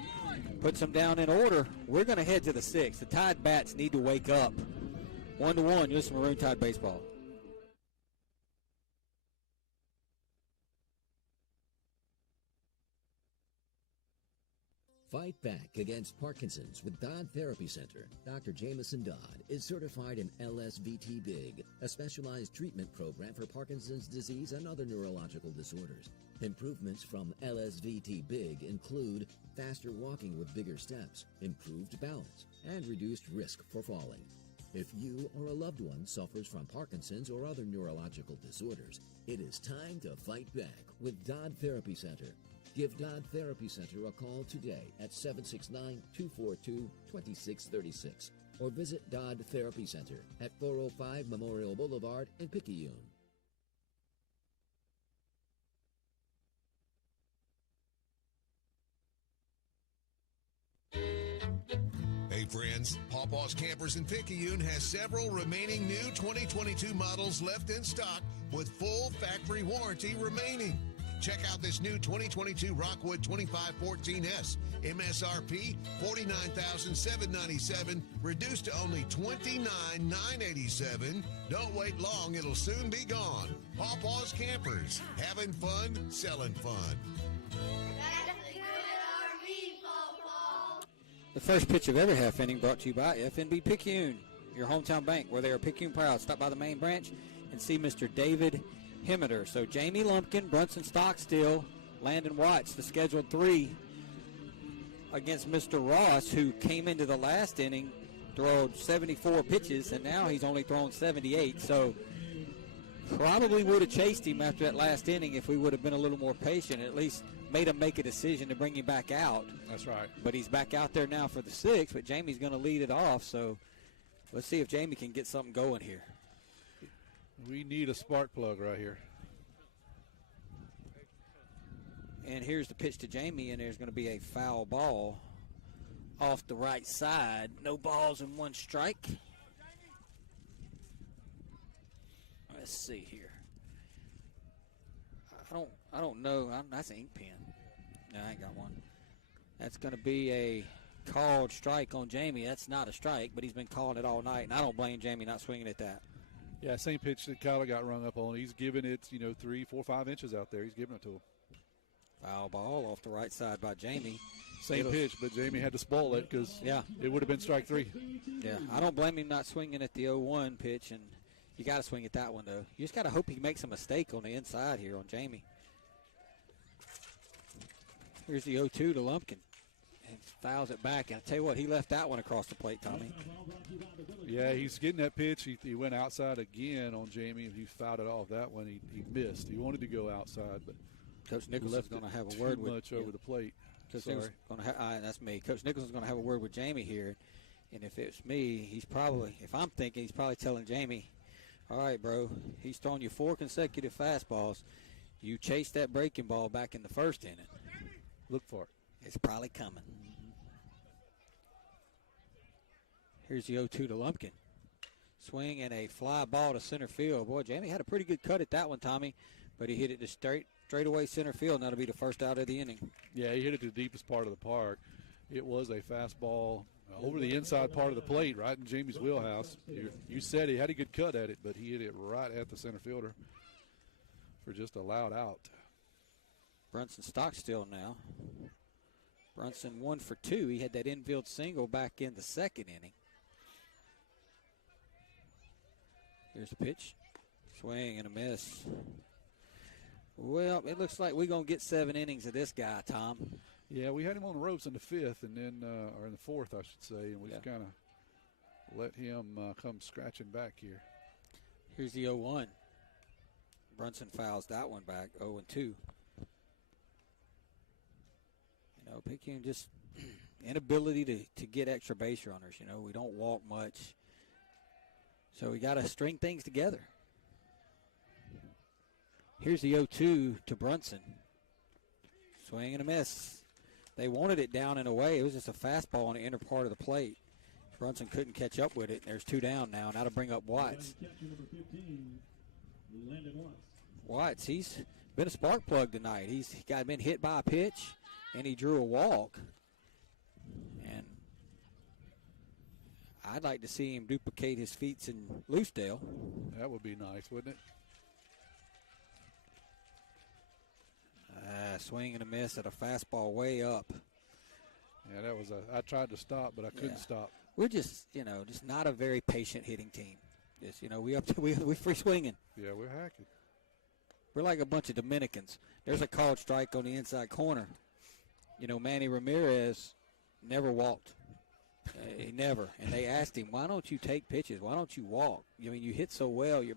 puts them down in order. We're going to head to the 6th. The Tide bats need to wake up. 1-1, you're listening to Maroon Tide Baseball. Fight back against Parkinson's with Dodd Therapy Center. Dr. Jameson Dodd is certified in LSVT BIG, a specialized treatment program for Parkinson's disease and other neurological disorders. Improvements from LSVT BIG include faster walking with bigger steps, improved balance, and reduced risk for falling. If you or a loved one suffers from Parkinson's or other neurological disorders, it is time to fight back with Dodd Therapy Center. Give Dodd Therapy Center a call today at 769-242-2636 or visit Dodd Therapy Center at 405 Memorial Boulevard in Picayune. Hey friends, Pawpaw's Campers in Picayune has several remaining new 2022 models left in stock with full factory warranty remaining. Check out this new 2022 Rockwood 2514S. MSRP $49,797, reduced to only $29,987. Don't wait long, it'll soon be gone. Pawpaw's Campers, having fun, selling fun. The first pitch of every half inning brought to you by FNB Picayune, your hometown bank, where they are Picayune proud. Stop by the main branch and see Mr. David Hemmeter. So Jamie Lumpkin, Brunson Stockstill, Landon Watts, the scheduled 3 against Mr. Ross, who came into the last inning, thrown 74 pitches, and now he's only thrown 78. So probably would have chased him after that last inning if we would have been a little more patient, at least made him make a decision to bring him back out. That's right. But he's back out there now for the 6th, but Jamie's going to lead it off. So let's see if Jamie can get something going here. We need a spark plug right here. And here's the pitch to Jamie, and there's going to be a foul ball off the right side. No balls and 1 strike. Let's see here. I don't know. That's an ink pen. No, I ain't got one. That's going to be a called strike on Jamie. That's not a strike, but he's been calling it all night, and I don't blame Jamie not swinging at that. Yeah, same pitch that Kyler got rung up on. He's giving it, 3, 4, 5 inches out there. He's giving it to him. Foul ball off the right side by Jamie. Same pitch, but Jamie had to spoil it because it would have been strike 3. Yeah, I don't blame him not swinging at the 0-1 pitch, and you got to swing at that one, though. You just got to hope he makes a mistake on the inside here on Jamie. Here's the 0-2 to Lumpkin. And fouls it back. And I tell you what, he left that one across the plate, Tommy. Yeah, he's getting that pitch. He went outside again on Jamie, and he fouled it off. That one he missed. He wanted to go outside, but Coach Nicholson's going to have a word with much over the plate. Coach that's me. Coach Nicholson's going to have a word with Jamie here. And if it's me, if I'm thinking, he's probably telling Jamie, all right, bro, he's thrown you 4 consecutive fastballs. You chased that breaking ball back in the first inning. Look for it. It's probably coming. Here's the 0-2 to Lumpkin. Swing and a fly ball to center field. Boy, Jamie had a pretty good cut at that one, Tommy, but he hit it to straight away center field, and that'll be the first out of the inning. Yeah, he hit it to the deepest part of the park. It was a fastball over the inside part of the plate, right in Jamie's wheelhouse. You said he had a good cut at it, but he hit it right at the center fielder for just a loud out. Brunson Stockstill now. Brunson 1 for 2. He had that infield single back in the second inning. Here's the pitch. Swing and a miss. Well, it looks like we're going to get 7 innings of this guy, Tom. Yeah, we had him on the ropes in the 5th, and then or in the 4th, I should say, and we just kind of let him come scratching back here. Here's the 0-1. Brunson fouls that one back, 0-2. Picayune just inability to get extra base runners. We don't walk much. So we got to string things together. Here's the 0-2 to Brunson. Swing and a miss. They wanted it down and away. It was just a fastball on the inner part of the plate. Brunson couldn't catch up with it. There's 2 down now. Now to bring up Watts. Watts, he's been a spark plug tonight. He's been hit by a pitch, and he drew a walk. And I'd like to see him duplicate his feats in Loosedale. That would be nice, wouldn't it? Swing and a miss at a fastball way up. Yeah, that was I tried to stop, but I couldn't stop. We're just not a very patient hitting team. Just, we free swinging. Yeah, we're hacking. We're like a bunch of Dominicans. There's a called strike on the inside corner. Manny Ramirez never walked. He never. And they asked him, why don't you take pitches? Why don't you walk? You hit so well, your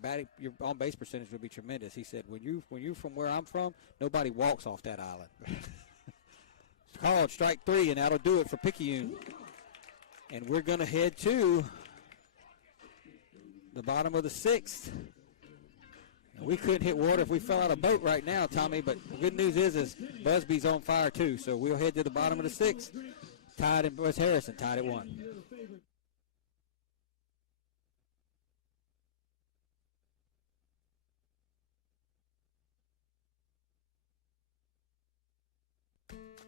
on-base percentage would be tremendous. He said, when you're from where I'm from, nobody walks off that island. It's called strike 3, and that'll do it for Picayune. And we're going to head to the bottom of the 6th. We couldn't hit water if we fell out of a boat right now, Tommy, but the good news is Busby's on fire too, so we'll head to the bottom of the 6th. Tide and West Harrison tied at 1.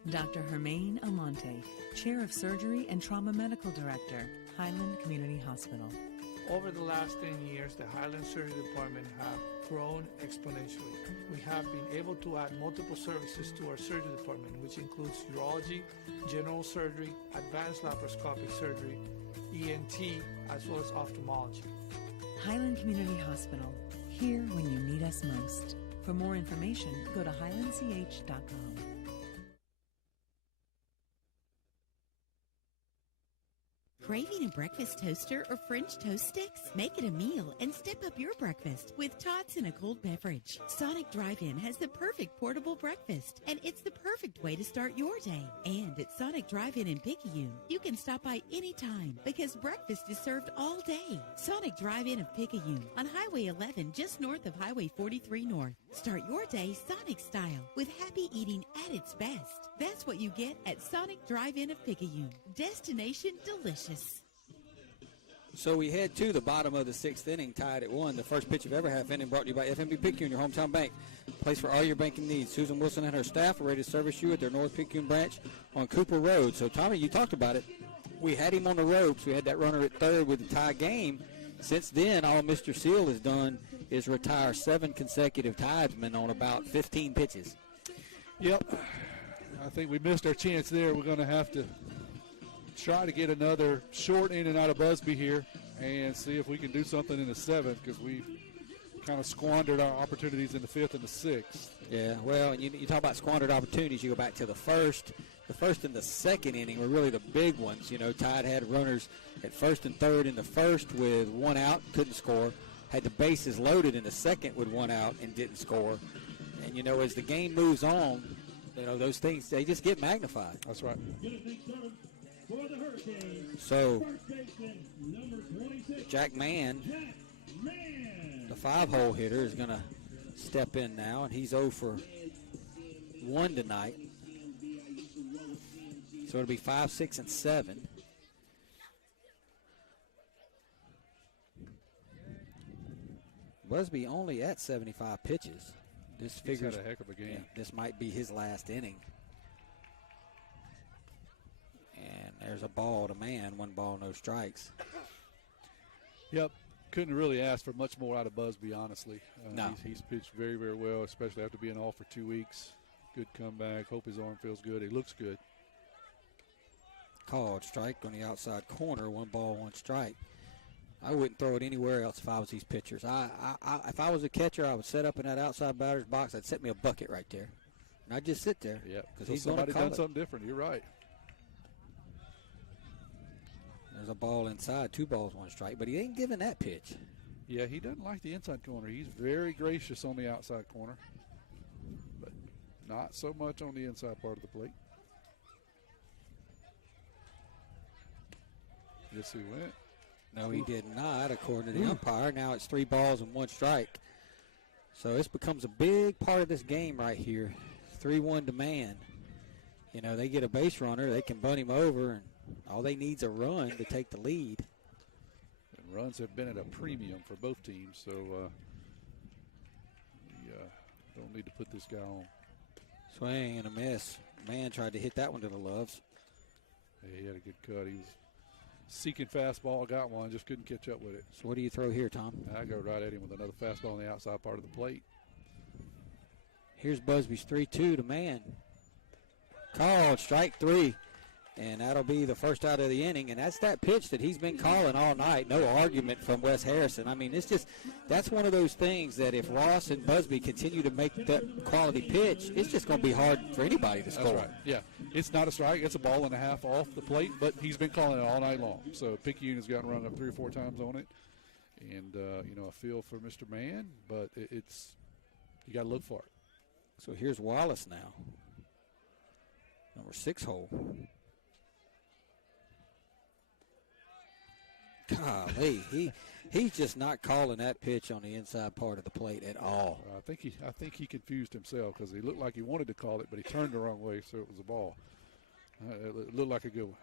Dr. Hermaine Amante, Chair of Surgery and Trauma Medical Director, Highland Community Hospital. Over the last 10 years, the Highland Surgery Department have grown exponentially. We have been able to add multiple services to our surgery department, which includes urology, general surgery, advanced laparoscopic surgery, ENT, as well as ophthalmology. Highland Community Hospital, here when you need us most. For more information, go to highlandch.com. Craving a breakfast toaster or French toast sticks? Make it a meal and step up your breakfast with tots and a cold beverage. Sonic Drive-In has the perfect portable breakfast, and it's the perfect way to start your day. And at Sonic Drive-In in Picayune, you can stop by anytime because breakfast is served all day. Sonic Drive-In of Picayune on Highway 11 just north of Highway 43 North. Start your day Sonic style with happy eating at its best. That's what you get at Sonic Drive-In of Picayune. Destination delicious. So we head to the bottom of the 6th inning, tied at 1. The first pitch of every half inning brought to you by FNB Picayune, your hometown bank. Place for all your banking needs. Susan Wilson and her staff are ready to service you at their North Picayune branch on Cooper Road. So, Tommy, you talked about it. We had him on the ropes. We had that runner at third with the tie game. Since then, all Mr. Seal has done is retire 7 consecutive Tidesmen on about 15 pitches. Yep. I think we missed our chance there. We're going to have to try to get another short inning out of Busby here and see if we can do something in the 7th because we've kind of squandered our opportunities in the 5th and the 6th. Yeah, well, and you talk about squandered opportunities. You go back to the first and the 2nd inning were really the big ones. You know, Tide had runners at 1st and 3rd in the 1st with 1 out, couldn't score. Had the bases loaded in the 2nd with 1 out and didn't score. And, you know, as the game moves on, you know, those things, they just get magnified. That's right. So, Jack Mann, the 5-hole hitter, is going to step in now, and he's 0 for 1 tonight. So it'll be 5, 6, and 7. Busby only at 75 pitches. This figures had a heck of a game. Yeah, this might be his last inning. And there's a ball to man, 1 ball, no strikes. Yep, couldn't really ask for much more out of Busby, honestly. No. He's pitched very, very well, especially after being off for 2 weeks. Good comeback. Hope his arm feels good. He looks good. Called strike on the outside corner, 1 ball, 1 strike. I wouldn't throw it anywhere else if I was these pitchers. If I was a catcher, I would set up in that outside batter's box. I'd set me a bucket right there, and I'd just sit there. Yep. Because he's somebody done something different. You're right. There's a ball inside, 2 balls, 1 strike, but he ain't giving that pitch. Yeah, he doesn't like the inside corner. He's very gracious on the outside corner, but not so much on the inside part of the plate. Yes, he went. No, he did not, according to the umpire. Now it's 3 balls and 1 strike. So this becomes a big part of this game right here. 3-1 to man. You know, they get a base runner, they can bunt him over, and all they need is a run to take the lead. And runs have been at a premium for both teams, so we don't need to put this guy on. Swing and a miss. Man tried to hit that one to the Loves. Yeah, he had a good cut. He was seeking fastball, got one, just couldn't catch up with it. So what do you throw here, Tom? I go right at him with another fastball on the outside part of the plate. Here's Busby's 3-2 to man. Called, strike 3. And that'll be the first out of the inning. And that's that pitch that he's been calling all night. No argument from Wes Harrison. I mean, that's one of those things that if Ross and Busby continue to make that quality pitch, it's just going to be hard for anybody to score. That's right. Yeah. It's not a strike. It's a ball and a half off the plate, but he's been calling it all night long. So Picayune has gotten run up 3 or 4 times on it. And, I feel for Mr. Mann, but it's you got to look for it. So here's Wallace now. Number 6 hole. Golly, he's just not calling that pitch on the inside part of the plate at all. I think he confused himself because he looked like he wanted to call it, but he turned the wrong way, so it was a ball. It looked like a good one.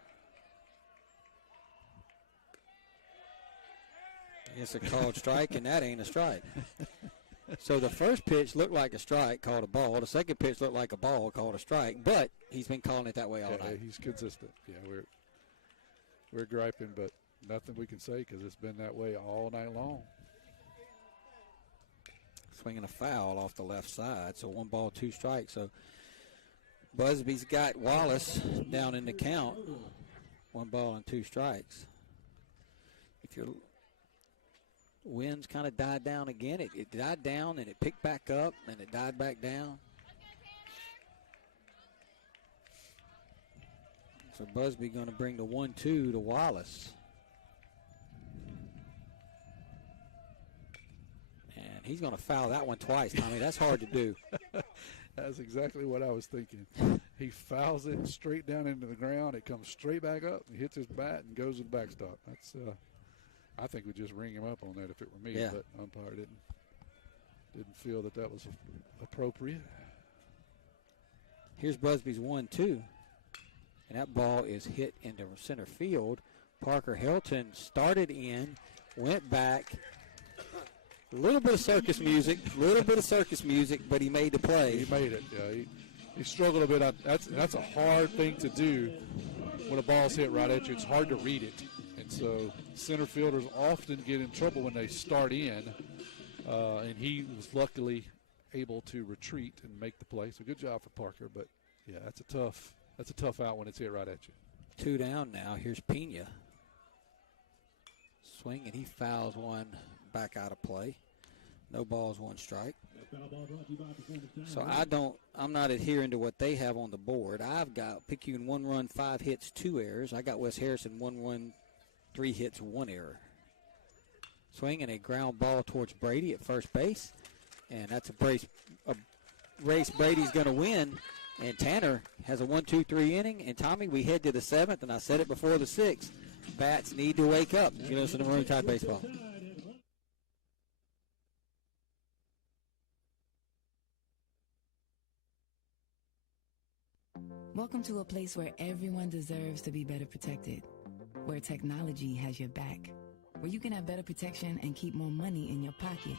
It's a called strike, and that ain't a strike. So the first pitch looked like a strike, called a ball. The second pitch looked like a ball, called a strike. But he's been calling it that way all night. He's consistent. Yeah, we're griping, but nothing we can say because it's been that way all night long. Swinging a foul off the left side, so 1 ball, 2 strikes. So Busby's got Wallace down in the count. 1 ball and 2 strikes. If your winds kind of died down again, it died down and it picked back up and it died back down. So Busby going to bring the 1-2 to Wallace. And he's going to foul that one twice, Tommy. That's hard to do. That's exactly what I was thinking. He fouls it straight down into the ground. It comes straight back up. He hits his bat and goes to the backstop. That's I think we'd just ring him up on that if it were me, but umpire didn't feel that was appropriate. Here's Busby's 1-2, and that ball is hit into center field. Parker Helton started in, went back. A little bit of circus music, but he made the play. He made it. Yeah, he struggled a bit. That's a hard thing to do when a ball's hit right at you. It's hard to read it. And so center fielders often get in trouble when they start in, and he was luckily able to retreat and make the play. So good job for Parker. But yeah, that's a tough out when it's hit right at you. 2 down now. Here's Pena. Swing, and he fouls one back out of play. No balls, 1 strike. So I'm not adhering to what they have on the board. I've got Picayune 1 run, 5 hits, 2 errors. I got Wes Harrison 1 run, 3 hits, 1 error. Swing and a ground ball towards Brady at first base. And that's a race Brady's going to win. And Tanner has a 1-2-3 inning. And Tommy, we head to the 7th, and I said it before the 6th. Bats need to wake up. You listen to Maroon Tide Baseball. Welcome to a place where everyone deserves to be better protected, where technology has your back, where you can have better protection and keep more money in your pocket,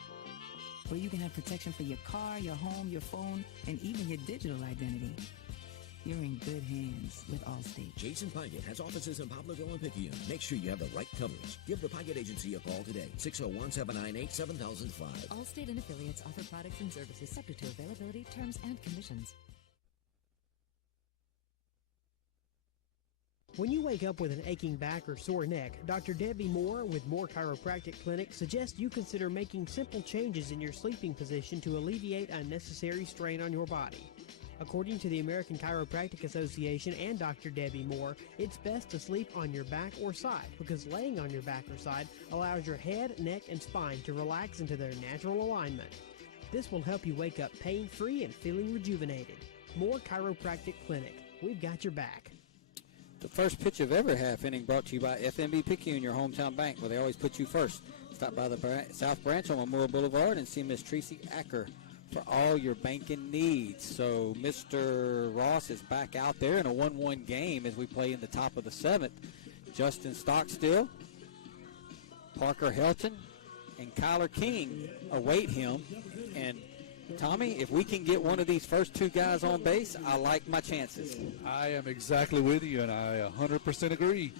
where you can have protection for your car, your home, your phone, and even your digital identity. You're in good hands with Allstate. Jason Pyatt has offices in Poplarville and Picayune. Make sure you have the right coverage. Give the Pyatt Agency a call today. 601-798-7005. Allstate and affiliates offer products and services subject to availability, terms, and conditions. When you wake up with an aching back or sore neck, Dr. Debbie Moore with Moore Chiropractic Clinic suggests you consider making simple changes in your sleeping position to alleviate unnecessary strain on your body. According to the American Chiropractic Association and Dr. Debbie Moore, it's best to sleep on your back or side because laying on your back or side allows your head, neck, and spine to relax into their natural alignment. This will help you wake up pain-free and feeling rejuvenated. Moore Chiropractic Clinic. We've got your back. The first pitch of every half inning brought to you by FNB Picayune, your hometown bank, where they always put you first. Stop by the South Branch on Memorial Boulevard and see Miss Tracy Acker for all your banking needs. So Mr. Ross is back out there in a 1-1 game as we play in the top of the 7th. Justin Stockstill, Parker Helton, and Kyler King await him. And Tommy, if we can get one of these first 2 guys on base, I like my chances. I am exactly with you, and I 100% agree.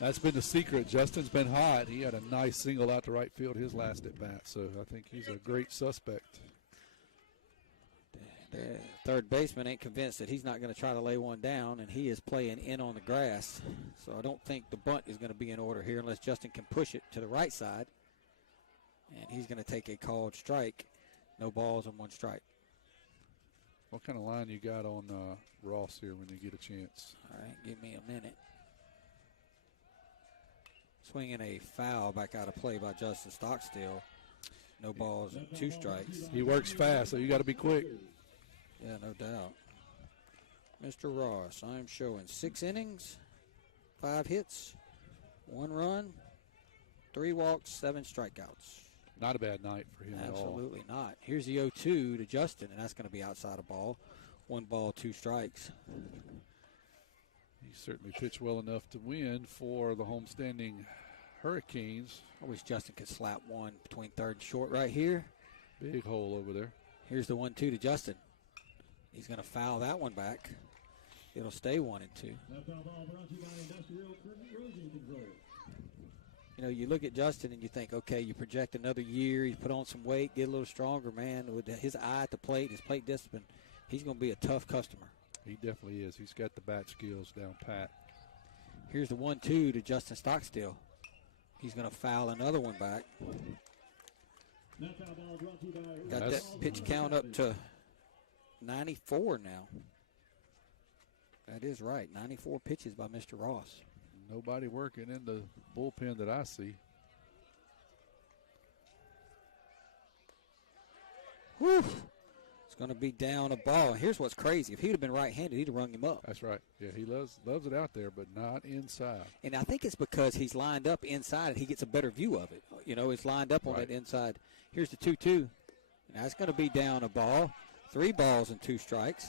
That's been the secret. Justin's been hot. He had a nice single out to right field his last at bat, so I think he's a great suspect. The third baseman ain't convinced that he's not going to try to lay one down, and he is playing in on the grass. So I don't think the bunt is going to be in order here unless Justin can push it to the right side. And he's going to take a called strike. No balls and 1 strike. What kind of line you got on Ross here when you get a chance? All right, give me a minute. Swinging a foul back out of play by Justin Stockstill. No balls and 2 strikes. He works fast, so you got to be quick. Yeah, no doubt. Mr. Ross, I'm showing 6 innings, 5 hits, 1 run, 3 walks, 7 strikeouts. Not a bad night for him at all. Absolutely not. Here's the 0-2 to Justin, and that's going to be outside of ball. 1 ball, 2 strikes. He certainly pitched well enough to win for the homestanding Hurricanes. I wish Justin could slap one between third and short right here. Big hole over there. Here's the 1-2 to Justin. He's going to foul that one back. It'll stay 1-2. That foul ball brought to you by Industrial Corrosion Control. You know, you look at Justin and you think, okay, you project another year, he's put on some weight, get a little stronger, man. With his eye at the plate, his plate discipline, he's going to be a tough customer. He definitely is. He's got the bat skills down pat. Here's the 1-2 to Justin Stockstill. He's going to foul another one back. That foul ball brought to you by Got that pitch count up to 94 now. That is right, 94 pitches by Mr. Ross. Nobody working in the bullpen that I see. Whew. It's going to be down a ball. Here's what's crazy. If he'd have been right-handed, he'd have rung him up. That's right. Yeah, he loves it out there, but not inside. And I think it's because he's lined up inside and he gets a better view of it. You know, it's lined up on that inside. Here's the 2-2. Now it's going to be down a ball. 3 balls and 2 strikes.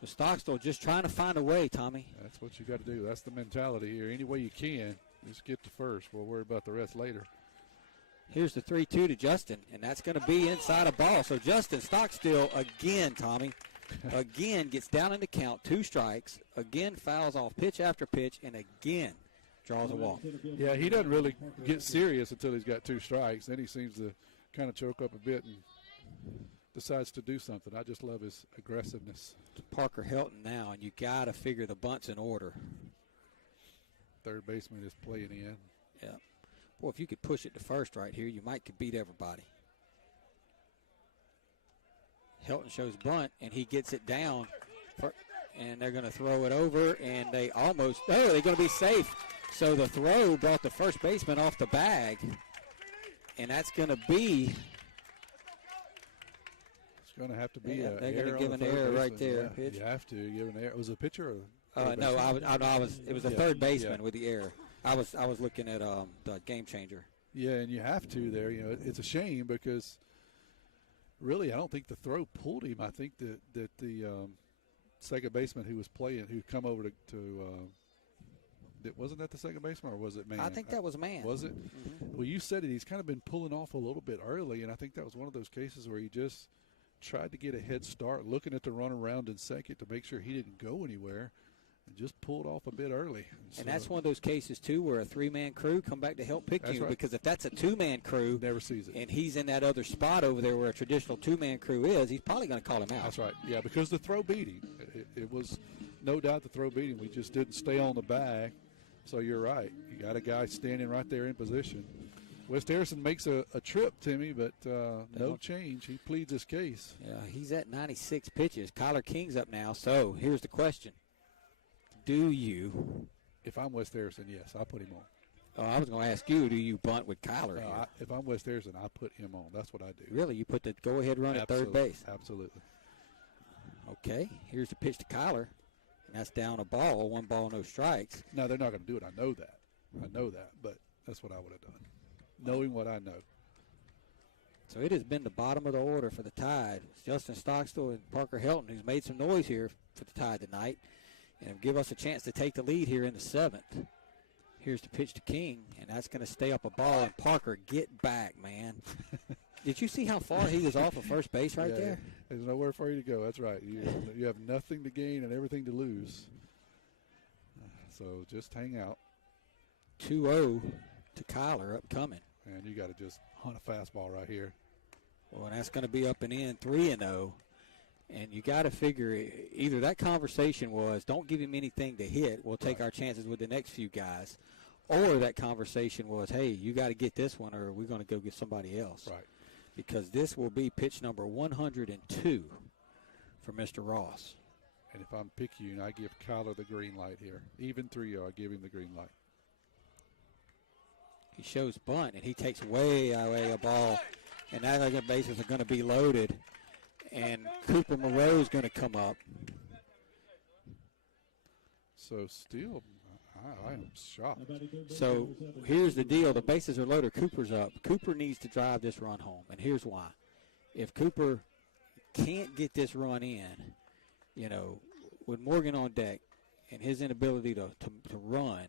So Stockstill just trying to find a way, Tommy. That's what you got to do. That's the mentality here. Any way you can, just get to first. We'll worry about the rest later. Here's the 3-2 to Justin, and that's going to be inside a ball. So Justin Stockstill again, Tommy, again gets down in the count, 2 strikes, again fouls off pitch after pitch, and again draws a walk. Yeah, he doesn't really get serious until he's got 2 strikes. Then he seems to kind of choke up a bit and decides to do something. I just love his aggressiveness. It's Parker Helton now, and you got to figure the bunts in order. Third baseman is playing in. Yeah. Boy, if you could push it to first right here, you might could beat everybody. Helton shows bunt, and he gets it down. And they're going to throw it over, and they almost, they're going to be safe. So the throw brought the first baseman off the bag, and that's going to be. It's going to have to be they're going to give an error right there. Yeah, you have to give an error. Was it a pitcher or? No, it was a third baseman with the error. I was looking at the game changer. Yeah, and you have to there. You know, it's a shame because really I don't think the throw pulled him. I think that the second baseman who was playing, who come over wasn't that the second baseman or was it man? I think that was man. Was it? Mm-hmm. Well, you said it. He's kind of been pulling off a little bit early, and I think that was one of those cases where he just tried to get a head start, looking at the run around in second to make sure he didn't go anywhere. And just pulled off a bit early. And that's one of those cases, too, where a 3-man crew come back to help pick you. Right. Because if that's a 2-man crew, never sees it, and he's in that other spot over there where a traditional 2-man crew is, he's probably going to call him out. That's right. Yeah, because the throw beat him. It was no doubt the throw beat him. We just didn't stay on the bag. So you're right. You got a guy standing right there in position. West Harrison makes a trip, Timmy, but no change. He pleads his case. Yeah, he's at 96 pitches. Kyler King's up now. So here's the question. Do you? If I'm West Harrison, yes, I put him on. Oh, I was going to ask you, do you bunt with Kyler? If I'm West Harrison, I put him on. That's what I do. Really? You put the go-ahead run at third base? Absolutely. Okay, here's the pitch to Kyler, and that's down a ball, 1 ball, no strikes. No, they're not going to do it. I know that, but that's what I would have done, knowing what I know. So it has been the bottom of the order for the Tide. It's Justin Stockstill and Parker Helton who's made some noise here for the Tide tonight. And give us a chance to take the lead here in the 7th. Here's the pitch to King, and that's going to stay up a ball. And Parker, get back, man. Did you see how far he was off of first base right there? There's nowhere for you to go. That's right. You have nothing to gain and everything to lose. So just hang out. 2-0 to Kyler upcoming. And you got to just hunt a fastball right here. Well, and that's going to be up and in, 3-0. And you got to figure either that conversation was, don't give him anything to hit, we'll take our chances with the next few guys, or that conversation was, hey, you got to get this one or we're going to go get somebody else. Right. Because this will be pitch number 102 for Mr. Ross. And if I'm Picayune, I give Kyler the green light here. Even 3-0, I give him the green light. He shows bunt, and he takes way away a ball, and that other bases are going to be loaded. And Cooper Moreau is going to come up. So still, I am shocked. So here's the deal. The bases are loaded. Cooper's up. Cooper needs to drive this run home, and here's why. If Cooper can't get this run in, you know, with Morgan on deck, and his inability to run,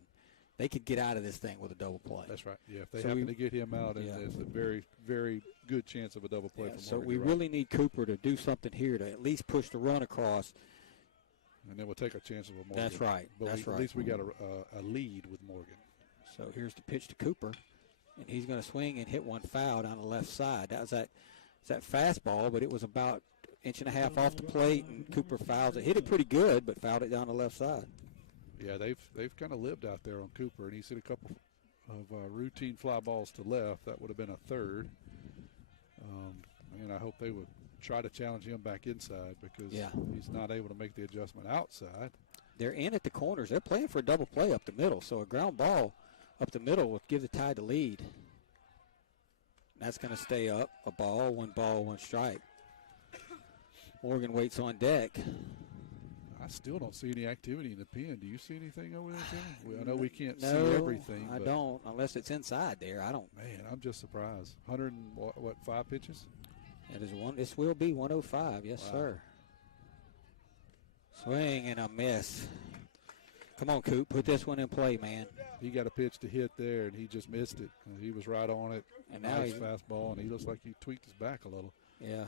they could get out of this thing with a double play. That's right. Yeah, if they happen to get him out, and there's a very, very good chance of a double play for Morgan. So we really need Cooper to do something here to at least push the run across. And then we'll take our chances with Morgan. That's right. But That's right. At least we got a lead with Morgan. So here's the pitch to Cooper, and he's going to swing and hit one foul down the left side. That was that fastball, but it was about inch and a half off the plate, and Cooper fouls it. Hit it pretty good, but fouled it down the left side. Yeah, they've kind of lived out there on Cooper, and he's hit a couple of routine fly balls to left. That would have been a third. And I hope they would try to challenge him back inside because he's not able to make the adjustment outside. They're in at the corners. They're playing for a double play up the middle, so a ground ball up the middle will give the Tide the lead. That's going to stay up. A ball, one strike. Morgan waits on deck. I still don't see any activity in the pen. Do you see anything over there, Timmy? I know we can't see everything. I don't, unless it's inside there. I don't. Man, I'm just surprised. 5 pitches? That is one. This will be 105. Yes, sir. Swing and a miss. Come on, Coop. Put this one in play, man. He got a pitch to hit there, and he just missed it. He was right on it. And now nice fastball, and he looks like he tweaked his back a little. Yeah.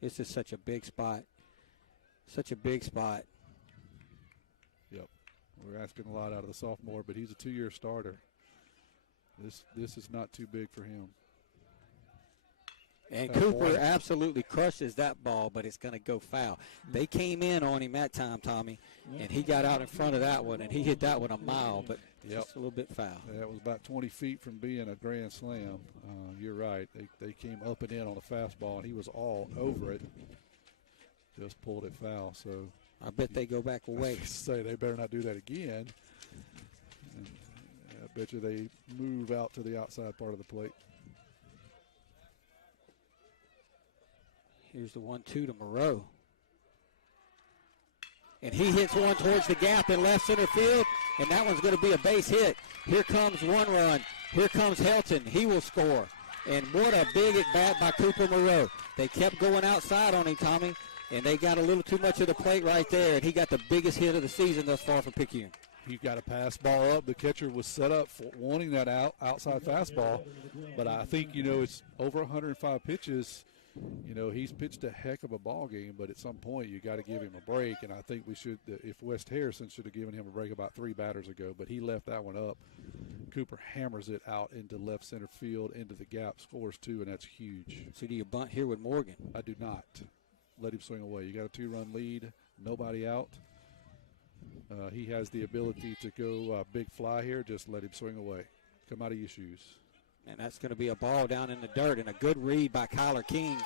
This is such a big spot. Such a big spot. Yep. We're asking a lot out of the sophomore, but he's a 2-year starter. This is not too big for him. And Cooper absolutely crushes that ball, but it's going to go foul. They came in on him that time, Tommy, and he got out in front of that one, and he hit that one a mile, but just a little bit foul. That was about 20 feet from being a grand slam. You're right. They came up and in on a fastball, and he was all over it. Just pulled it foul. So I bet they go back away. Say they better not do that again. And I bet you they move out to the outside part of the plate. Here's the 1-2 to Moreau. And he hits one towards the gap in left center field, and that one's going to be a base hit. Here comes one run. Here comes Helton. He will score. And what a big at-bat by Cooper Moreau. They kept going outside on him, Tommy, and they got a little too much of the plate right there, and he got the biggest hit of the season thus far for Picayune. He got a pass ball up. The catcher was set up for wanting that outside fastball, but I think, it's over 105 pitches. He's pitched a heck of a ball game, but at some point you got to give him a break, and I think we should. If West Harrison should have given him a break about 3 batters ago, but he left that one up. Cooper hammers it out into left center field, into the gap, scores 2, and that's huge. So do you bunt here with Morgan? I do not. Let him swing away. You got a 2-run lead, nobody out. He has the ability to go big fly here. Just let him swing away. Come out of your shoes. And that's going to be a ball down in the dirt, and a good read by Kyler King.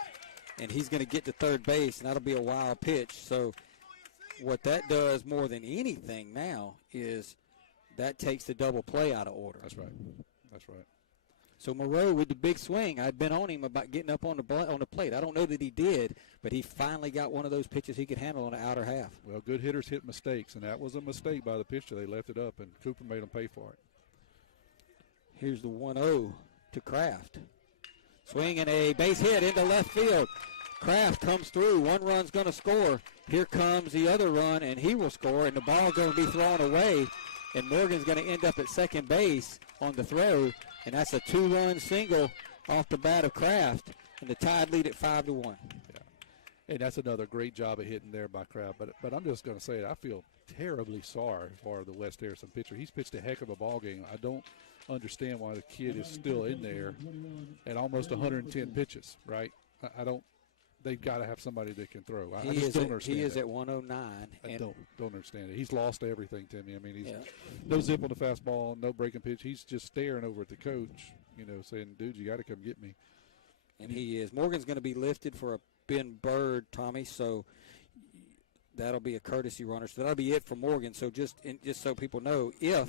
And he's going to get to third base, and that'll be a wild pitch. So what that does more than anything now is that takes the double play out of order. That's right. That's right. So Moreau with the big swing, I'd been on him about getting up on the plate. I don't know that he did, but he finally got one of those pitches he could handle on the outer half. Well, good hitters hit mistakes, and that was a mistake by the pitcher. They left it up, and Cooper made them pay for it. Here's the 1-0 to Kraft. Swing and a base hit into left field. Kraft comes through. 1 run's going to score. Here comes the other run, and he will score, and the ball's going to be thrown away, and Morgan's going to end up at second base on the throw, and that's a 2-run single off the bat of Kraft, and the Tide lead at 5-1. Yeah. And that's another great job of hitting there by Kraft. But I'm just going to say it. I feel terribly sorry for the West Harrison pitcher. He's pitched a heck of a ball game. I don't understand why the kid is still in there at almost 110 pitches, right? I don't. They've got to have somebody that can throw. I just don't understand. He is that. at 109. I don't understand it. He's lost everything, Timmy. I mean, he's no zip on the fastball, no breaking pitch. He's just staring over at the coach, saying, "Dude, you got to come get me." And he is. Morgan's going to be lifted for a Ben Bird, Tommy. So that'll be a courtesy runner. So that'll be it for Morgan. So just so people know, if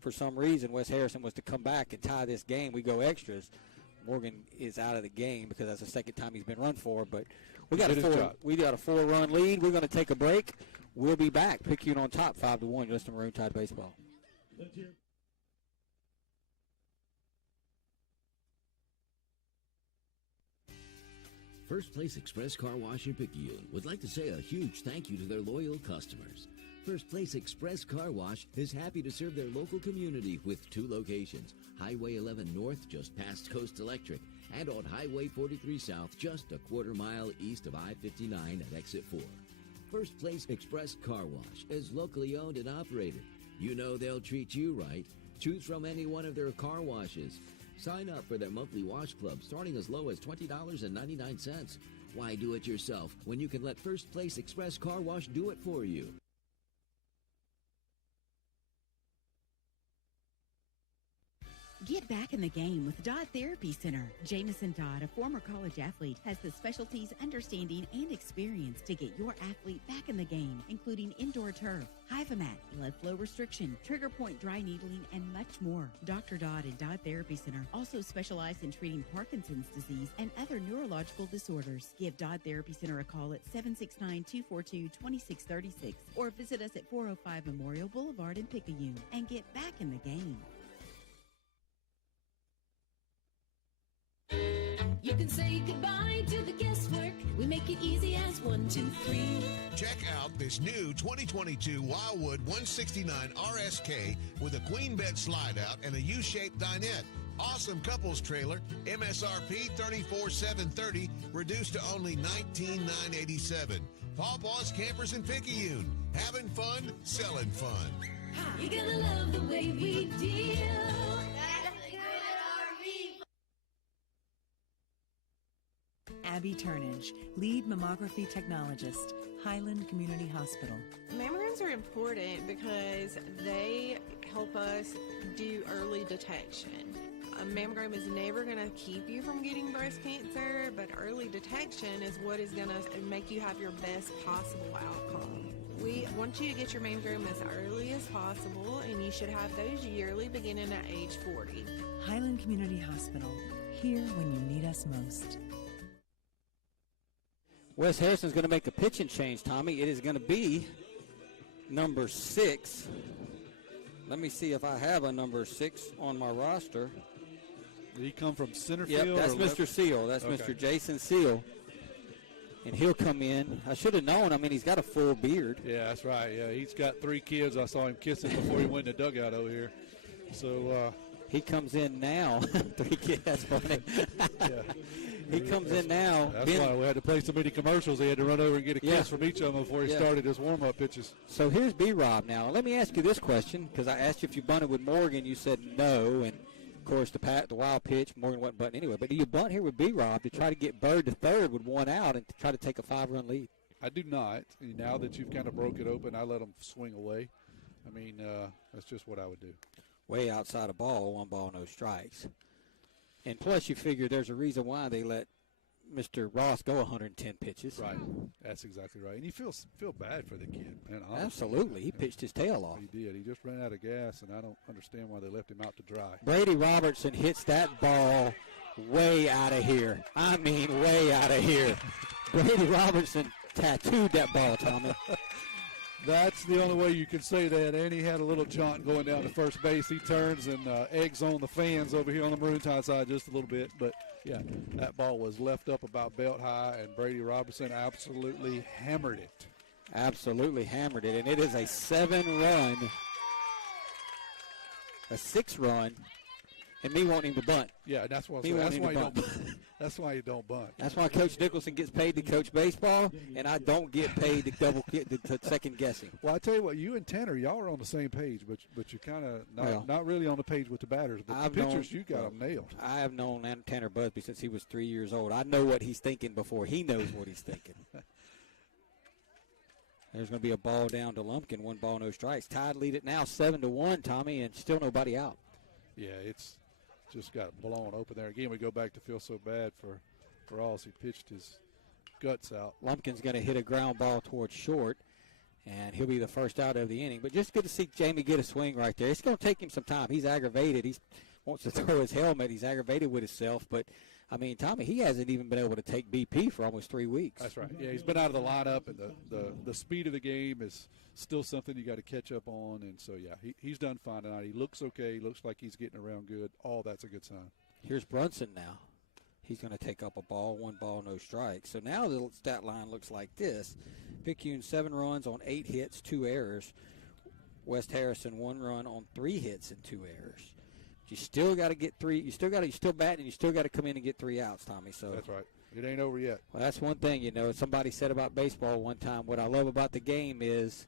for some reason West Harrison was to come back and tie this game, we go extras. Morgan is out of the game because that's the second time he's been run for. But we got a 4-run lead. We're going to take a break. We'll be back. Picayune on top, 5-1. You're listening to Maroon Tide Baseball. First Place Express Car Wash in Picayune would like to say a huge thank you to their loyal customers. First Place Express Car Wash is happy to serve their local community with 2 locations. Highway 11 North, just past Coast Electric, and on Highway 43 South, just a quarter mile east of I-59 at Exit 4. First Place Express Car Wash is locally owned and operated. You know they'll treat you right. Choose from any one of their car washes. Sign up for their monthly wash club starting as low as $20.99. Why do it yourself when you can let First Place Express Car Wash do it for you? Get back in the game with Dodd Therapy Center. Jamison Dodd, a former college athlete, has the specialties, understanding, and experience to get your athlete back in the game, including indoor turf, Hyphomat, blood flow restriction, trigger point dry needling, and much more. Dr. Dodd and Dodd Therapy Center also specialize in treating Parkinson's disease and other neurological disorders. Give Dodd Therapy Center a call at 769-242-2636 or visit us at 405 Memorial Boulevard in Picayune and get back in the game. You can say goodbye to the guesswork. We make it easy as 1, 2, 3. Check out this new 2022 Wildwood 169 RSK with a queen bed slide out and a U-shaped dinette. Awesome couples trailer, MSRP $34,730, reduced to only $19,987. Pawpaw's Campers in Picayune. Having fun, selling fun. You're gonna love the way we deal. Abby Turnage, lead mammography technologist, Highland Community Hospital. Mammograms are important because they help us do early detection. A mammogram is never going to keep you from getting breast cancer, but early detection is what is going to make you have your best possible outcome. We want you to get your mammogram as early as possible, and you should have those yearly beginning at age 40. Highland Community Hospital, here when you need us most. Wes Harrison's going to make a pitching change, Tommy. It is going to be number 6. Let me see if I have a number 6 on my roster. Did he come from center field? Yep, that's Mr. Seal. That's okay. Mr. Jason Seal. And he'll come in. I should have known. I mean, he's got a full beard. Yeah, that's right. Yeah, he's got 3 kids. I saw him kissing before he went in the dugout over here. So he comes in now. 3 kids. That's funny. Yeah. He comes in now. That's why we had to play so many commercials. He had to run over and get a kiss from each of them before he started his warm-up pitches. So here's B-Rob now. Let me ask you this question, because I asked you if you bunted with Morgan. You said no, and, of course, the wild pitch, Morgan wasn't bunting anyway. But do you bunt here with B-Rob to try to get Bird to third with 1 out and to try to take a 5-run lead? I do not. Now that you've kind of broke it open, I let him swing away. I mean, that's just what I would do. Way outside a ball, 1 ball, no strikes. And plus you figure there's a reason why they let Mr. Ross go 110 pitches. Right. That's exactly right. And you feel bad for the kid, man. Honestly. Absolutely. He pitched his tail off. He did. He just ran out of gas, and I don't understand why they left him out to dry. Brady Robertson hits that ball way out of here. I mean, way out of here. Brady Robertson tattooed that ball, Tommy. That's the only way you can say that. And he had a little jaunt going down to first base. He turns and eggs on the fans over here on the Maroon Tide side just a little bit. But, yeah, that ball was left up about belt high, and Brady Robertson absolutely hammered it. Absolutely hammered it. And it is a 7-run, a 6-run, and me wanting to bunt. Yeah, that's why you don't bunt. That's why you don't bunt. That's why Coach Nicholson gets paid to coach baseball, and I don't get paid to second guessing. Well, I tell you what, you and Tanner, y'all are on the same page, but you're kind of not really on the page with the batters. But the pitchers, you got them nailed. I have known Tanner Busby since he was 3 years old. I know what he's thinking before he knows what he's thinking. There's going to be a ball down to Lumpkin, 1 ball, no strikes. Tide lead it now 7-1, Tommy, and still nobody out. Yeah, it's just got blown open there. Again, we go back to feel so bad for Ross. He pitched his guts out. Lumpkin's going to hit a ground ball towards short, and he'll be the first out of the inning. But just good to see Jamie get a swing right there. It's going to take him some time. He's aggravated. He wants to throw his helmet. He's aggravated with himself. But, I mean, Tommy, he hasn't even been able to take BP for almost 3 weeks. That's right. Yeah, he's been out of the lineup, and the speed of the game is still something you got to catch up on. And so, yeah, he's done fine tonight. He looks okay. He looks like he's getting around good. All that's a good sign. Here's Brunson now. He's going to take up a ball, 1 ball, no strikes. So now the stat line looks like this. Picayune 7 runs on 8 hits, 2 errors. West Harrison 1 run on 3 hits and 2 errors. But you still got to get 3. You still batting, and you still got to come in and get 3 outs, Tommy. So that's right. It ain't over yet. Well, that's one thing, somebody said about baseball one time, what I love about the game is,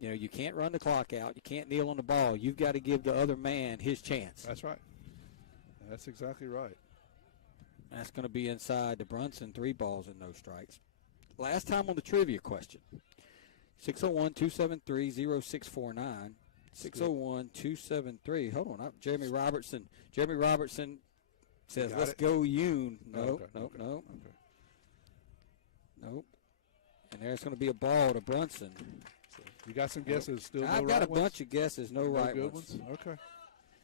you can't run the clock out. You can't kneel on the ball. You've got to give the other man his chance. That's right. That's exactly right. That's going to be inside the Brunson, 3 balls and no strikes. Last time on the trivia question, 601-273-0649. 601-273. Hold on. Jeremy Robertson. Jeremy Robertson says, let's go Yoon. Nope. Okay. Nope. And there's going to be a ball to Brunson. So you got some guesses still? I've got a bunch of guesses, no right good ones. Okay.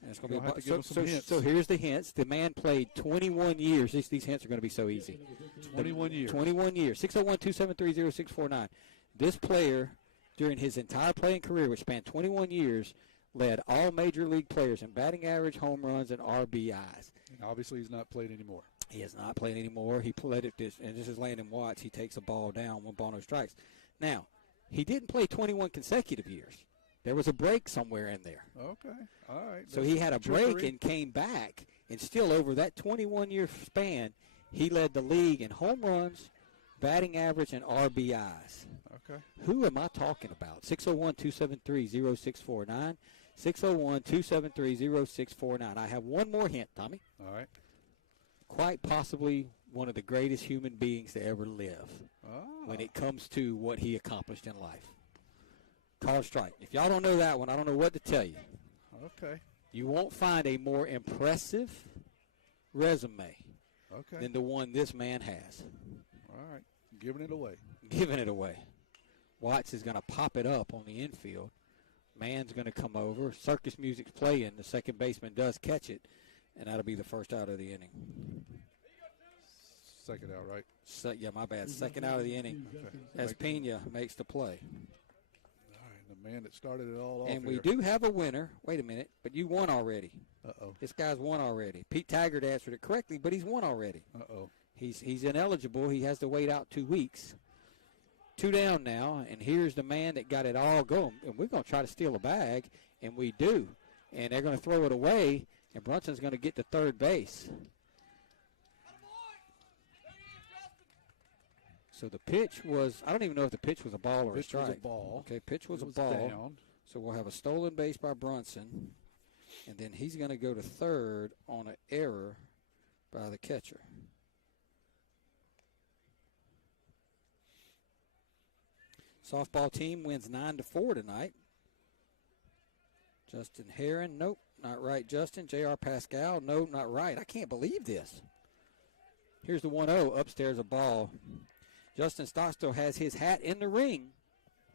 And it's going to be so here's the hints. The man played 21 years. These hints are going to be so easy. 21 years. 21 years. 601-273-0649. This player, during his entire playing career, which spanned 21 years, led all major league players in batting average, home runs, and RBIs. And obviously, he's not played anymore. He has not played anymore. He played it and this is Landon Watts. He takes a ball down, 1 ball, no strikes. Now, he didn't play 21 consecutive years. There was a break somewhere in there. Okay, all right. So he had a break and came back, and still over that 21-year span, he led the league in home runs, batting average, and RBIs. Okay. Who am I talking about? 601-273-0649. 601-273-0649. I have one more hint, Tommy. All right. Quite possibly one of the greatest human beings to ever live when it comes to what he accomplished in life. Call strike. If y'all don't know that one, I don't know what to tell you. Okay. You won't find a more impressive resume than the one this man has. All right. Giving it away. Giving it away. Watts is going to pop it up on the infield. Man's going to come over. Circus music's playing. The second baseman does catch it, and that'll be the first out of the inning. Second out, right? Yeah, my bad. Second out of the inning as Pena makes the play. The man that started it all off. And we do have a winner. Wait a minute, but you won already. Uh-oh. This guy's won already. Pete Taggart answered it correctly, but he's won already. Uh-oh. He's ineligible. He has to wait out 2 weeks. 2 down now, and here's the man that got it all going. And we're going to try to steal a bag, and we do. And they're going to throw it away, and Brunson's going to get to third base. So the pitch was, I don't even know if the pitch was a ball or a strike. Pitch was a ball. Okay, pitch was a ball. Down. So we'll have a stolen base by Brunson, and then he's going to go to third on an error by the catcher. Softball team wins 9-4 tonight. Justin Heron, nope, not right. Justin, J.R. Pascal, no, not right. I can't believe this. Here's the 1-0, upstairs a ball. Justin Stockstill has his hat in the ring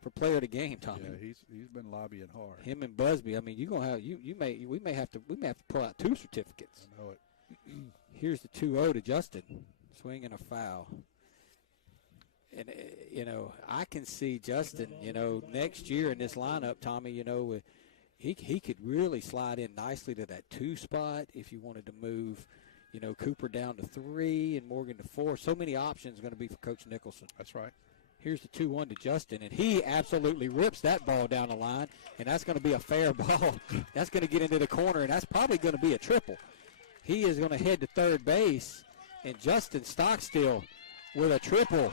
for player of the game, Tommy. Yeah, he's been lobbying hard. Him and Busby. I mean, we may have to pull out 2 certificates. I know it. Here's the 2-0 to Justin, swing and a foul. And I can see Justin, next year in this lineup, Tommy. He could really slide in nicely to that 2 spot if you wanted to move. Cooper down to 3 and Morgan to 4. So many options going to be for Coach Nicholson. That's right. Here's the 2-1 to Justin, and he absolutely rips that ball down the line, and that's going to be a fair ball. That's going to get into the corner, and that's probably going to be a triple. He is going to head to third base, and Justin Stockstill with a triple.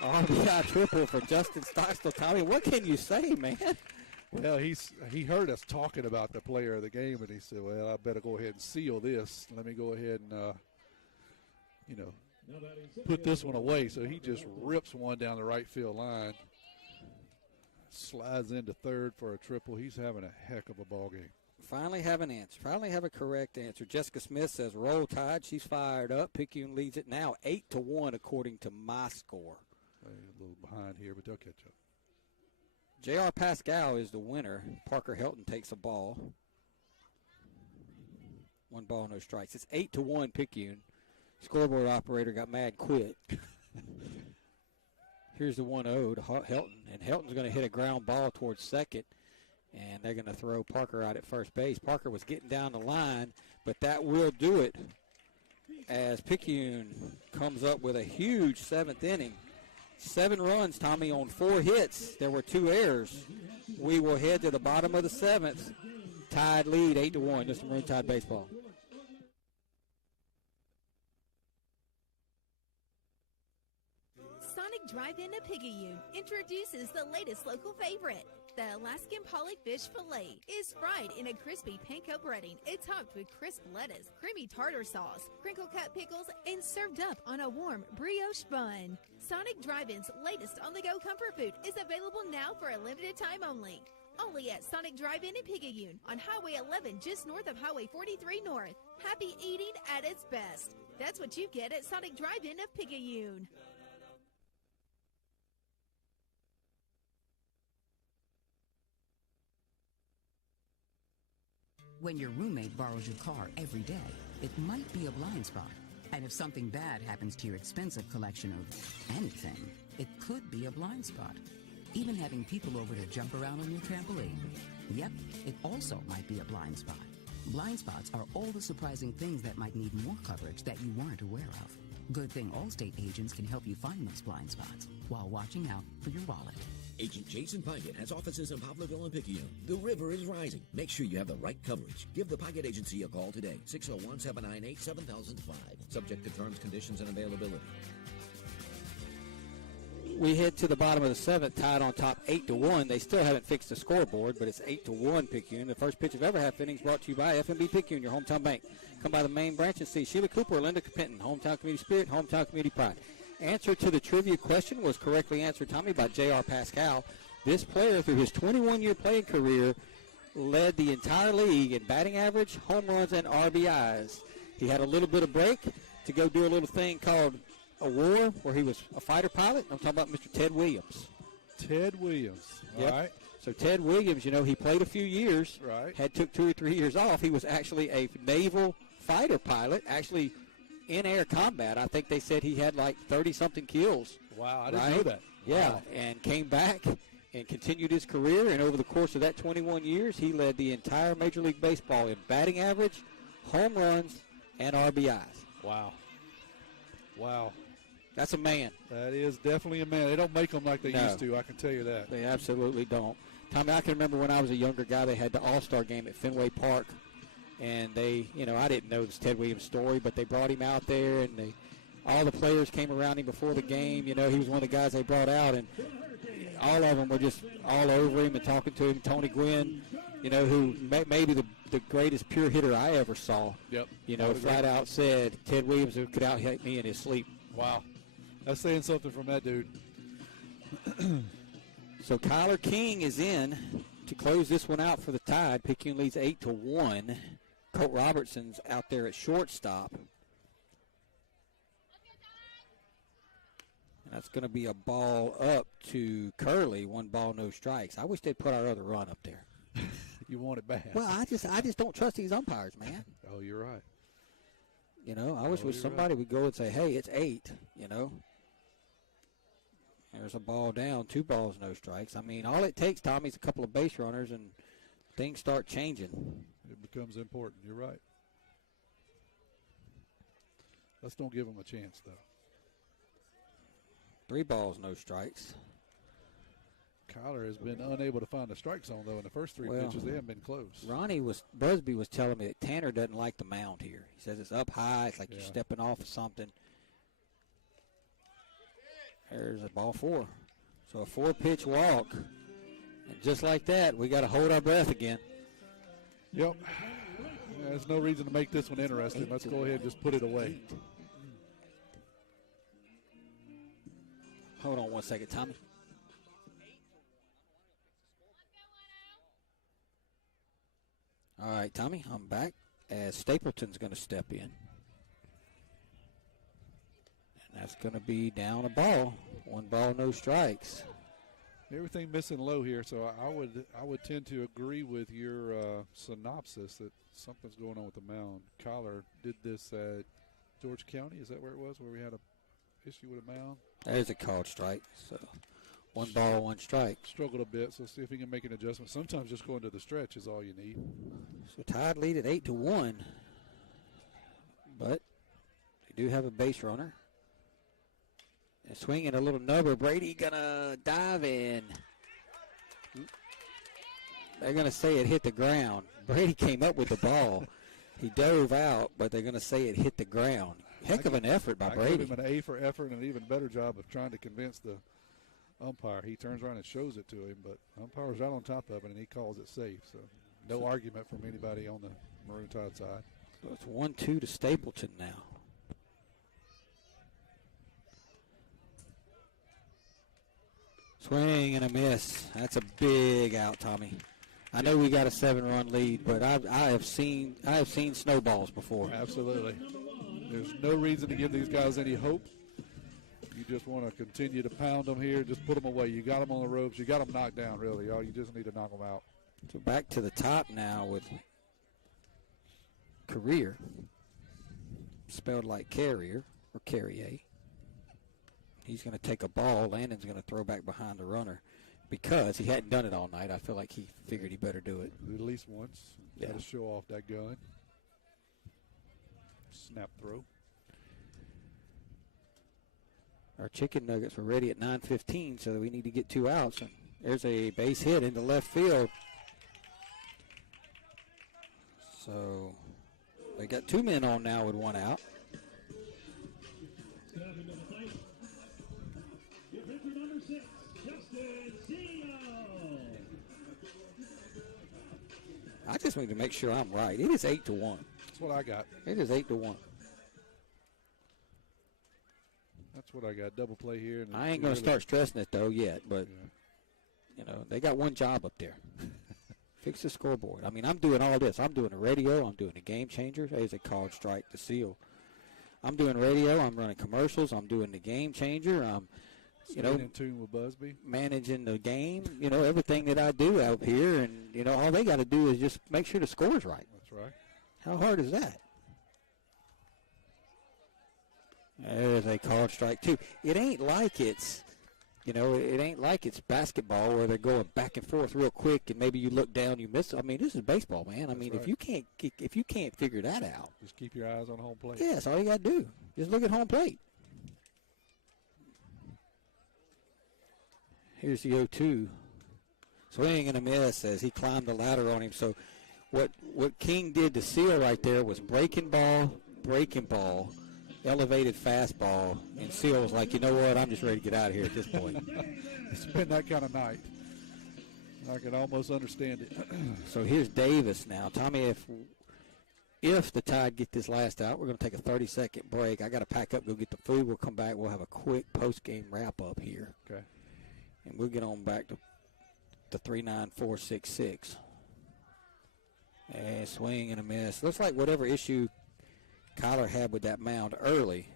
RBI triple for Justin Stockstill. Tommy, what can you say, man? Well, he heard us talking about the player of the game, and he said, well, I better go ahead and seal this. Let me go ahead and, put this one away. So he just rips one down the right field line, slides into third for a triple. He's having a heck of a ball game. Finally have an answer. Finally have a correct answer. Jessica Smith says, roll Tide. She's fired up. Picayune leads it now 8-1 according to my score. A little behind here, but they'll catch up. J.R. Pascal is the winner. Parker Helton takes a ball. 1 ball, no strikes. It's 8-1 Picayune. Scoreboard operator got mad and quit. Here's the 1-0 to Helton. And Helton's going to hit a ground ball towards second. And they're going to throw Parker out at first base. Parker was getting down the line, but that will do it as Picayune comes up with a huge 7th inning. 7 runs, Tommy, on 4 hits. There were 2 errors. We will head to the bottom of the 7th. Tide lead 8-1. This is Maroon Tide baseball. Sonic Drive-In at Picayune introduces the latest local favorite. The Alaskan Polyfish Filet is fried in a crispy panko breading. It's topped with crisp lettuce, creamy tartar sauce, crinkle-cut pickles, and served up on a warm brioche bun. Sonic Drive-In's latest on-the-go comfort food is available now for a limited time only. Only at Sonic Drive-In in Picayune on Highway 11 just north of Highway 43 North. Happy eating at its best. That's what you get at Sonic Drive-In of Picayune. When your roommate borrows your car every day, it might be a blind spot. And if something bad happens to your expensive collection of anything, it could be a blind spot. Even having people over to jump around on your trampoline. Yep, it also might be a blind spot. Blind spots are all the surprising things that might need more coverage that you weren't aware of. Good thing Allstate agents can help you find those blind spots while watching out for your wallet. Agent Jason Pickett has offices in Poplarville and Picayune. The river is rising. Make sure you have the right coverage. Give the Pickett Agency a call today, 601-798-7005. Subject to terms, conditions, and availability. We head to the bottom of the 7th, tied on top 8-1. They still haven't fixed the scoreboard, but it's 8-1 Picayune. The first pitch of ever half innings brought to you by FMB Picayune, your hometown bank. Come by the main branch and see Sheila Cooper or Linda Penton, hometown community spirit, hometown community pride. Answer to the trivia question was correctly answered, Tommy, by J.R. Pascal. This player, through his 21-year playing career, led the entire league in batting average, home runs, and RBIs. He had a little bit of break to go do a little thing called a war where he was a fighter pilot. I'm talking about Mr. Ted Williams. Ted Williams. All right. So Ted Williams, you know, he played a few years. Right. Took 2 or 3 years off. He was actually a naval fighter pilot, actually in air combat. I think they said he had like 30-something kills. Wow, I didn't know that. Yeah, wow. And came back and continued his career. And over the course of that 21 years, he led the entire Major League Baseball in batting average, home runs, and RBIs. Wow. Wow. That's a man. That is definitely a man. They don't make them like they used to, I can tell you that. They absolutely don't. Tommy, I can remember when I was a younger guy, they had the All-Star game at Fenway Park. And they, you know, I didn't know this Ted Williams story, but they brought him out there, and all the players came around him before the game. You know, he was one of the guys they brought out, and all of them were just all over him and talking to him. Tony Gwynn, you know, who maybe the greatest pure hitter I ever saw. Yep. You know, flat out said Ted Williams could out-hit me in his sleep. Wow. That's saying something from that dude. So Kyler King is in to close this one out for the Tide. Picayune leads 8-1. Colt Robertson's out there at shortstop. And that's going to be a ball up to Curley. 1 ball, no strikes. I wish they'd put our other run up there. You want it bad. Well, I just don't trust these umpires, man. Oh, you're right. You know, I wish somebody would go and say, hey, it's 8, you know. There's a ball down, 2 balls, no strikes. I mean, all it takes, Tommy, is a couple of base runners and things start changing. It becomes important. You're right. Let's don't give them a chance, though. 3 balls, no strikes. Kyler has been unable to find the strike zone, though, in the first 3 pitches. They haven't been close. Busby was telling me that Tanner doesn't like the mound here. He says it's up high. It's like you're stepping off of something. There's a ball 4. So a 4-pitch walk. And just like that, we got to hold our breath again. Yep. Yeah, there's no reason to make this one interesting. Let's go ahead and just put it away. Hold on one second, Tommy. All right, Tommy, I'm back as Stapleton's going to step in. And that's going to be down a ball. 1 ball, no strikes. Everything missing low here, so I would tend to agree with your synopsis that something's going on with the mound. Kyler did this at George County. Is that where it was, where we had a issue with a mound? There's a called strike. So 1 ball, 1 strike. Struggled a bit, so see if he can make an adjustment. Sometimes just going to the stretch is all you need. So Tide lead at 8-1. But do have a base runner. And swinging a little nubber. Brady gonna dive in. They're gonna say it hit the ground. Brady came up with the ball. He dove out, but they're gonna say it hit the ground. Heck of an effort by Brady. I give him an A for effort and an even better job of trying to convince the umpire. He turns around and shows it to him, but umpire's right on top of it, and he calls it safe. So no argument from anybody on the Maroon Tide side. So it's 1-2 to Stapleton now. Swing and a miss. That's a big out, Tommy. I know we got a 7-run lead, but I have seen snowballs before. Absolutely. There's no reason to give these guys any hope. You just want to continue to pound them here. Just put them away. You got them on the ropes. You got them knocked down, really. You just need to knock them out. So back to the top now with Career, spelled like carrier or carrier. He's going to take a ball. Landon's going to throw back behind the runner because he hadn't done it all night. I feel like he figured he better do it. At least once. Yeah. Got to show off that gun. Snap throw. Our chicken nuggets were ready at 9:15, so we need to get 2 outs. And there's a base hit into left field. So they got 2 men on now with 1 out. I just need to make sure I'm right. It is 8-1. That's what I got. It is 8-1. That's what I got. Double play here. And I ain't going to start stressing it, though, yet. But, you know, they got one job up there. Fix the scoreboard. I mean, I'm doing all this. I'm doing the radio. I'm doing the game changer. There's a called strike to Seal. I'm doing radio. I'm running commercials. I'm doing the game changer. I'm, you know, in tune with Busby. Managing the game. You know, everything that I do out here. And, you know, all they got to do is just make sure the score's right. That's right. How hard is that? There's a called strike, too. It ain't like it's, you know, it ain't like it's basketball where they're going back and forth real quick and maybe you look down, you miss. I mean, this is baseball, man. I mean, right. if you can't figure that out. Just keep your eyes on home plate. Yeah, that's all you got to do. Just look at home plate. Here's the 0-2. Swing and a miss as he climbed the ladder on him. So what King did to Seal right there was breaking ball, elevated fastball, and Seal was like, you know what, I'm just ready to get out of here at this point. It's been that kind of night. I can almost understand it. So here's Davis now. Tommy, if the Tide get this last out, we're going to take a 30-second break. I got to pack up, go get the food. We'll come back. We'll have a quick post-game wrap-up here. Okay. And we'll get on back to the 3-9-4-6-6. And swing and a miss. Looks like whatever issue Kyler had with that mound early.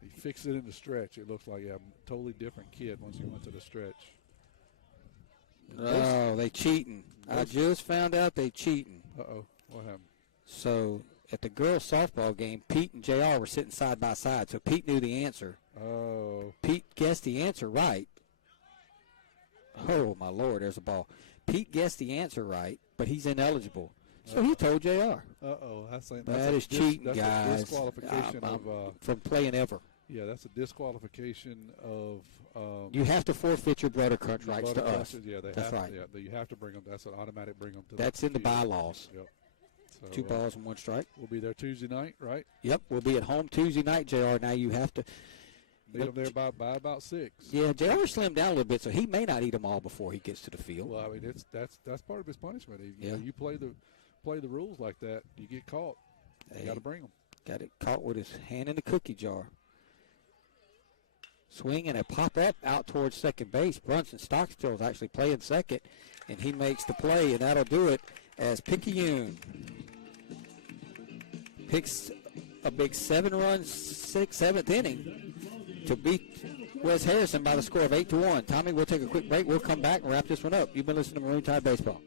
He fixed it in the stretch. It looks like a totally different kid once he went to the stretch. Oh, they cheating. I just found out they cheating. Uh-oh. What happened? So at the girls' softball game, Pete and JR were sitting side by side. So Pete knew the answer. Oh. Pete guessed the answer right. Oh, my Lord, there's a ball. Pete guessed the answer right, but he's ineligible. So he told JR. Uh-oh. That is cheating, that's guys. A disqualification from playing ever. Yeah, that's a disqualification of you have to forfeit your brother crunch rights to us. Yeah, that's right. Yeah, you have to bring them. That's an automatic bring them to that's in the bylaws. Yep. So, 2 balls and 1 strike. We'll be there Tuesday night, right? Yep, we'll be at home Tuesday night, JR. Now you have to meet them there by about 6. Yeah, JR slimmed down a little bit, so he may not eat them all before he gets to the field. Well, I mean, that's part of his punishment. You play the rules like that, you get caught. You got to bring them. Got it caught with his hand in the cookie jar. Swing and a pop-up out towards second base. Brunson Stockstill is actually playing second, and he makes the play, and that'll do it as Picayune picks a big 7-run 7th inning to beat Wes Harrison by the score of 8-1. Tommy, we'll take a quick break. We'll come back and wrap this one up. You've been listening to Maroon Tide Baseball.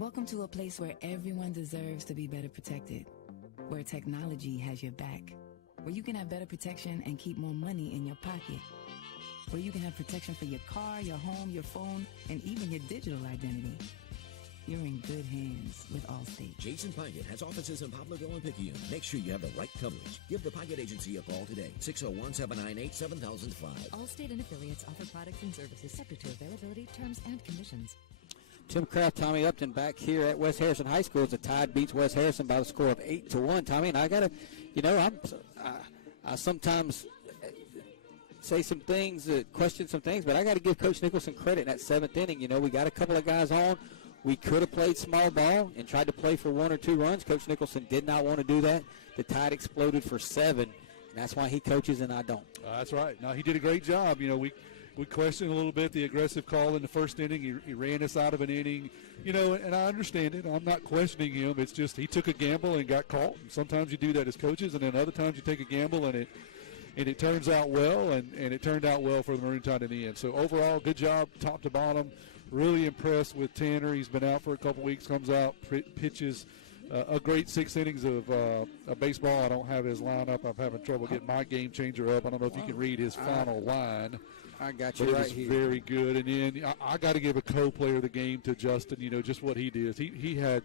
Welcome to a place where everyone deserves to be better protected, where technology has your back, where you can have better protection and keep more money in your pocket, where you can have protection for your car, your home, your phone, and even your digital identity. You're in good hands with Allstate. Jason Pyatt has offices in Poplarville and Picayune. Make sure you have the right coverage. Give the Pyatt Agency a call today. 601-798-7005. Allstate and affiliates offer products and services subject to availability, terms, and conditions. Tim Kraft, Tommy Upton back here at West Harrison High School as the Tide beats West Harrison by the score of 8-1. Tommy, and I got to, I sometimes say some things, question some things, but I got to give Coach Nicholson credit in that 7th inning. We got a couple of guys on. We could have played small ball and tried to play for 1 or 2 runs. Coach Nicholson did not want to do that. The Tide exploded for 7, and that's why he coaches and I don't. That's right. No, he did a great job. We questioned a little bit the aggressive call in the first inning. He ran us out of an inning, and I understand it. I'm not questioning him. It's just he took a gamble and got caught. And sometimes you do that as coaches, and then other times you take a gamble and it turns out well, and it turned out well for the Maroon Tide in the end. So overall, good job top to bottom. Really impressed with Tanner. He's been out for a couple weeks, comes out, pitches a great 6 innings of baseball. I don't have his lineup. I'm having trouble getting my game changer up. I don't know if you can read his final line. I got you but right it was here. Very good. And then I got to give a co-player of the game to Justin. Just what he did. He had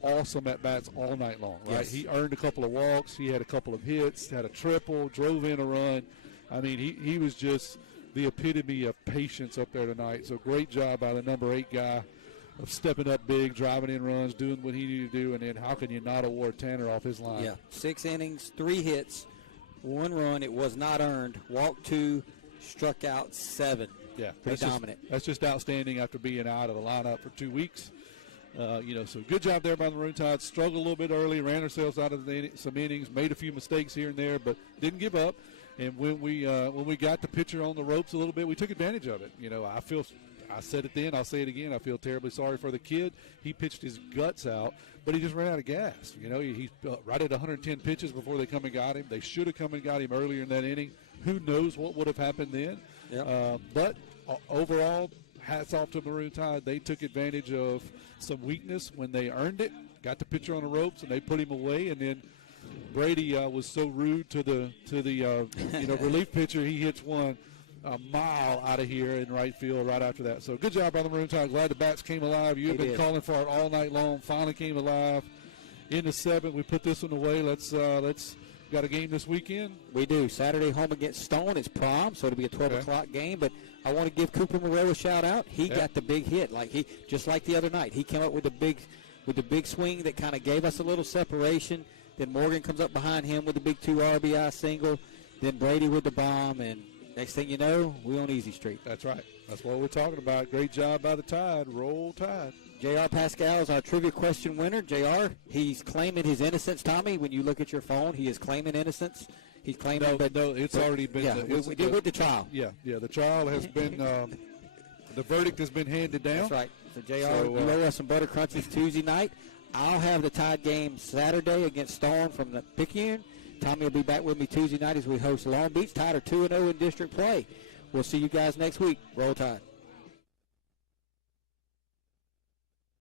awesome at-bats all night long, right? Yes. He earned a couple of walks. He had a couple of hits, had a triple, drove in a run. I mean, he was just the epitome of patience up there tonight. So great job by the number 8 guy of stepping up big, driving in runs, doing what he needed to do, and then how can you not award Tanner off his line? Yeah, 6 innings, 3 hits, 1 run. It was not earned. Walked 2, struck out 7. Yeah, pretty dominant. That's just outstanding after being out of the lineup for 2 weeks. So good job there by the Maroon Tide. Struggled a little bit early, ran ourselves out of some innings, made a few mistakes here and there, but didn't give up. And when we got the pitcher on the ropes a little bit, we took advantage of it. I said it then, I'll say it again. I feel terribly sorry for the kid. He pitched his guts out, but he just ran out of gas. He's right at 110 pitches before they come and got him. They should have come and got him earlier in that inning. Who knows what would have happened then? Yep. But overall, hats off to Maroon Tide. They took advantage of some weakness when they earned it, got the pitcher on the ropes, and they put him away. And then Brady was so rude to the relief pitcher. He hits one a mile out of here in right field right after that. So good job by the Maroon Tide. Glad the bats came alive. You've been calling for it all night long. Finally came alive. In the 7th, we put this one away. Let's got a game this weekend. We do. Saturday home against Stone. It's prom, so it'll be a 12 o'clock game. But I want to give Cooper Moreau a shout out. He got the big hit, just like the other night. He came up with the big swing that kind of gave us a little separation. Then Morgan comes up behind him with the big 2 RBI single. Then Brady with the bomb, and next thing you know, we're on Easy Street. That's right. That's what we're talking about. Great job by the Tide. Roll Tide. J.R. Pascal is our trivia question winner. J.R., he's claiming his innocence, Tommy. When you look at your phone, he is claiming innocence. He's claiming it's already been. Yeah, we did with the trial. Yeah, the trial has been, the verdict has been handed down. That's right. So, J.R., you owe us some butter crunches Tuesday night. I'll have the Tide game Saturday against Storm from the Picayune. Tommy will be back with me Tuesday night as we host Long Beach. Tide are 2-0 in district play. We'll see you guys next week. Roll Tide.